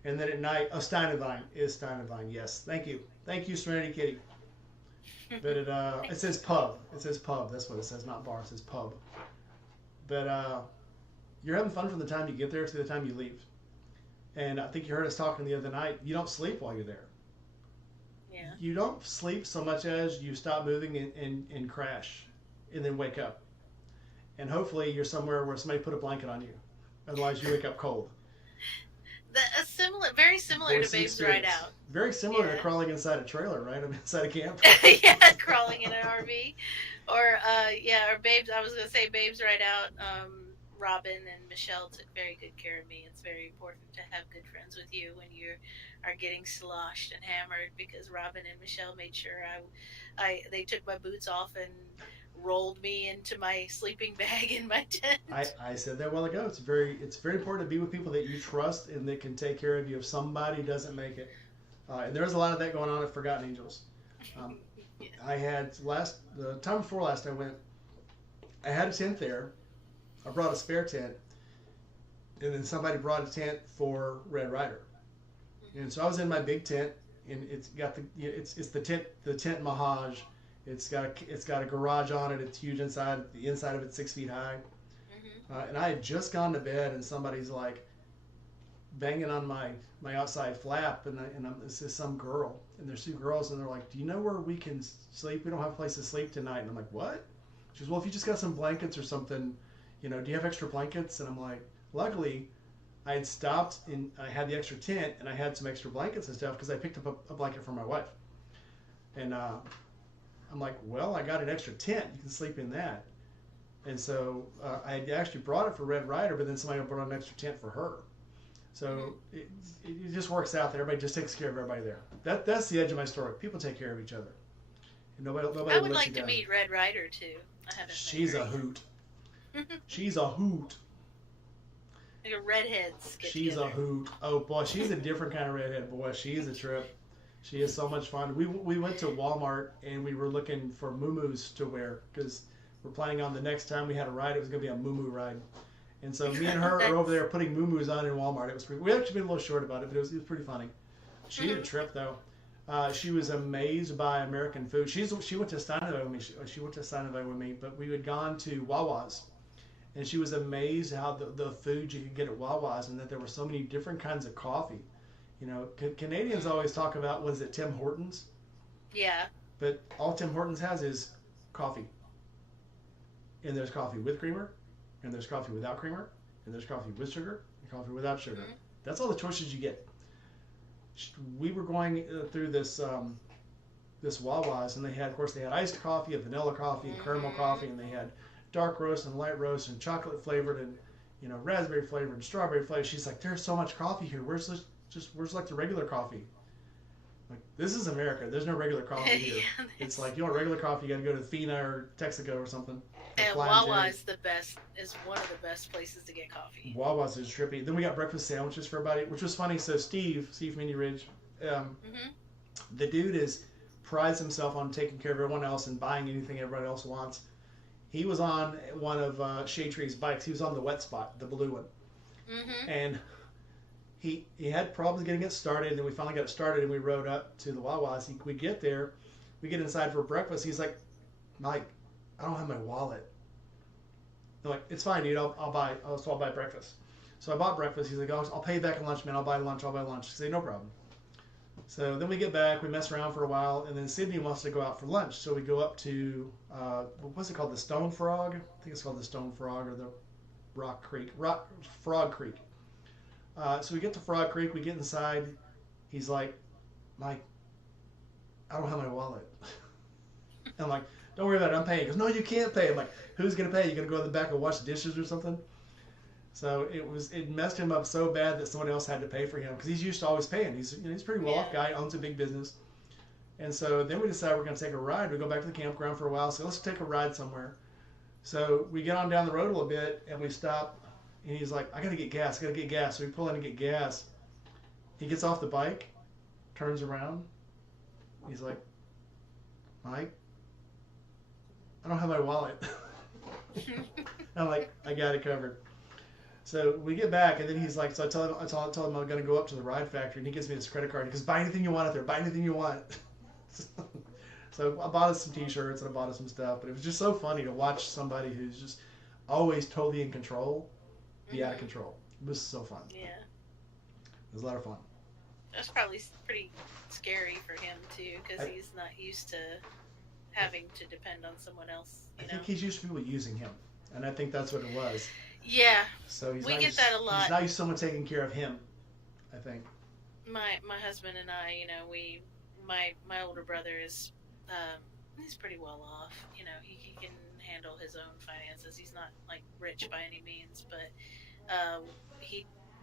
And then at night, Steinevine is Steinevine. Yes, thank you, Serenity Kitty. But it says pub. It says pub. That's what it says, not bar. It says pub. But you're having fun from the time you get there to the time you leave. And I think you heard us talking the other night. You don't sleep while you're there. Yeah. You don't sleep so much as you stop moving and crash, and then wake up. And hopefully you're somewhere where somebody put a blanket on you. Otherwise you wake up cold. Very similar to Babes Ride Out. Very similar to crawling inside a trailer, right? I'm inside a camp. Yeah, crawling in an RV. Or Babes. I was gonna say Babes Ride Out. Robin and Michelle took very good care of me. It's very important to have good friends with you when you are getting sloshed and hammered, because Robin and Michelle made sure they took my boots off and rolled me into my sleeping bag in my tent. I said that a while ago. It's very important to be with people that you trust and that can take care of you if somebody doesn't make it. And there's a lot of that going on at Forgotten Angels. Yeah. I had the time before last I went. I had a tent there. I brought a spare tent, and then somebody brought a tent for Red Rider. And so I was in my big tent, and it's got it's the tent Mahaj. It's got a garage on it. It's huge inside. The inside of it's 6 feet high. And I had just gone to bed, and somebody's like banging on my outside flap, and this is some girl, and there's two girls, and they're like, "Do you know where we can sleep? We don't have a place to sleep tonight." And I'm like, "What?" She goes, "Well, if you just got some blankets or something, do you have extra blankets?" And I'm like, luckily, I had stopped and I had the extra tent and I had some extra blankets and stuff because I picked up a blanket for my wife. And I'm like, well, I got an extra tent. You can sleep in that. And so I had actually brought it for Red Rider, but then somebody brought an extra tent for her. So it just works out that everybody just takes care of everybody there. That's the edge of my story. People take care of each other. And nobody I would lets like you to down. meet Red Rider too. I haven't. She's a hoot. She's a hoot. Like a redheads. She's a hoot. Oh boy, she's a different kind of redhead. Boy, she is a trip. She is so much fun. We went to Walmart and we were looking for muumuus to wear because we're planning on the next time we had a ride, it was going to be a muumuu ride. And so me and her are over there putting muumuus on in Walmart. It was we actually been a little short about it, but it was pretty funny. She did a trip though. She was amazed by American food. She went to Steinway with me. She went to Steinway with me, but we had gone to Wawa's. And she was amazed how the food you could get at Wawa's and that there were so many different kinds of coffee. Canadians always talk about, what is it, Tim Hortons? Yeah. But all Tim Hortons has is coffee. And there's coffee with creamer, and there's coffee without creamer, and there's coffee with sugar, and coffee without sugar. Mm-hmm. That's all the choices you get. We were going through this Wawa's, and they had iced coffee, and vanilla coffee, and caramel coffee, and they had dark roast and light roast and chocolate flavored and raspberry flavored and strawberry flavored. She's like, there's so much coffee here. Where's like the regular coffee? Like, this is America. There's no regular coffee here. Yeah, it's like, regular coffee, you got to go to Fina or Texaco or something. And Wawa is one of the best places to get coffee. Wawa's is trippy. Then we got breakfast sandwiches for everybody, which was funny. So Steve Mini Ridge, the dude prides himself on taking care of everyone else and buying anything everybody else wants. He was on one of Shade Tree's bikes. He was on the wet spot, the blue one. Mm-hmm. And he had problems getting it started, and we finally got it started, and we rode up to the Wawa's. We get there. We get inside for breakfast. He's like, Mike, I don't have my wallet. They're like, it's fine, dude. I'll buy breakfast. So I bought breakfast. He's like, I'll pay you back in lunch, man. I'll buy lunch. I say, no problem. So then we get back, we mess around for a while, and then Sydney wants to go out for lunch. So we go up to, what's it called, the Stone Frog? I think it's called the Stone Frog or the Frog Creek. So we get to Frog Creek, we get inside. He's like, Mike, I don't have my wallet. And I'm like, don't worry about it, I'm paying. He goes, no, you can't pay. I'm like, who's going to pay? You going to go in the back and wash dishes or something? So it messed him up so bad that someone else had to pay for him because he's used to always paying. He's a pretty well off guy, owns a big business. And so then we decide we're going to take a ride. We go back to the campground for a while. So let's take a ride somewhere. So we get on down the road a little bit and we stop. And he's like, I got to get gas. So we pull in and get gas. He gets off the bike, turns around. He's like, Mike, I don't have my wallet. I'm like, I got it covered. So we get back, and then he's like, so I tell him I'm going to go up to the ride factory, and he gives me his credit card. He goes, buy anything you want out there. Buy anything you want. So I bought us some T-shirts, and I bought us some stuff. But it was just so funny to watch somebody who's just always totally in control be out of control. It was so fun. Yeah. It was a lot of fun. That's probably pretty scary for him, too, because he's not used to having to depend on someone else. I think he's used to people using him, and I think that's what it was. Yeah, so we get that a lot. He's not used to someone taking care of him, I think. My husband and I, my older brother is, he's pretty well off. He can handle his own finances. He's not like rich by any means, but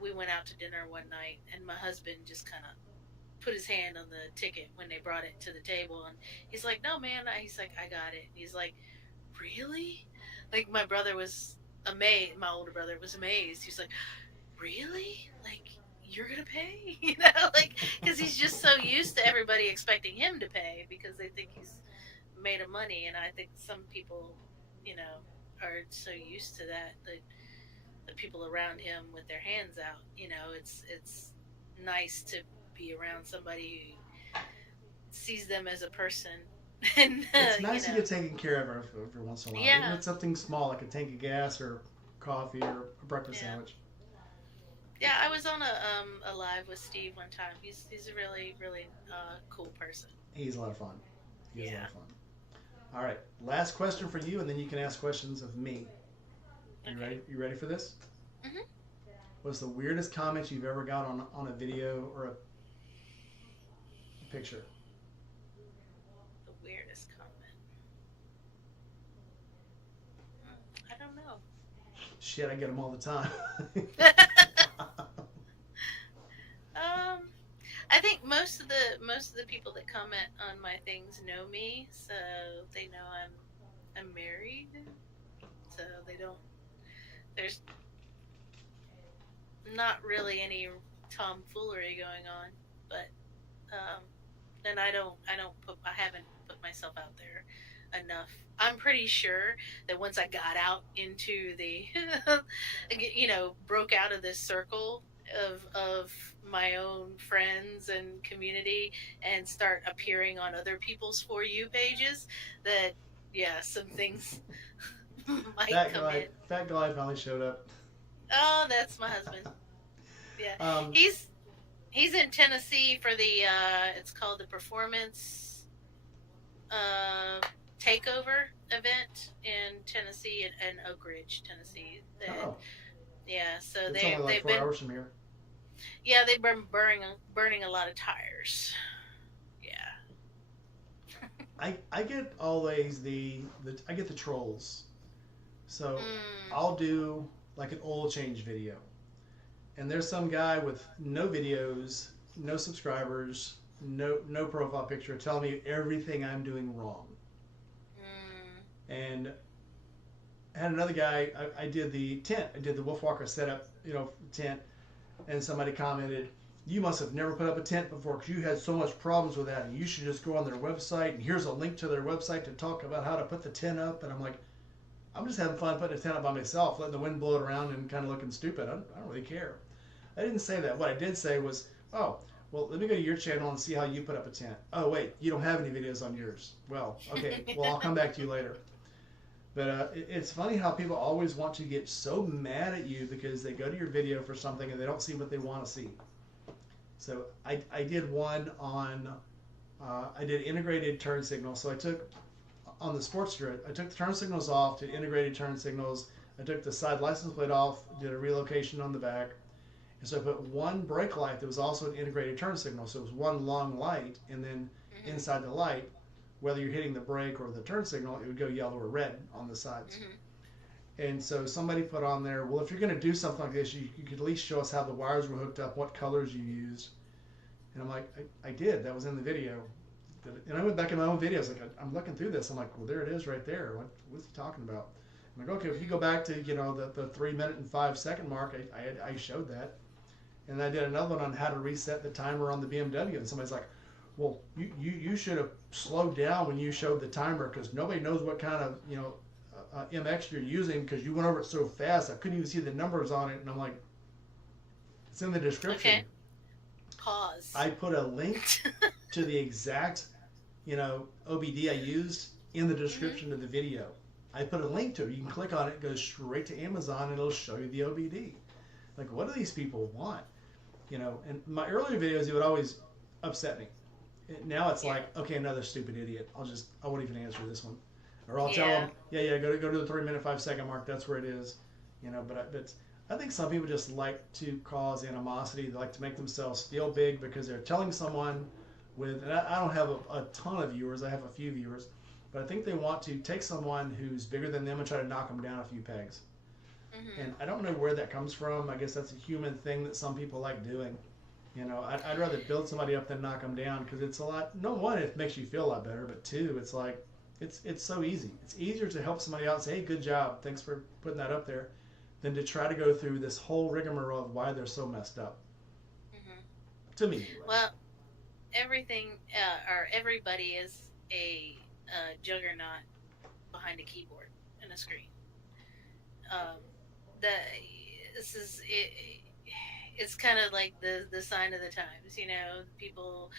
we went out to dinner one night, and my husband just kind of put his hand on the ticket when they brought it to the table, and he's like, no man, he's like, I got it. He's like, really? Like, my brother was amazed. My older brother was amazed. He's like, really? Like, you're gonna pay? Like, because he's just so used to everybody expecting him to pay because they think he's made of money, and I think some people, you know, are so used to that that the people around him with their hands out, it's nice to be around somebody who sees them as a person, and It's nice to get taken care of every once in a while, even if yeah, it's something small like a tank of gas or coffee or a breakfast yeah. sandwich. Yeah, I was on a live with Steve one time. He's a really cool person. He's a lot of fun. He is a lot Yeah. of fun. All right, last question for you, and then you can ask questions of me. You Okay. ready? You ready for this? Mhm. What's the weirdest comment you've ever got on a video or a picture? The weirdest comment. I don't know. Shit, I get them all the time. um, I think most of the people that comment on my things know me, so they know I'm married, so they don't. There's not really any tomfoolery going on, but um, and I haven't put myself out there enough. I'm pretty sure that once I got out into the, broke out of this circle of my own friends and community and start appearing on other people's For You pages, that yeah, some things might come in. Fat guy finally showed up. Oh, that's my husband. Yeah, Um, he's he's in Tennessee for the it's called the Performance uh, Takeover event in Tennessee and Oak Ridge, Tennessee. That oh, yeah, so it's only like they've 4 been hours from here. yeah they've been burning a lot of tires. Yeah. I get always the I get the trolls. So Mm, I'll do like an oil change video, and there's some guy with no videos, no subscribers, no profile picture, telling me everything I'm doing wrong. mm, And I had another guy. I did the tent. I did the Wolfwalker setup, tent, and somebody commented, "You must have never put up a tent before because you had so much problems with that, and you should just go on their website. And here's a link to their website to talk about how to put the tent up." And I'm like, I'm just having fun putting a tent up by myself, letting the wind blow it around and kind of looking stupid. I don't really care. I didn't say that. What I did say was, oh, well, let me go to your channel and see how you put up a tent. Oh, wait, you don't have any videos on yours. Well, okay, well, I'll come back to you later. But it's funny how people always want to get so mad at you because they go to your video for something and they don't see what they want to see. So I did one on, I did integrated turn signals. So I took, on the Sportster, I took the turn signals off to integrated turn signals. I took the side license plate off, did a relocation on the back. And so I put one brake light that was also an integrated turn signal. So it was one long light, and then mhm, inside the light, whether you're hitting the brake or the turn signal, it would go yellow or red on the sides. mhm. And so somebody put on there, well, if you're going to do something like this, you could at least show us how the wires were hooked up, what colors you used. And I'm like, I did. That was in the video. And I went back in my own videos. Like, I'm looking through this. I'm like, well, there it is right there. What's he talking about? I'm like, okay, if you go back to, the 3 minute and 5 second mark, I showed that. And I did another one on how to reset the timer on the BMW. And somebody's like, well, you should have slowed down when you showed the timer because nobody knows what kind of, MX you're using because you went over it so fast. I couldn't even see the numbers on it. And I'm like, it's in the description. Okay. Pause. I put a link to the exact, OBD I used in the Mhm. description of the video. I put a link to it. You can click on it, goes straight to Amazon, and it'll show you the OBD. Like, what do these people want? And my earlier videos, it would always upset me. Now it's Yeah. like, okay, another stupid idiot. I won't even answer this one. Or I'll tell Yeah. them, yeah, go to the 3 minute 5 second mark. That's where it is. But I think some people just like to cause animosity. They like to make themselves feel big because they're telling someone and I don't have a ton of viewers. I have a few viewers, but I think they want to take someone who's bigger than them and try to knock them down a few pegs. Mhm. And I don't know where that comes from. I guess that's a human thing that some people like doing. I'd rather build somebody up than knock them down because it's a lot. No, one, it makes you feel a lot better, but two, it's like it's so easy. It's easier to help somebody out and say, "Hey, good job, thanks for putting that up there," than to try to go through this whole rigmarole of why they're so messed up. Mhm. To me, anyway. Well, everything or everybody is a juggernaut behind a keyboard and a screen. Um, the this is it. It's kind of like the sign of the times. People,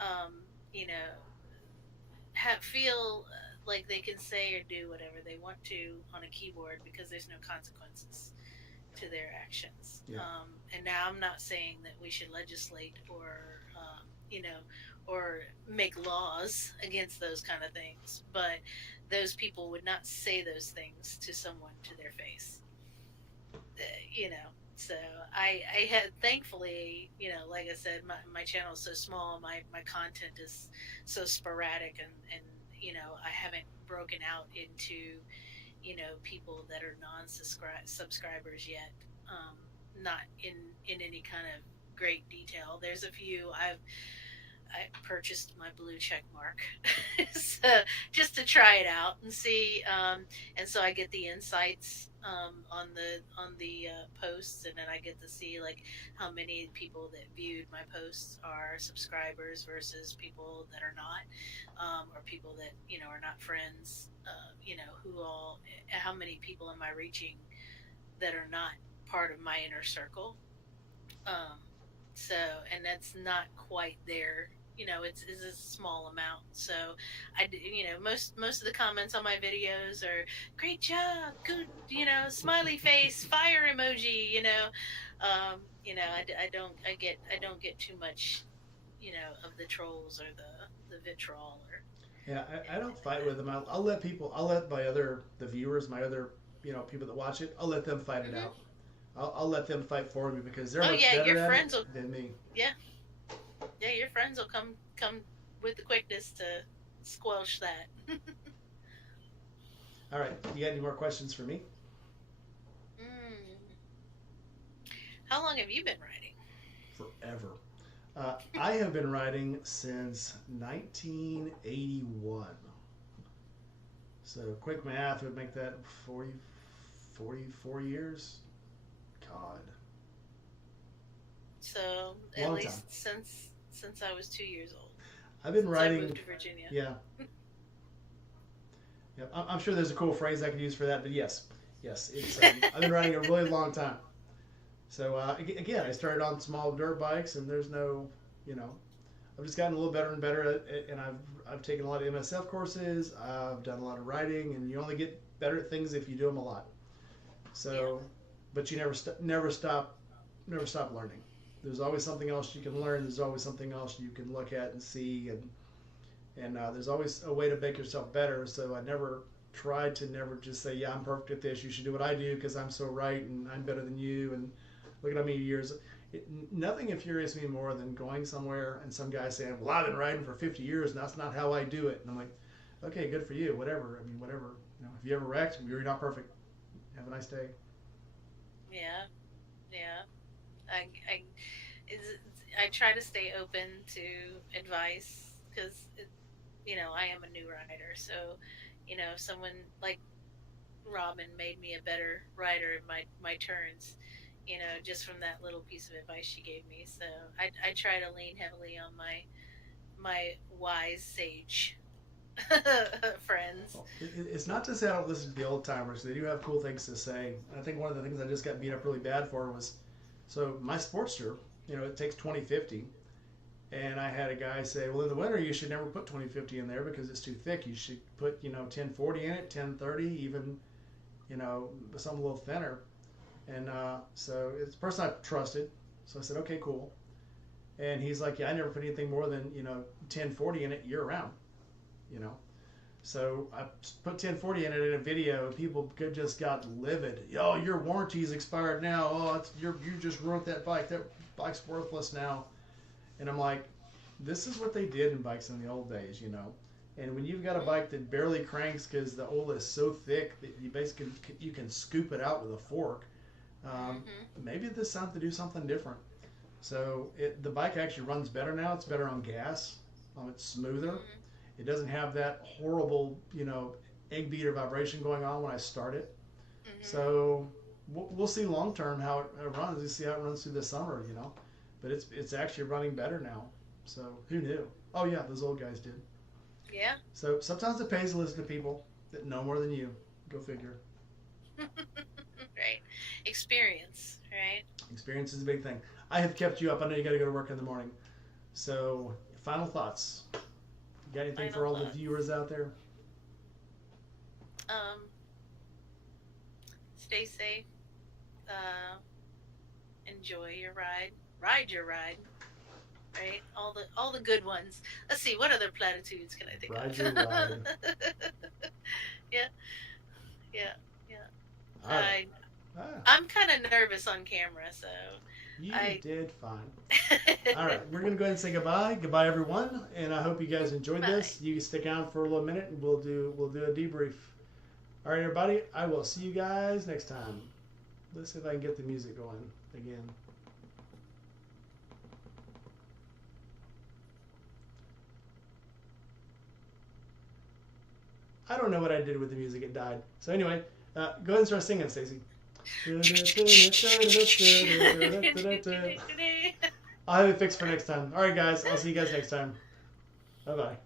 um, you know, feel like they can say or do whatever they want to on a keyboard because there's no consequences to their actions. Yeah. And now I'm not saying that we should legislate you know, or make laws against those kind of things, but those people would not say those things to someone to their face. You know, so I had, thankfully, like I said, my channel is so small, my content is so sporadic, and I haven't broken out into people that are non-subscribers yet. Not in any kind of great detail. There's a few I purchased my blue check mark, so just to try it out and see, and so I get the insights on the posts, and then I get to see like how many people that viewed my posts are subscribers versus people that are not, or people that are not friends. How many people am I reaching that are not part of my inner circle? Um, so, and that's not quite there. It's a small amount. So, most of the comments on my videos are great job, good, smiley face, fire emoji. I don't get too much, of the trolls or the vitriol or. Yeah, I don't fight with them. I'll let the viewers, my other, people that watch it, I'll let them fight it Hmm. out. I'll let them fight for me because they're Oh much yeah, better at it than me. yeah, yeah, your friends will come with the quickness to squelch that. All right, you got any more questions for me? Mm. How long have you been writing? Forever. I have been writing since 1981. So quick math would make that 44 years. God, So at long time. least since I was 2 years old, I've been since I writing. moved to Virginia. Yeah, yeah. I'm sure there's a cool phrase I could use for that, but yes, yes. It's I've been writing a really long time. So again, I started on small dirt bikes, and there's no, you know, I've just gotten a little better and better at it, and I've taken a lot of MSF courses. I've done a lot of writing, and you only get better at things if you do them a lot. Yeah, So, but you never stop learning. There's always something else you can learn. There's always something else you can look at and see, and there's always a way to make yourself better. So I never tried to never just say, yeah, I'm perfect at this. You should do what I do because I'm so right and I'm better than you. And look at how many years. Nothing infuriates me more than going somewhere and some guy saying, well, I've been riding for 50 years and that's not how I do it. And I'm like, okay, good for you. Whatever. I mean, whatever. If you ever wrecked, you're not perfect. Have a nice day. yeah, yeah. I it's, I try to stay open to advice because I am a new writer, so if someone like Robin made me a better writer in my turns, just from that little piece of advice she gave me. So I try to lean heavily on my wise sage friends. Well, it's not to say I don't listen to the old timers. They do have cool things to say. I think one of the things I just got beat up really bad for was so my Sportster, it takes 2050. And I had a guy say, well, in the winter, you should never put 2050 in there because it's too thick. You should put, 1040 in it, 1030, even, something a little thinner. And so it's a person I trusted. So I said, okay, cool. And he's like, yeah, I never put anything more than, 1040 in it year round, you know. So I put 1040 in it in a video, and people just got livid. Yo, your warranty's expired now. Oh, you just ruined that bike. That bike's worthless now. And I'm like, this is what they did in bikes in the old days, And when you've got a bike that barely cranks because the oil is so thick that you can scoop it out with a fork, Hmm. maybe this time to do something different. So the bike actually runs better now. It's better on gas. It's smoother. Hmm. It doesn't have that horrible, egg beater vibration going on when I start it. Hmm. So we'll see long term how it runs. We see how it runs through the summer. But it's actually running better now. So who knew? Oh yeah, those old guys did. Yeah. So sometimes it pays to listen to people that know more than you. Go figure. Right. Experience, right? Experience is a big thing. I have kept you up. I know you got to go to work in the morning. So, final thoughts. You got anything for Final all the thoughts. viewers out there? Um, Stay safe. Enjoy your ride. Ride your ride. Right? All the good ones. Let's see, what other platitudes can I think Ride of? your ride. Yeah, yeah, yeah. All right. Ah, I'm kind of nervous on camera, so you I. did fine. All right, we're gonna go ahead and say goodbye. Goodbye, everyone, and I hope you guys enjoyed Bye. this. You can stick out for a little minute, and we'll do a debrief. All right, everybody. I will see you guys next time. Let's see if I can get the music going again. I don't know what I did with the music. It died. So anyway, go ahead and start singing, Stacey. I'll have it fixed for next time. All right, guys. I'll see you guys next time. Bye-bye.